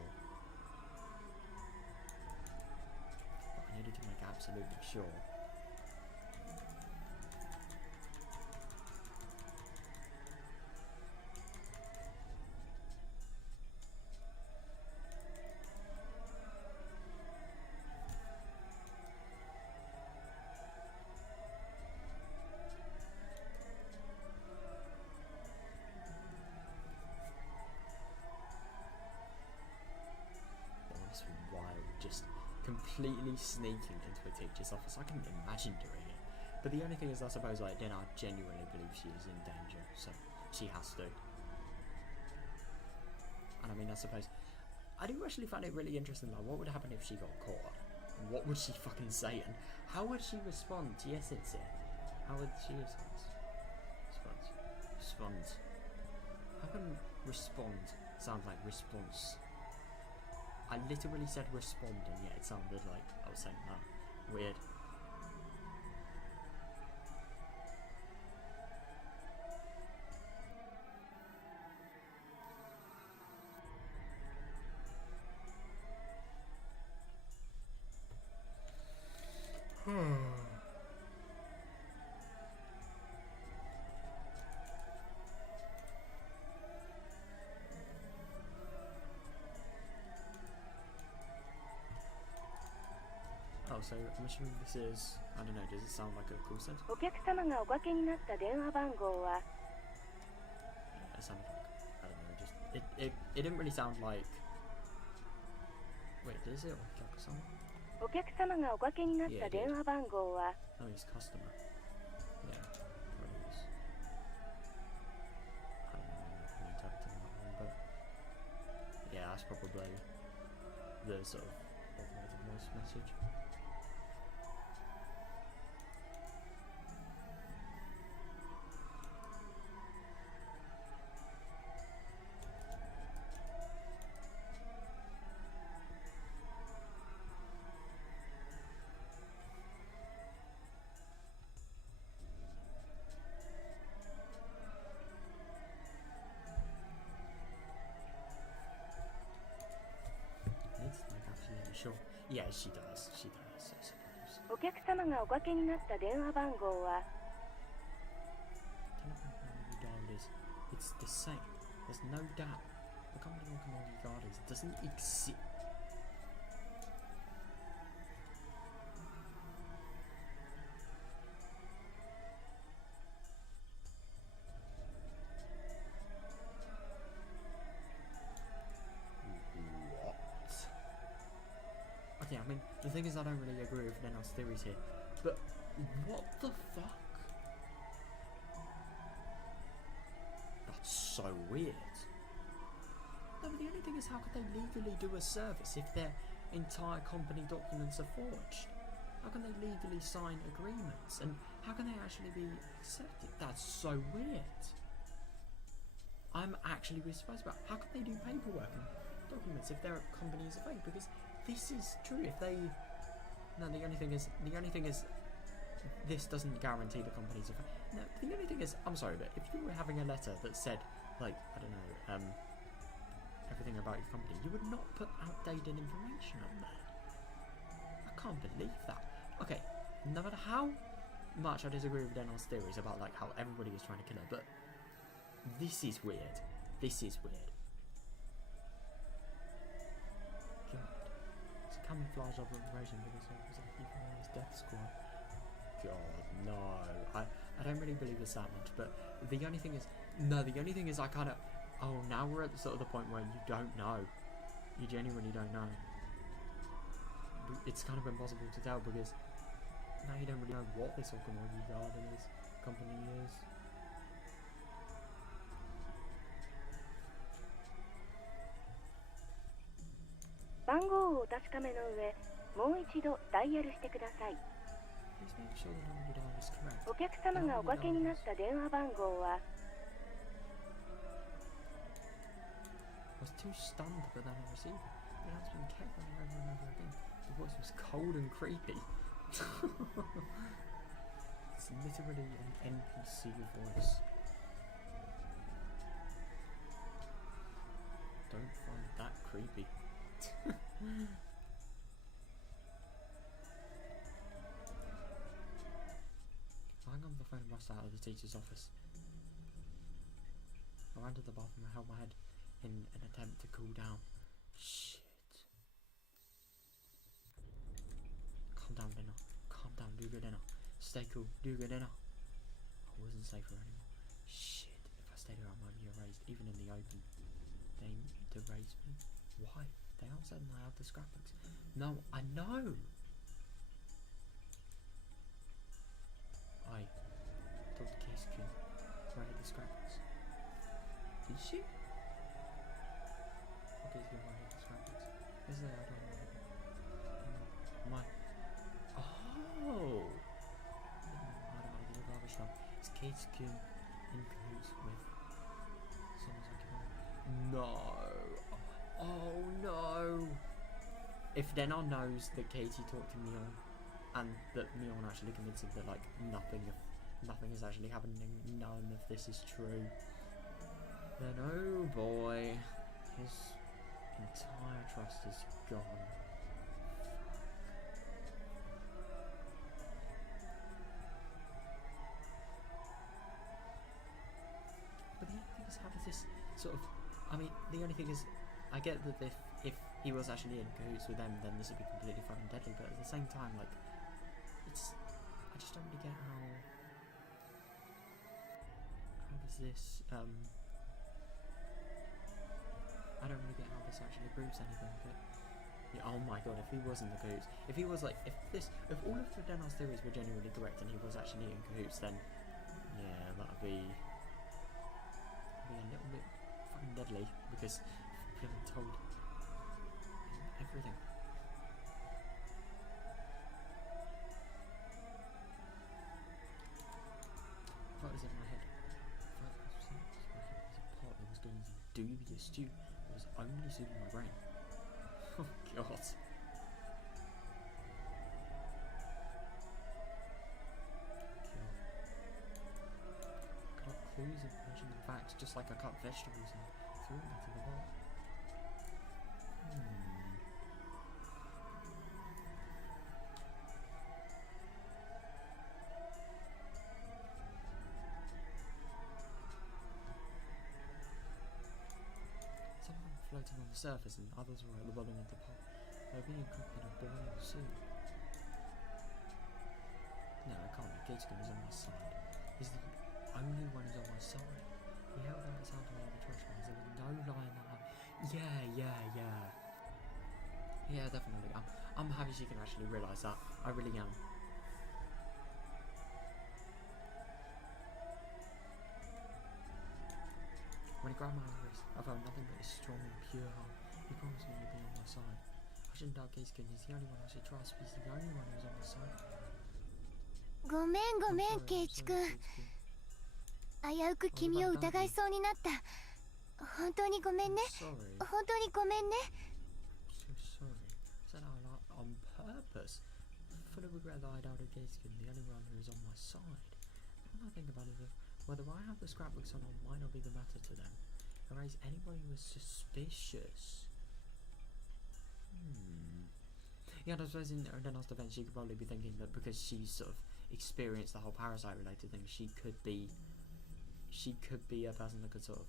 But I needed to make absolutely sure. Wild, just completely sneaking into a teacher's office. I couldn't imagine doing it. But the only thing is, I suppose, like, then I genuinely believe she is in danger, so she has to. And I mean, I suppose, I do actually find it really interesting, like, what would happen if she got caught? What would she fucking say? And how would she respond? Yes, it's it. How would she respond? Respond. How can respond sound like response? I literally said respond, and yet it sounded like I was saying that. Weird. Oh, so I'm assuming this is, I don't know, does it sound like a call center? Yeah, it sounded like, I don't know, just, it didn't really sound like, wait, is it Okyakasama? Yeah, it is. Oh, it's customer. Yeah, probably is. I don't know if I'm interpreting that one, but yeah, that's probably the sort of automated voice message. Sure. Yeah, she does. She does, I suppose. お客様がおかけになった電話番号は Telephone number you dialed is it's the same. There's no doubt. The company Okamogi Gardens doesn't exist. Okay, I mean, the thing is I don't really agree with Nenel's theories here, but what the fuck? That's so weird. No, but the only thing is how could they legally do a service if their entire company documents are forged? How can they legally sign agreements? And how can they actually be accepted? That's so weird. I'm actually really surprised about how can they do paperwork and documents if their company is fake? Because this is true. If they, no, the only thing is, this doesn't guarantee the company's fake. No, the only thing is, I'm sorry, but if you were having a letter that said, like, I don't know, everything about your company, you would not put outdated information on there. I can't believe that. Okay, no matter how much I disagree with Denel's theories about like how everybody is trying to kill her, but this is weird. This is weird. God. It's a camouflage operation because it was like his death squad. God, no. I don't really believe this that much, but the only thing is, I kind of, oh, now we're at the sort of the point where you don't know. You genuinely don't know. It's kind of impossible to tell because now you don't really know what this Okamogi Gardens company is.番号をお確かめの上、もう一度ダイヤルしてください。 Please make sure the number you dialed is correct. お客様がおかけになった電話番号は I was too stunned to put that on receiver. The announcement kept running over and over again. The voice was cold and creepy. It's literally an NPC voice. Don't find that creepy. I hung up the phone and rushed out of the teacher's office. I ran to the bathroom and held my head in an attempt to cool down. Shit. Calm down, Dinner. Calm down, do good, Dinner. Stay cool, do good, Dinner. I wasn't safer anymore. Shit. If I stayed here, I might be erased, even in the open. They erased me. Why? They all said I had the scrapbooks. No, I know. I told the case kid where I had the scrapbooks. Did she? Okay, it's good where I had the scrapbooks. Is there? I don't know. My. Oh! I don't know, the garbage dump. Is Kate Skin in cahoots with someone's occupying? No! Oh no! If Denon knows that Katie talked to Mion, and that Mion actually convinced him that like nothing is actually happening, none of this is true, then oh boy, his entire trust is gone. But the only thing is, how does this sort of, I mean, the only thing is, I get that if he was actually in cahoots with them, then this would be completely fucking deadly, but at the same time, like, it's, I just don't really get how does this, I don't really get how this actually proves anything, but, yeah, oh my god, if he was in the cahoots, if he was like, if all of Denar's theories were genuinely correct and he was actually in cahoots, then, yeah, that'd be a little bit fucking deadly, because we've been told everything. this stew was only soothing my brain. Oh god. Cut clues and measurement facts just like I cut vegetables and threw them into the pot. Some of them were floating on the surface and others were at the bottom of the pot. They were being cooked in a boiling soup. No, I can't be. Gatekin is on my side. He's the only one who's on my side. He held out his hand to me at the trash cans. There was no lie in that line. Yeah, definitely. I'm happy she can actually realise that. I really am. When he grabbed my wrist, I felt nothing but his strong and pure heart. He promised me to be on my side. I shouldn't doubt Gatekin. He's the only one I should trust. He's the only one who's on my side. ごめん、ケイチ君。危うく君を疑いそうになった。本当にごめんね。本当にごめんね。So sorry. Said out loud on purpose. Full of regret that I doubted Gatekin, the only one who was on my side. When I think about it, whether I have the scrapbooks or not might not be the matter to them. Erase anybody who was suspicious. Yeah, I suppose in Rena's defense, she could probably be thinking that because she sort of experienced the whole parasite related thing, she could be a person that could sort of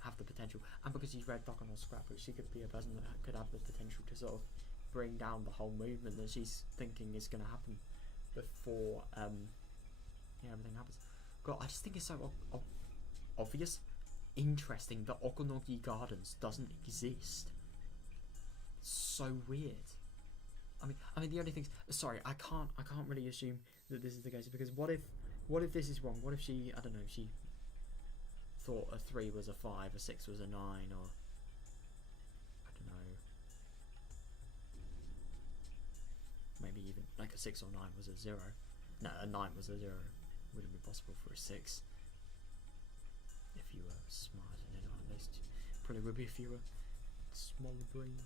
have the potential, and because she's read Dokon's scrapbook, she could be a person that could have the potential to sort of bring down the whole movement that she's thinking is going to happen before everything happens. God, I just think it's so obvious, interesting that Okonogi Gardens doesn't exist. So weird. I mean, the only things. Sorry, I can't really assume that this is the case, because what if this is wrong? What if she, I don't know, she thought a 3 was a 5, a 6 was a 9, or I don't know, maybe even like a 6 or 9 was a 0. No, a 9 was a 0. Wouldn't be possible for a 6 if you were smart and at least. Probably would be if you were smaller brain.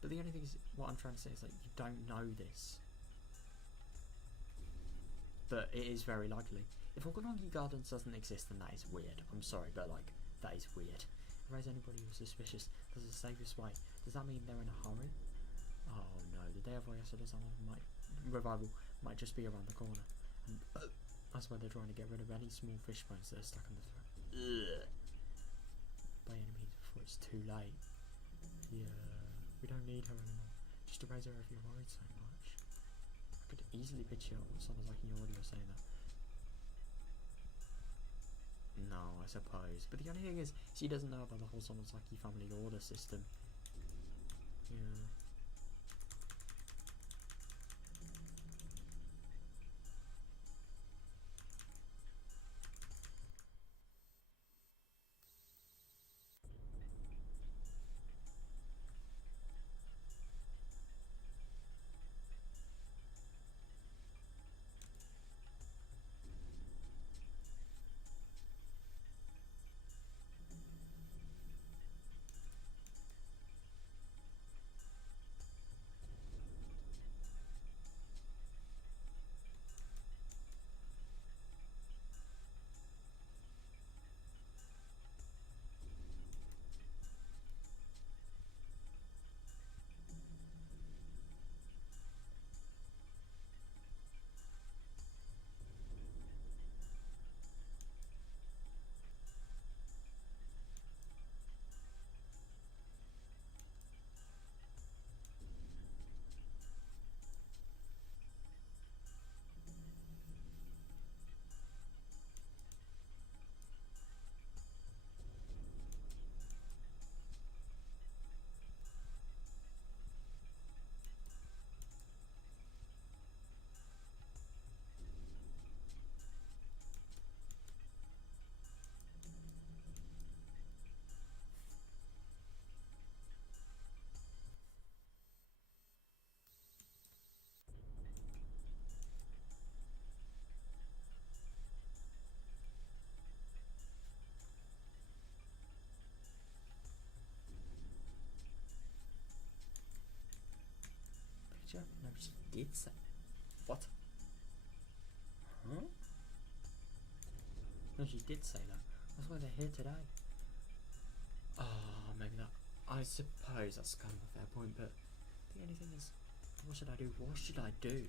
But the only thing is, what I'm trying to say is, like, you don't know this, but it is very likely. If Okonogi Gardens doesn't exist, then that is weird. I'm sorry, but like, that is weird. Erase anybody who's suspicious. That's the safest way. Does that mean they're in a hurry? Oh no, the day of revival might just be around the corner, and that's why they're trying to get rid of any small fish bones that are stuck in the throat. By any means before it's too late. Yeah. We don't need her anymore. Just erase her if you're worried so much. I could easily picture what someone's like in your audio saying that. No, I suppose. But the only thing is, she doesn't know about the whole Sonosaki family order system. Yeah. lecture? No, she did say. What? Huh? No, she did say that. That's why they're here today. Oh, maybe that. I suppose that's kind of a fair point, but the only thing is, what should I do? What should I do?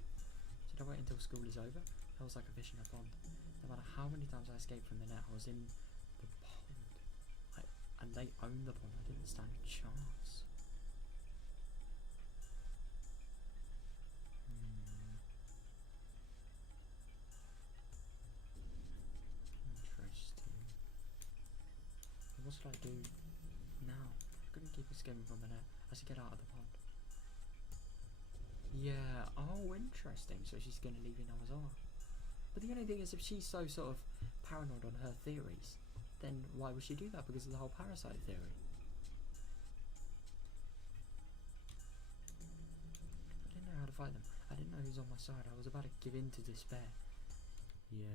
Should I wait until school is over? That was like a fish in a pond. No matter how many times I escaped from the net, I was in the pond. And they owned the pond. I didn't stand a chance. Interesting. What should I do now? I couldn't keep escaping from the net. I should get out of the pond. Yeah, oh interesting. So she's gonna leave in Amazoa. But the only thing is, if she's so sort of paranoid on her theories, then why would she do that? Because of the whole parasite theory. I didn't know how to fight them. I didn't know who's on my side. I was about to give in to despair. Yeah.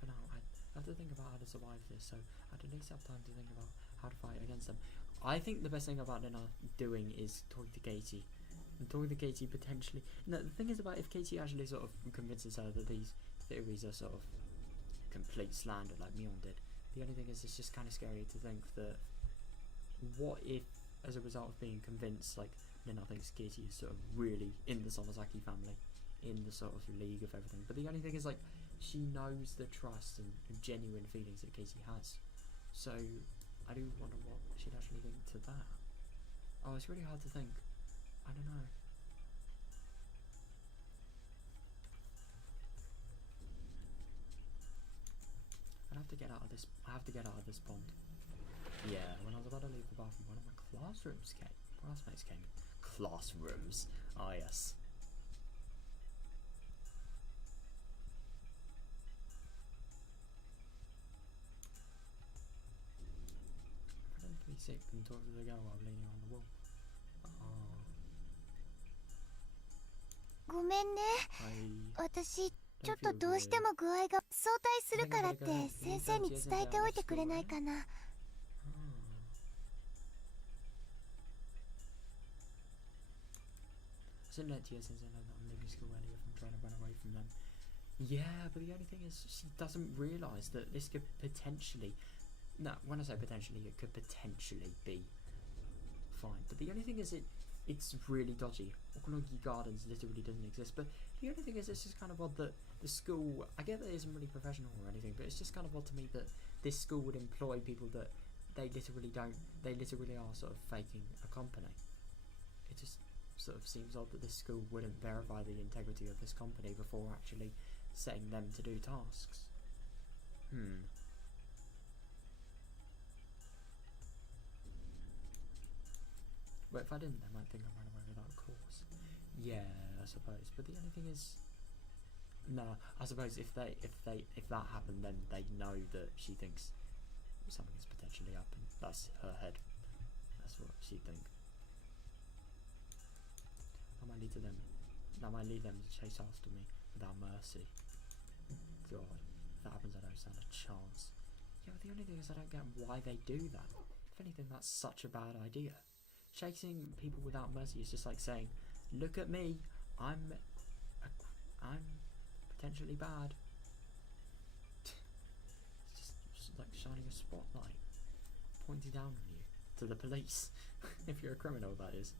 For now, I have to think about how to survive this, so I'd at least have time to think about how to fight against them. I think the best thing about Nina doing is talking to Katie. And talking to Katie potentially... No, the thing is about if Katie actually sort of convinces her that these theories are sort of complete slander like Mion did, the only thing is it's just kind of scary to think that what if, as a result of being convinced, like, Nina thinks Katie is sort of really in the Sonozaki family, in the sort of league of everything. But the only thing is, like, she knows the trust and genuine feelings that Katie has. So I do wonder what she'd actually think to that. Oh, it's really hard to think. I don't know. I have to get out of this. I have to get out of this pond. Yeah, when I was about to leave the bathroom, one of my classmates came. Classrooms. Ah, yes. Pretend to be sick and talk to the girl while leaning on the wall. Oh. ごめんね。私ちょっとどうしても具合が早退するからって先生に伝えておいてくれないかな。Shouldn't let Tia Sensei know that I'm leaving school early if I'm trying to run away from them. Yeah, but the only thing is she doesn't realise that this could potentially... No, when I say potentially, it could potentially be fine. But the only thing is it's really dodgy. Okunogi Gardens literally doesn't exist. But the only thing is it's just kind of odd that the school... I get that it isn't really professional or anything, but it's just kind of odd to me that this school would employ people that they literally don't... They literally are sort of faking a company. It just sort of seems odd that this school wouldn't verify the integrity of this company before actually setting them to do tasks. But if I didn't, they might think I ran away without cause. Yeah, I suppose. But the only thing is, no, I suppose if that happened, then they know that she thinks something's potentially up, and that's her head. That's what she'd think. That might lead them to chase after me without mercy. God, if that happens, I don't stand a chance. Yeah, but the only thing is I don't get why they do that. If anything, that's such a bad idea. Chasing people without mercy is just like saying, "Look at me, I'm potentially bad." It's just like shining a spotlight, pointing down on you to the police. If you're a criminal, that is.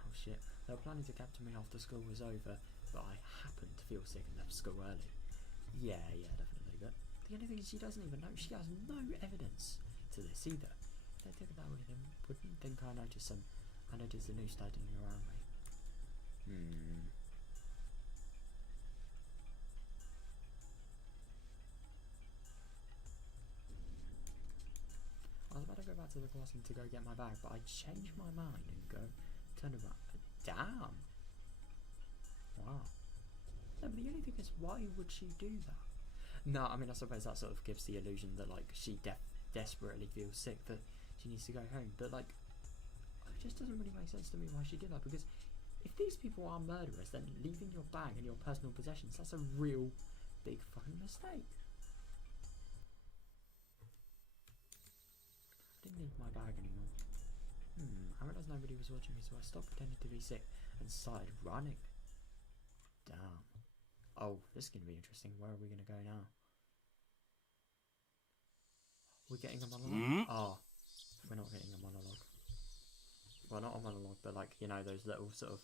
Oh shit! They were planning to capture me after school was over, but I happened to feel sick and left school early. Yeah, definitely. But the only thing is she doesn't even know. She has no evidence to this either. If they took it that way, then wouldn't think I noticed them. I noticed the news starting around me. I was about to go back to the classroom to go get my bag, but I changed my mind and turn around. Damn! Wow. No, but the only thing is, why would she do that? No, I mean, I suppose that sort of gives the illusion that, like, she desperately feels sick, that she needs to go home. But, like, it just doesn't really make sense to me why she did that, because if these people are murderers, then leaving your bag and your personal possessions, that's a real big fucking mistake. I didn't need my bag anymore. I realised nobody was watching me, so I stopped pretending to be sick and started running. Damn. Oh, this is going to be interesting. Where are we going to go now? We're getting a monologue? Oh, we're not getting a monologue. Well, not a monologue, but like, you know, those little sort of...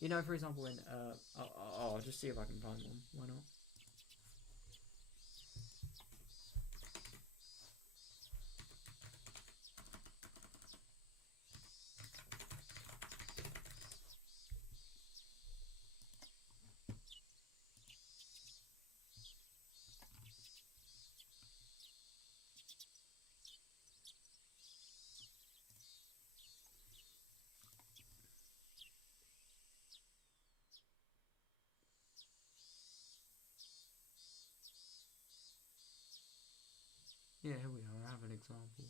You know, for example, in... I'll just see if I can find one. Why not? Yeah, here we are. I have an example.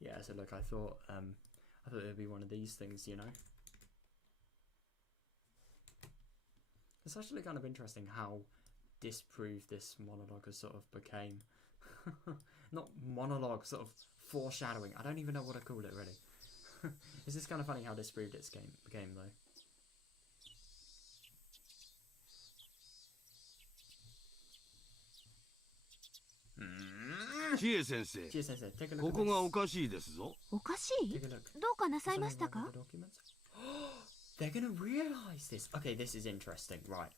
Yeah, so look, I thought it would be one of these things, you know. It's actually kind of interesting how disproved this monologue has sort of became. Not monologue, sort of foreshadowing. I don't even know what to call it, really. It's just kind of funny how disproved it's became, though.千恵先生、ここがおかしいですぞ。おかしい？どうかなさいましたか？ They're gonna realize this. Okay, this is interesting, right?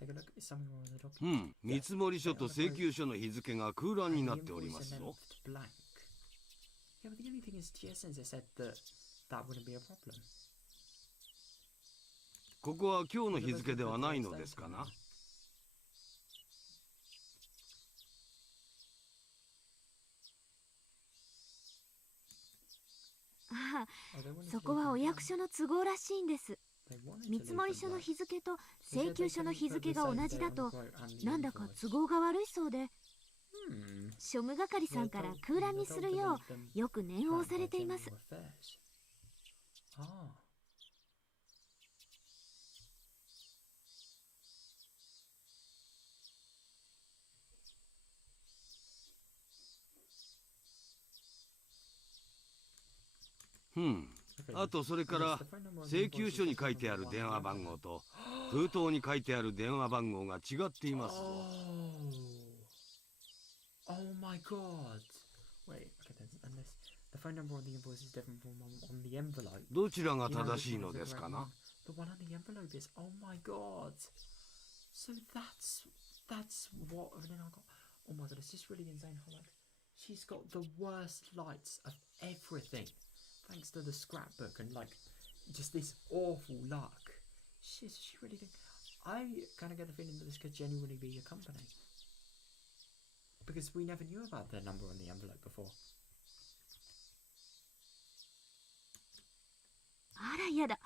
Take a look. Is something wrong with the document? 見積書と請求書の日付が空欄になっておりますぞ。Yeah, but the only thing is, Tia-sensei said that wouldn't be a problem. ここは今日の日付ではないのですかな。ああ、そこはお役所の都合らしいんです。見積書の日付と請求書の日付が同じだとなんだか都合が悪いそうで、庶務係さんから空欄にするようよく念を押されています。あとそれから請求書に書いてある電話番号と封筒に書いてある電話番号が違っていますぞ。Oh my god. Wait, okay, and this the phone number on the invoice is different from on the envelope. どちらが正しいのですかな。The one on the envelope is, oh my god. So that's what then I got. Oh my god, it's just really insane how like she's got the worst lights of everything. Thanks to the scrapbook and like just this awful luck. She really did. I kind of get the feeling that this could genuinely be a company. Because we never knew about the number on the envelope before. あらやだ、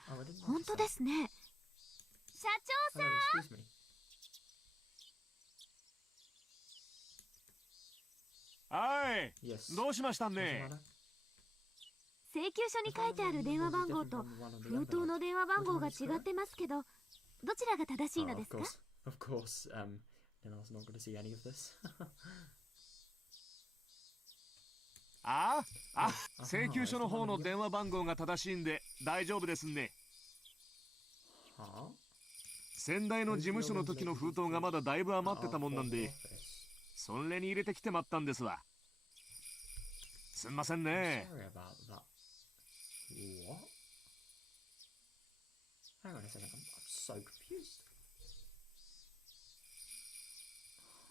本当ですね。社長さん。Excuse me. はい。Yes. どうしましたね。請求書に書いてある電話番号と封筒の電話番号が違ってますけど、どちらが正しいのですか？ Of course, Lena's not going to see any of this. 請求書の方の電話番号が正しいんで大丈夫ですね。先代の事務所の時の封筒がまだだいぶ余ってたもんなんで、それに入れてきてまったんですわ。すんませんね。What? Hang on a second, I'm so confused.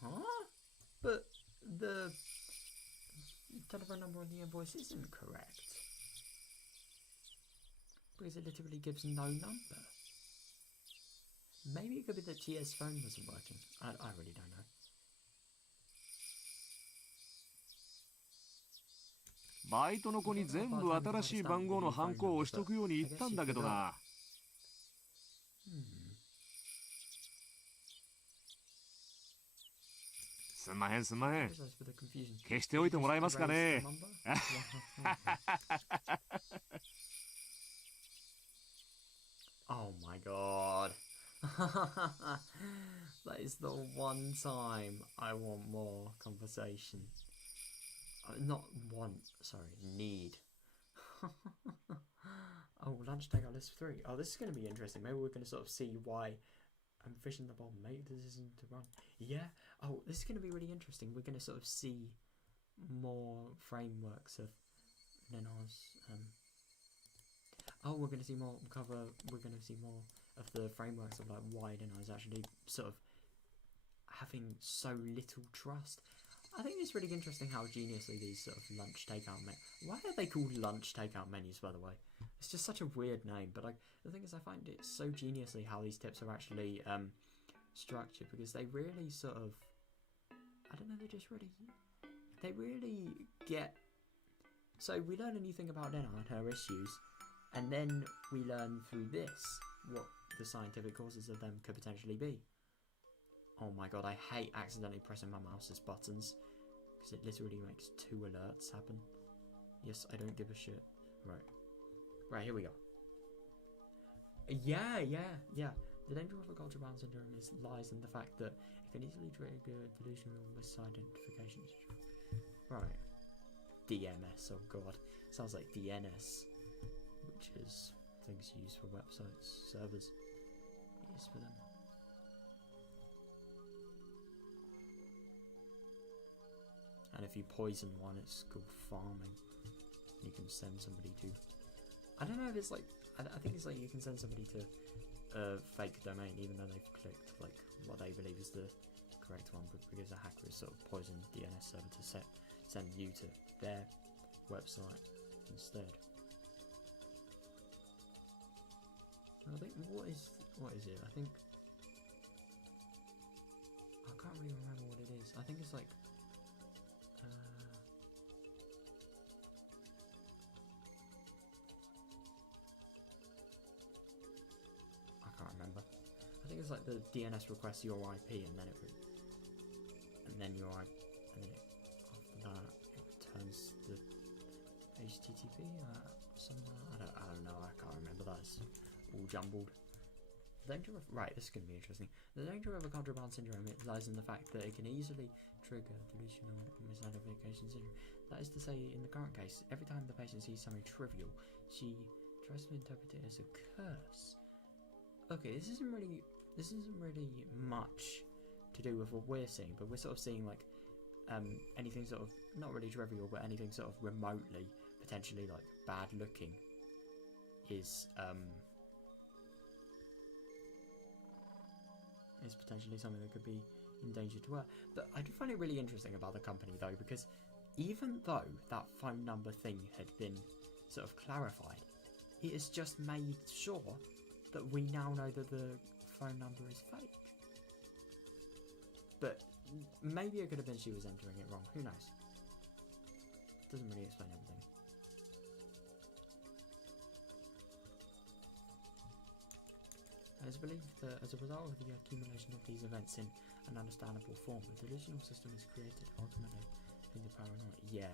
Huh? But telephone number on the invoice isn't correct. Because it literally gives no number. Maybe it could be that Tia's phone wasn't working. I really don't know. バイトの子に全部新しい番号のハンコを押しとくように言ったんだけどな。すんまへんすんまへん。消しておいてもらえますかね。Oh my god. That is the one time I want more conversation. Not want, sorry, need. Oh, lunch takeout list 3. Oh, this is going to be interesting. Maybe we're going to sort of see why I'm fishing the bottom. Maybe this isn't to run. Yeah. Oh, this is going to be really interesting. We're going to sort of see more frameworks of Nenar's. Oh, we're going to see more cover. We're going to see more of the frameworks of like why Nenar's actually sort of having so little trust. I think it's really interesting how geniusly these sort of lunch takeout menus. Why are they called lunch takeout menus, by the way? It's just such a weird name, but the thing is, I find it so geniusly how these tips are actually structured, because they really sort of, I don't know, they really get. So we learn a new thing about Lena and her issues, and then we learn through this what the scientific causes of them could potentially be. Oh my god, I hate accidentally pressing my mouse's buttons, because it literally makes 2 alerts happen. Yes, I don't give a shit. Right, here we go. Yeah. The danger of a culture bound syndrome lies in the fact that it can easily trigger delusional misidentification. Right. DMS, oh god. Sounds like DNS, which is things used for websites, servers. Used for them. And if you poison one, it's called farming. You can send somebody to... I don't know if it's like... I think it's like you can send somebody to a fake domain, even though they've clicked like what they believe is the correct one, but because a hacker has sort of poisoned the DNS server to send you to their website instead. I think... What is it? I think... I can't really remember what it is. I think it's like... I can't remember. I think it's like the DNS requests your IP, and then after that it returns the HTTP. Something. I don't know. I can't remember. That's all jumbled. The danger of this is going to be interesting. The danger of a contraband syndrome lies in the fact that it can easily trigger delusional misidentification syndrome. That is to say, in the current case, every time the patient sees something trivial, she tries to interpret it as a curse. Okay, this isn't really much to do with what we're seeing, but we're sort of seeing like anything sort of not really trivial, but anything sort of remotely potentially like bad looking is potentially something that could be in danger to her. But I do find it really interesting about the company though, because even though that phone number thing had been sort of clarified, it has just made sure that we now know that the phone number is fake. But maybe it could have been she was entering it wrong, who knows? Doesn't really explain everything. It is believed that as a result of the accumulation of these events in an understandable form, a delusional system is created, ultimately in the paranoia. Yeah.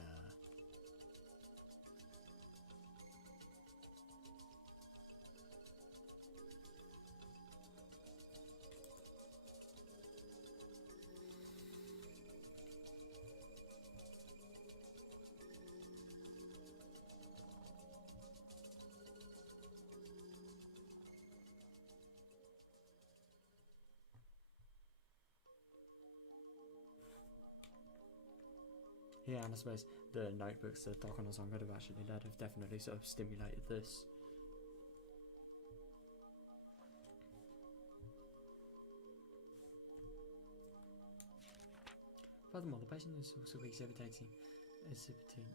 Yeah, and I suppose the notebooks that Takono-san could have actually led have definitely sort of stimulated this. Furthermore, the patient is also exhibiting exhibiting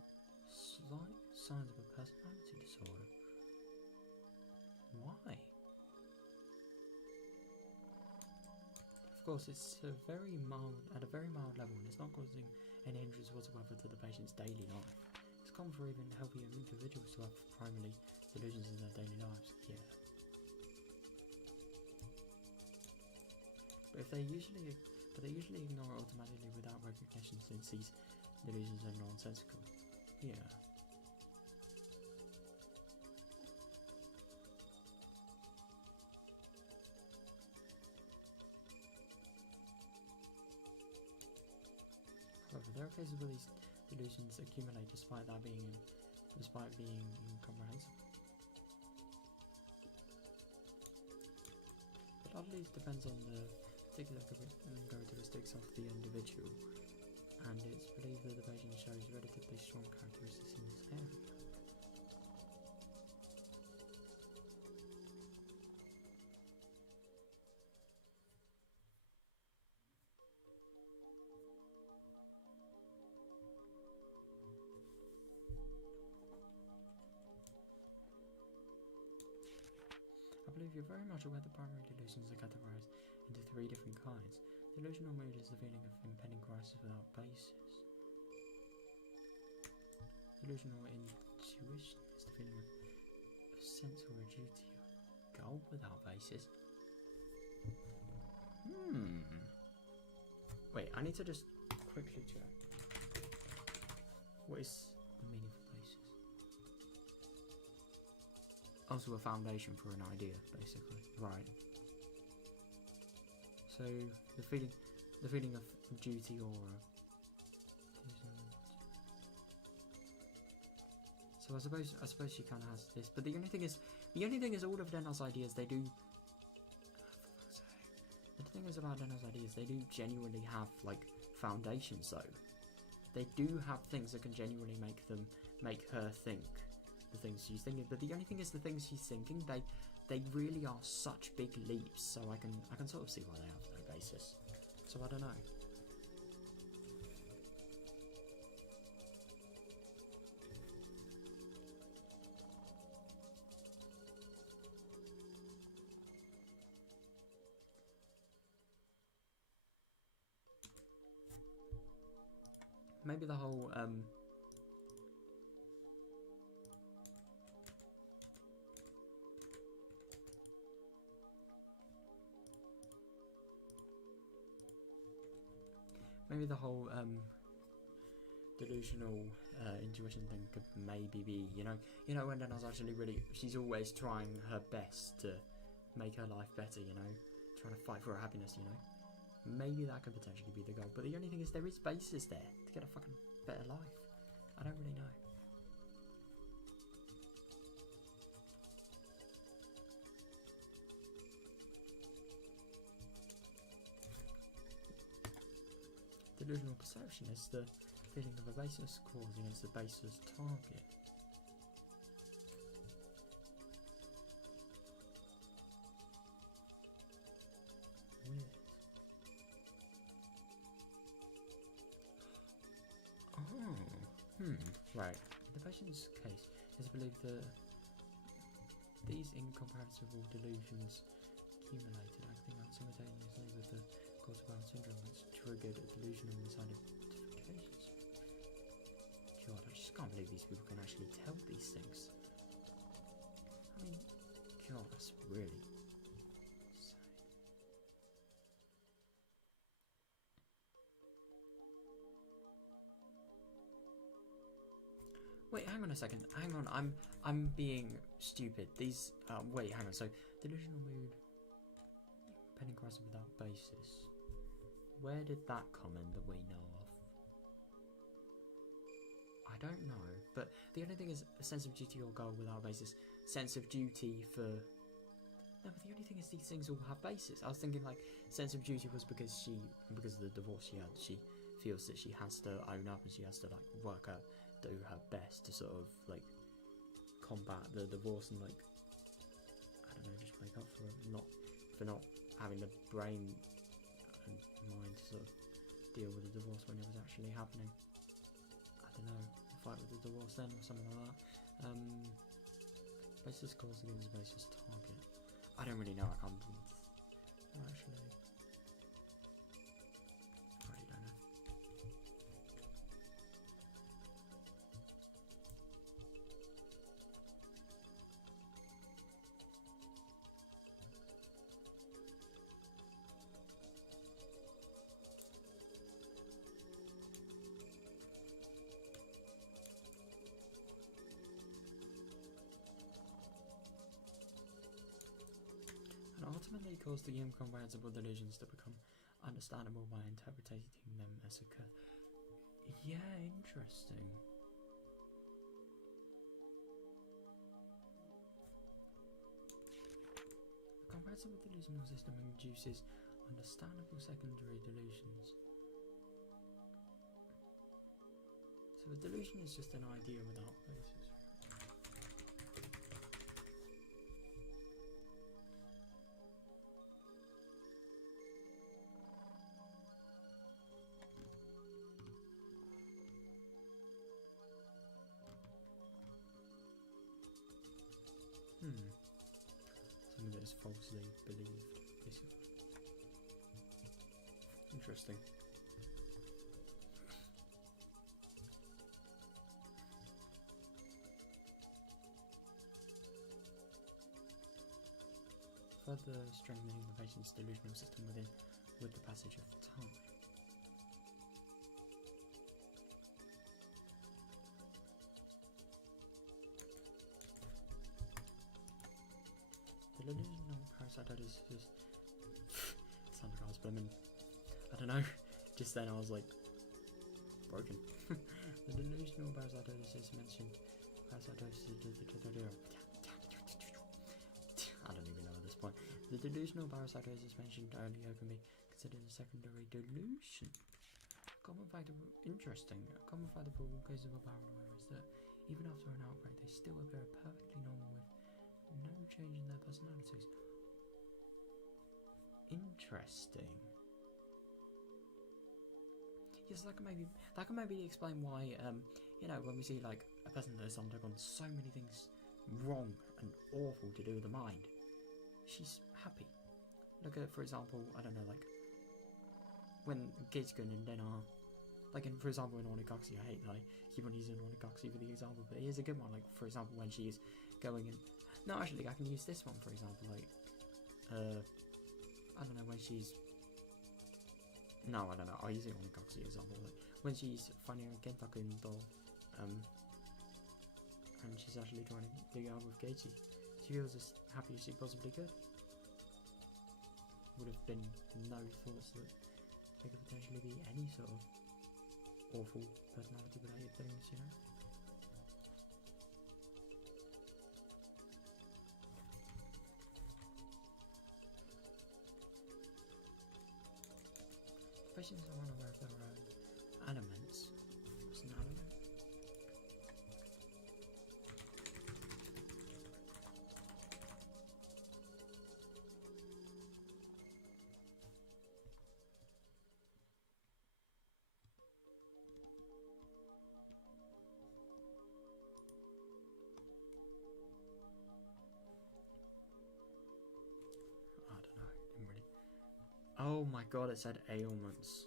slight signs of a personality disorder. Why? Of course, it's at a very mild level, and it's not causing any hindrance whatsoever to the patient's daily life. It's common for even healthy individuals to have primarily delusions in their daily lives. Yeah. But they usually ignore it automatically without recognition, since these delusions are nonsensical. Yeah. However, there are cases where these delusions accumulate despite being incomprehensible. But oddly, it depends on the particular characteristics of the individual, and it's believed that the patient shows relatively strong characteristics in this area. I believe you're very much aware that primary delusions are categorized into 3 different kinds. Delusional mood is the feeling of impending crisis without basis. Delusional intuition is the feeling of sense or a duty or goal without basis. Wait, I need to just quickly check. What is the meaning of basis? Also a foundation for an idea, basically. Right. So the feeling of duty or so I suppose she kind of has this, but the only thing is all of Denna's ideas, they do. The thing is about Denna's ideas, they do genuinely have like foundations though. They do have things that can genuinely make her think the things she's thinking, but the only thing is the things she's thinking, they really are such big leaps, so I can sort of see why they have no basis. So I don't know. Maybe the whole delusional intuition thing could maybe be, you know when Denna's actually she's always trying her best to make her life better, trying to fight for her happiness, maybe that could potentially be the goal. But the only thing is there is basis there to get a fucking better life. I don't really know. Delusional perception is the feeling of a baseless cause against a baseless target. Weird. Right. In the patient's case, it's believed that these incomprehensible delusions accumulated, acting out simultaneously with the Cortical syndrome, that's triggered a delusional misidentifications. God, I just can't believe these people can actually tell these things. I mean, God, that's really insane. Wait, hang on a second. Hang on, I'm being stupid. These wait, hang on. So delusional mood, pending crisis without basis. Where did that come in that we know of? I don't know, but the only thing is a sense of duty or goal without a basis. Sense of duty for... No, but the only thing is these things all have basis. I was thinking like sense of duty was because of the divorce she had, she feels that she has to own up and she has to like work out, do her best to sort of like combat the divorce and like, I don't know, just make up for not having the brain and mind to sort of deal with the divorce when it was actually happening. I don't know, fight with the dwarves then or something like that. Basis calls against basis target. I don't really know. I can't actually. I really don't know. And ultimately cause the incomprehensible delusions to become understandable by interpreting them as occur. Yeah, interesting. The comprehensible delusional system induces understandable secondary delusions. So a delusion is just an idea without basis. Something that is falsely believed, basically. Interesting. Further strengthening the patient's delusional system with the passage of time. The delusional parasitosis is sounds like I was blooming. I don't know. Just then I was like broken. The delusional parasitosis is mentioned. I don't even know at this point. The delusional parasitosis mentioned earlier can be considered a secondary delusion. Interesting. A common factor for all cases of paranoia is that even after an outbreak, they still appear perfectly normal with no change in their personalities. Interesting. Yes, that can maybe explain why you know, when we see like a person that has undergone so many things wrong and awful to do with the mind, she's happy. Look at, for example, I don't know, like when Gategun and then like in, for example, in Onikakushi, I hate that I keep on using Onikakushi for the example, but here's a good one. Like for example, when she's going in. No, actually, I can use this one, for example, like, I don't know, when she's... No, I don't know, I'll use it on the Onikakushi example, like, when she's finding a Kentaku doll, and she's actually trying to dig out with Geichi, she feels as happy as she possibly could. Would have been no thoughts that there could potentially be any sort of awful personality-related things, you know? Patients are unaware of their own elements. What's an element? I don't know. Didn't really. Oh my god! It said ailments.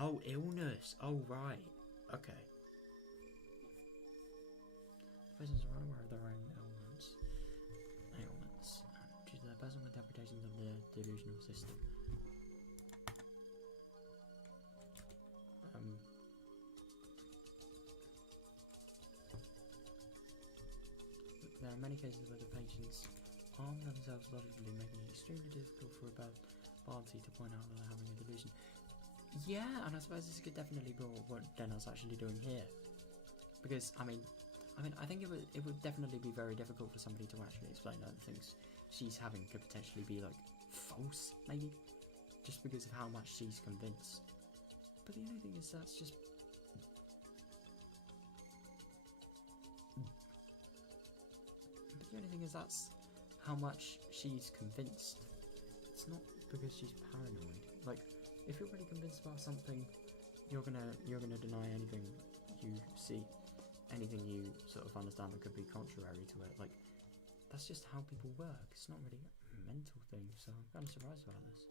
Oh, illness. Oh, right. Okay. Patients are unaware of their own ailments. Due to their personal interpretations of the delusional system. There are many cases where the patients harm themselves logically, making it extremely difficult for a party to point out that they're having a delusion. Yeah, and I suppose this could definitely be what Denna's actually doing here, because I mean, I think it would definitely be very difficult for somebody to actually explain that the things she's having could potentially be like false, maybe, just because of how much she's convinced. But the only thing is that's just. But the only thing is that's how much she's convinced. It's not because she's paranoid. Like, if you're really convinced about something, you're gonna deny anything you see, anything you sort of understand that could be contrary to it. Like, that's just how people work. It's not really a mental thing, so I'm kind of surprised about this.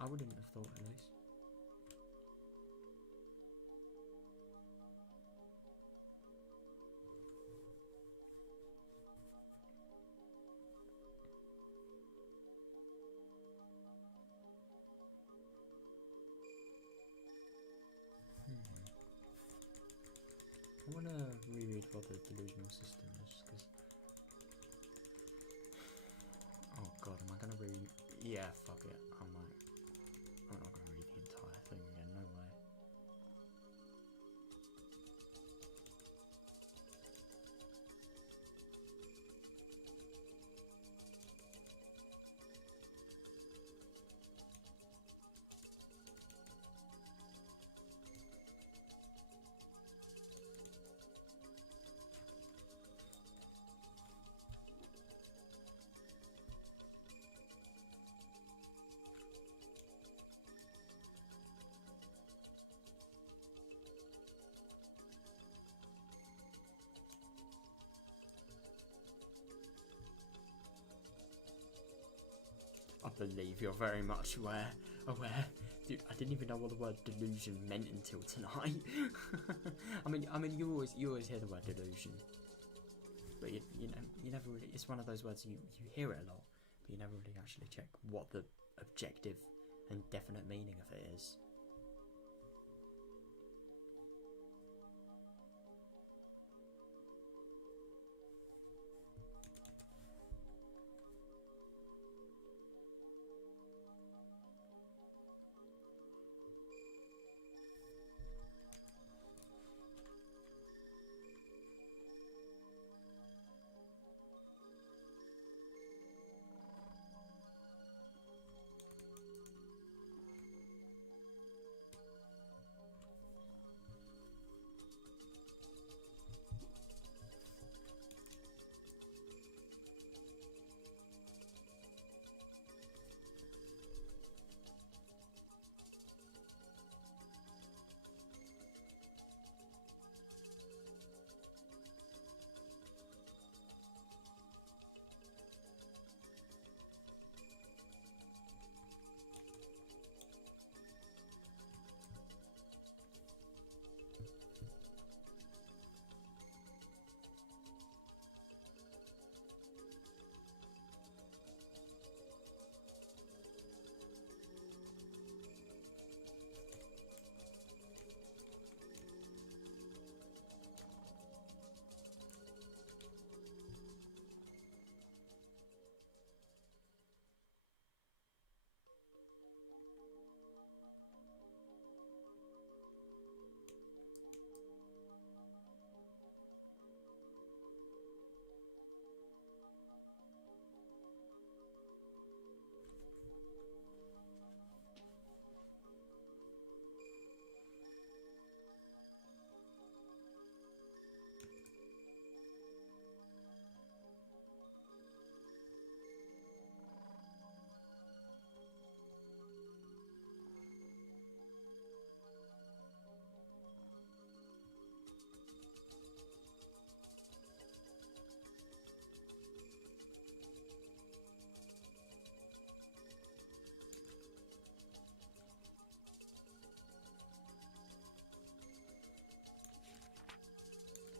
I wouldn't have thought, at least. I want to reread what the delusional system is, because... Oh god, am I going to read... Yeah, fuck it, I might. I'm not going to read the entire thing again, no way. I believe you're very much aware. Dude, I didn't even know what the word delusion meant until tonight. I mean, you always hear the word delusion, but you never really. It's one of those words you hear it a lot, but you never really actually check what the objective and definite meaning of it is.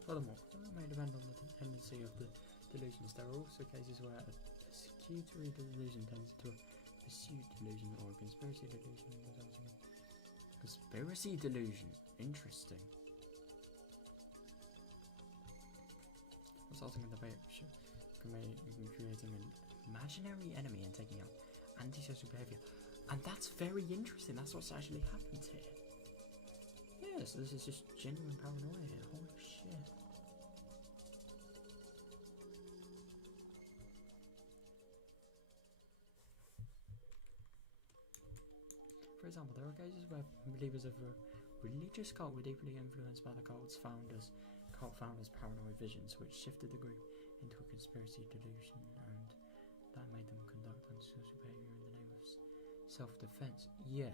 Furthermore, it may depend on the tendency of the delusions. There are also cases where a persecutory delusion tends to a pursuit delusion or a conspiracy delusion resulting in... Conspiracy delusion? Interesting. Resulting in the creating an imaginary enemy and taking out antisocial behaviour. And that's very interesting, that's what's actually happened here. Yeah, so this is just genuine paranoia here, holy shit. For example, there are cases where believers of a religious cult were deeply influenced by the cult founders' paranoid visions, which shifted the group into a conspiracy delusion, and that made them conduct antisocial behaviour in the name of Self-defense. Yeah.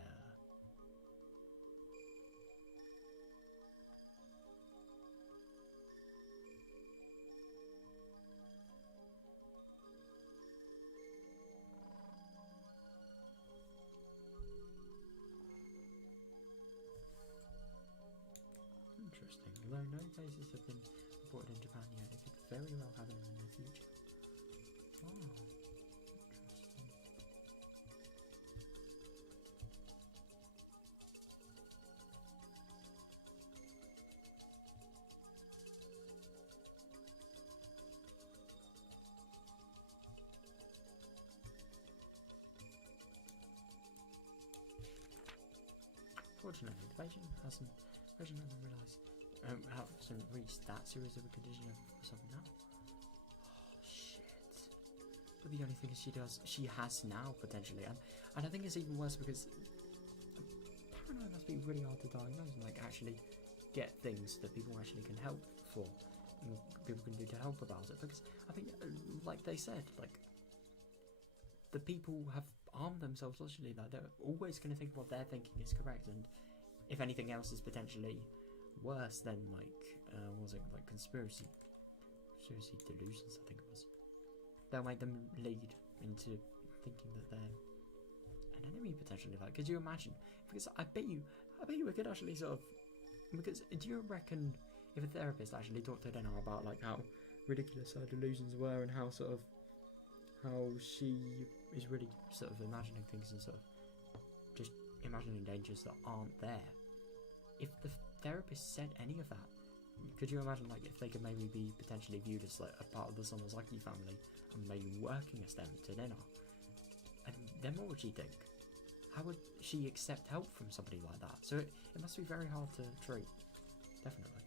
Interesting. Although no cases have been reported in Japan yet, it could very well happen in the near future. Oh, interesting. Fortunately, the patient hasn't realised, hasn't reached that serious of a condition as of now. Oh shit! But the only thing is, she has now potentially, and I think it's even worse because paranoia must be really hard to diagnose and like actually get things that people actually can help for, and people can do to help about it. Because I think, like they said, like the people have armed themselves logically, like they're always going to think what they're thinking is correct, and if anything else is potentially worse than like what was it, like conspiracy delusions, I think it was, they'll make them lead into thinking that they're an enemy potentially. Like, could you imagine? Because I bet you we could actually sort of, because do you reckon if a therapist actually talked to Dana about like how ridiculous her delusions were and how sort of how she is really sort of imagining things and sort of just imagining dangers that aren't there. If the therapist said any of that, could you imagine like if they could maybe be potentially viewed as like a part of the Sonozaki family and maybe working as them to dinner? And then what would she think? How would she accept help from somebody like that? So it must be very hard to treat, definitely.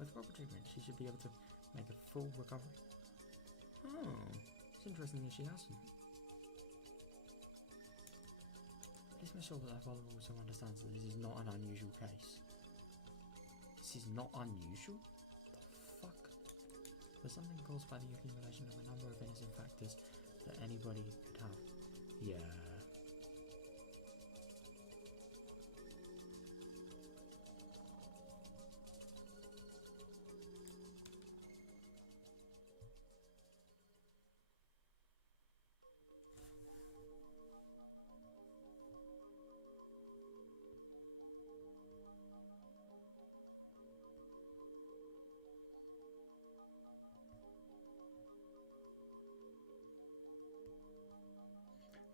With proper treatment, she should be able to make a full recovery. Oh, it's interesting that she hasn't. Let's make sure that our father also understands that this is not an unusual case. This is not unusual? The fuck? There's something caused by the accumulation of a number of innocent factors that anybody could have. Yeah.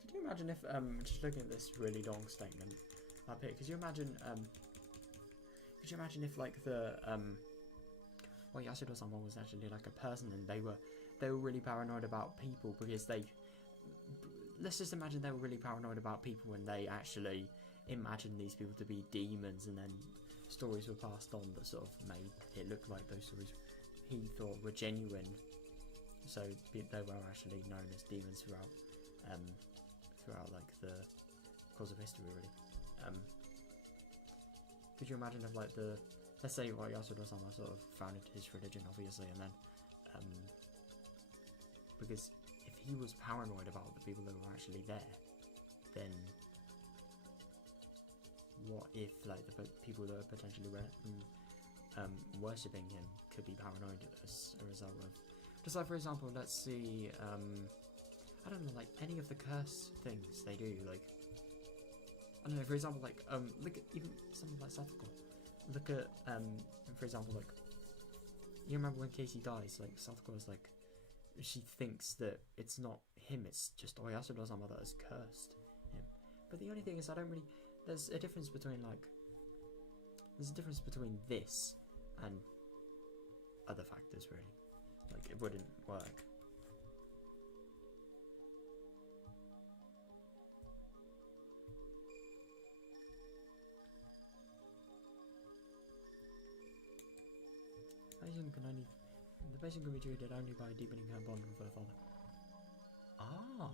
Could you imagine if, just looking at this really long statement up here, could you imagine if like the, well, Yasuda-sama was actually like a person and they were really paranoid about people because let's just imagine they were really paranoid about people and they actually imagined these people to be demons, and then stories were passed on that sort of made it look like those stories he thought were genuine, so they were actually known as demons throughout like the course of history, really. Could you imagine if like let's say well, Yasuda-sama sort of founded his religion obviously, and then because if he was paranoid about the people that were actually there, then what if like the people that are potentially worshipping him could be paranoid as a result of, just like for example, let's see, I don't know, like any of the curse things they do, like I don't know, for example, like look at even something like Satoko. Look at for example, like you remember when Casey dies, like Satoko is like, she thinks that it's not him, it's just Oyasuda-sama that has cursed him. But the only thing is, there's a difference between this and other factors, really. Like, it wouldn't work. The patient can be treated only by deepening her bond with her father. Ah!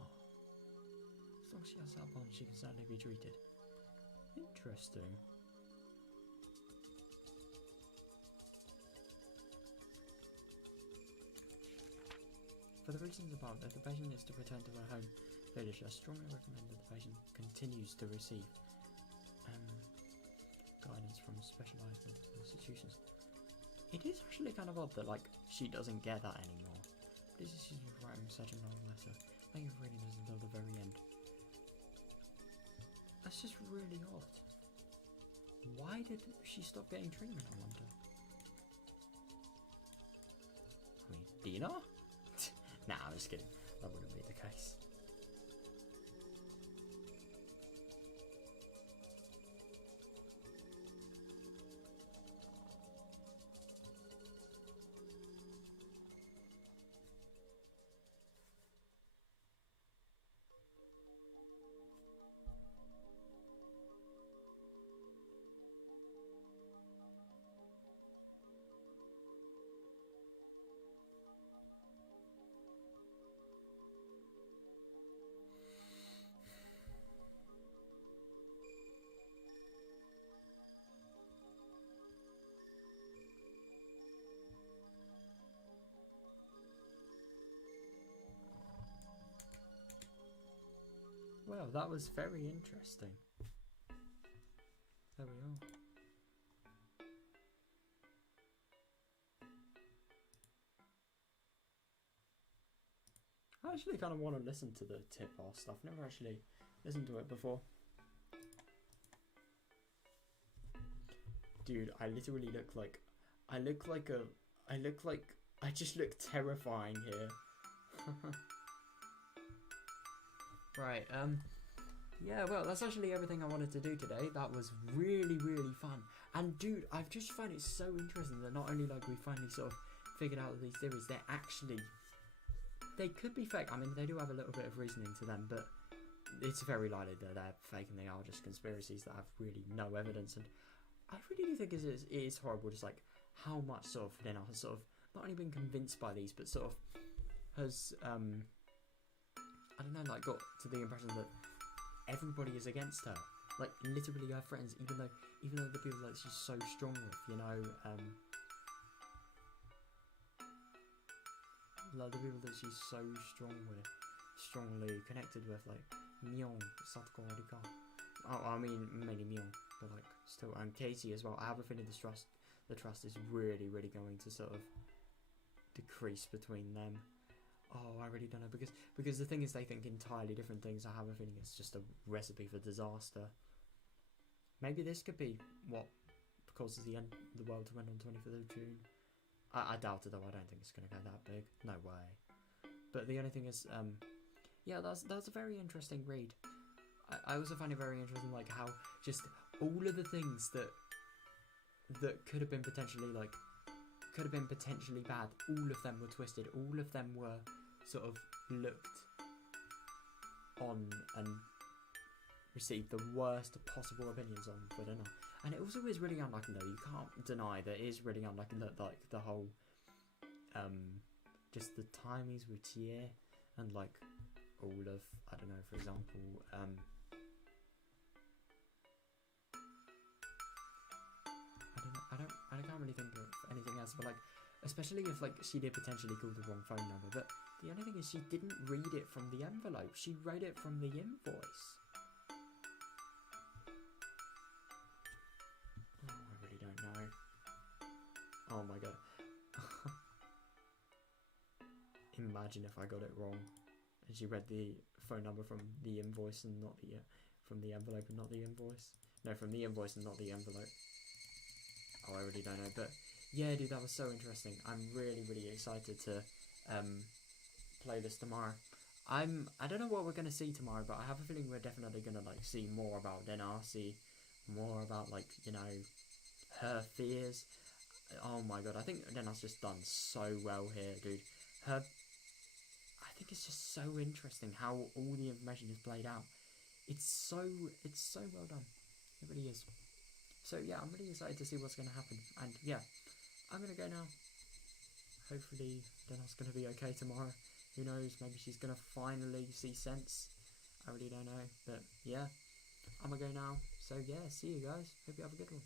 As long as she has that bond, she can certainly be treated. Interesting. For the reasons above, if the patient is to return to her home village, I strongly recommend that the patient continues to receive guidance from specialized medical institutions. It is actually kind of odd that, like, she doesn't get that anymore. This is she's writing such a long letter. Thank you for reading this until the very end. That's just really odd. Why did she stop getting treatment, I wonder? I mean, Dina? Nah, I'm just kidding. That wouldn't be the case. Well, that was very interesting. There we are. I actually kind of want to listen to the tip-off stuff. Never actually listened to it before. Dude, I literally look like... I just look terrifying here. Right, yeah, well, that's actually everything I wanted to do today. That was really, really fun. And dude, I've just found it so interesting that not only, like, we finally sort of figured out that these theories, they're actually... They could be fake. I mean, they do have a little bit of reasoning to them, but it's very likely that they're fake and they are just conspiracies that have really no evidence. And I really do think it is horrible, just like how much sort of Lena has sort of not only been convinced by these, but sort of has I don't know, like got to the impression that everybody is against her, like literally her friends, even though the people that she's so strong with, you know, like the people that she's so strongly connected with, like Myeon, Satoko, Rika. Oh, I mean mainly Myeon, but like still, and Katie as well. I have a feeling the trust is really, really going to sort of decrease between them. Oh, I really don't know, because the thing is, they think entirely different things. I have a feeling it's just a recipe for disaster. Maybe this could be what causes the world to end on 25th of June. I doubt it though. I don't think it's going to go that big. No way. But the only thing is, yeah, that's a very interesting read. I also find it very interesting, like how just all of the things that could have been potentially bad, all of them were twisted. All of them were sort of looked on and received the worst possible opinions on for dinner. And it also is really unlucky though. You can't deny that it is really unlucky that like the whole just the timies with Tie and like all of, I don't know, for example, I can't really think of anything else, but like, especially if like she did potentially call the wrong phone number, but the only thing is she didn't read it from the envelope, she read it from the invoice. Oh, I really don't know. Oh my god. Imagine if I got it wrong and she read the phone number from the invoice and not the from the envelope and not the invoice. No, from the invoice and not the envelope. Oh, I really don't know, but yeah, dude, that was so interesting. I'm really, really excited to play this tomorrow. I don't know what we're gonna see tomorrow, but I have a feeling we're definitely gonna like see more about Denar, see more about, like, you know, her fears. Oh my god, I think Denar's just done so well here, dude. I think it's just so interesting how all the information is played out. It's so well done. It really is. So yeah, I'm really excited to see what's going to happen. And yeah, I'm going to go now. Hopefully Denar's going to be okay tomorrow. Who knows, maybe she's going to finally see sense. I really don't know. But yeah, I'm going to go now. So yeah, see you guys. Hope you have a good one.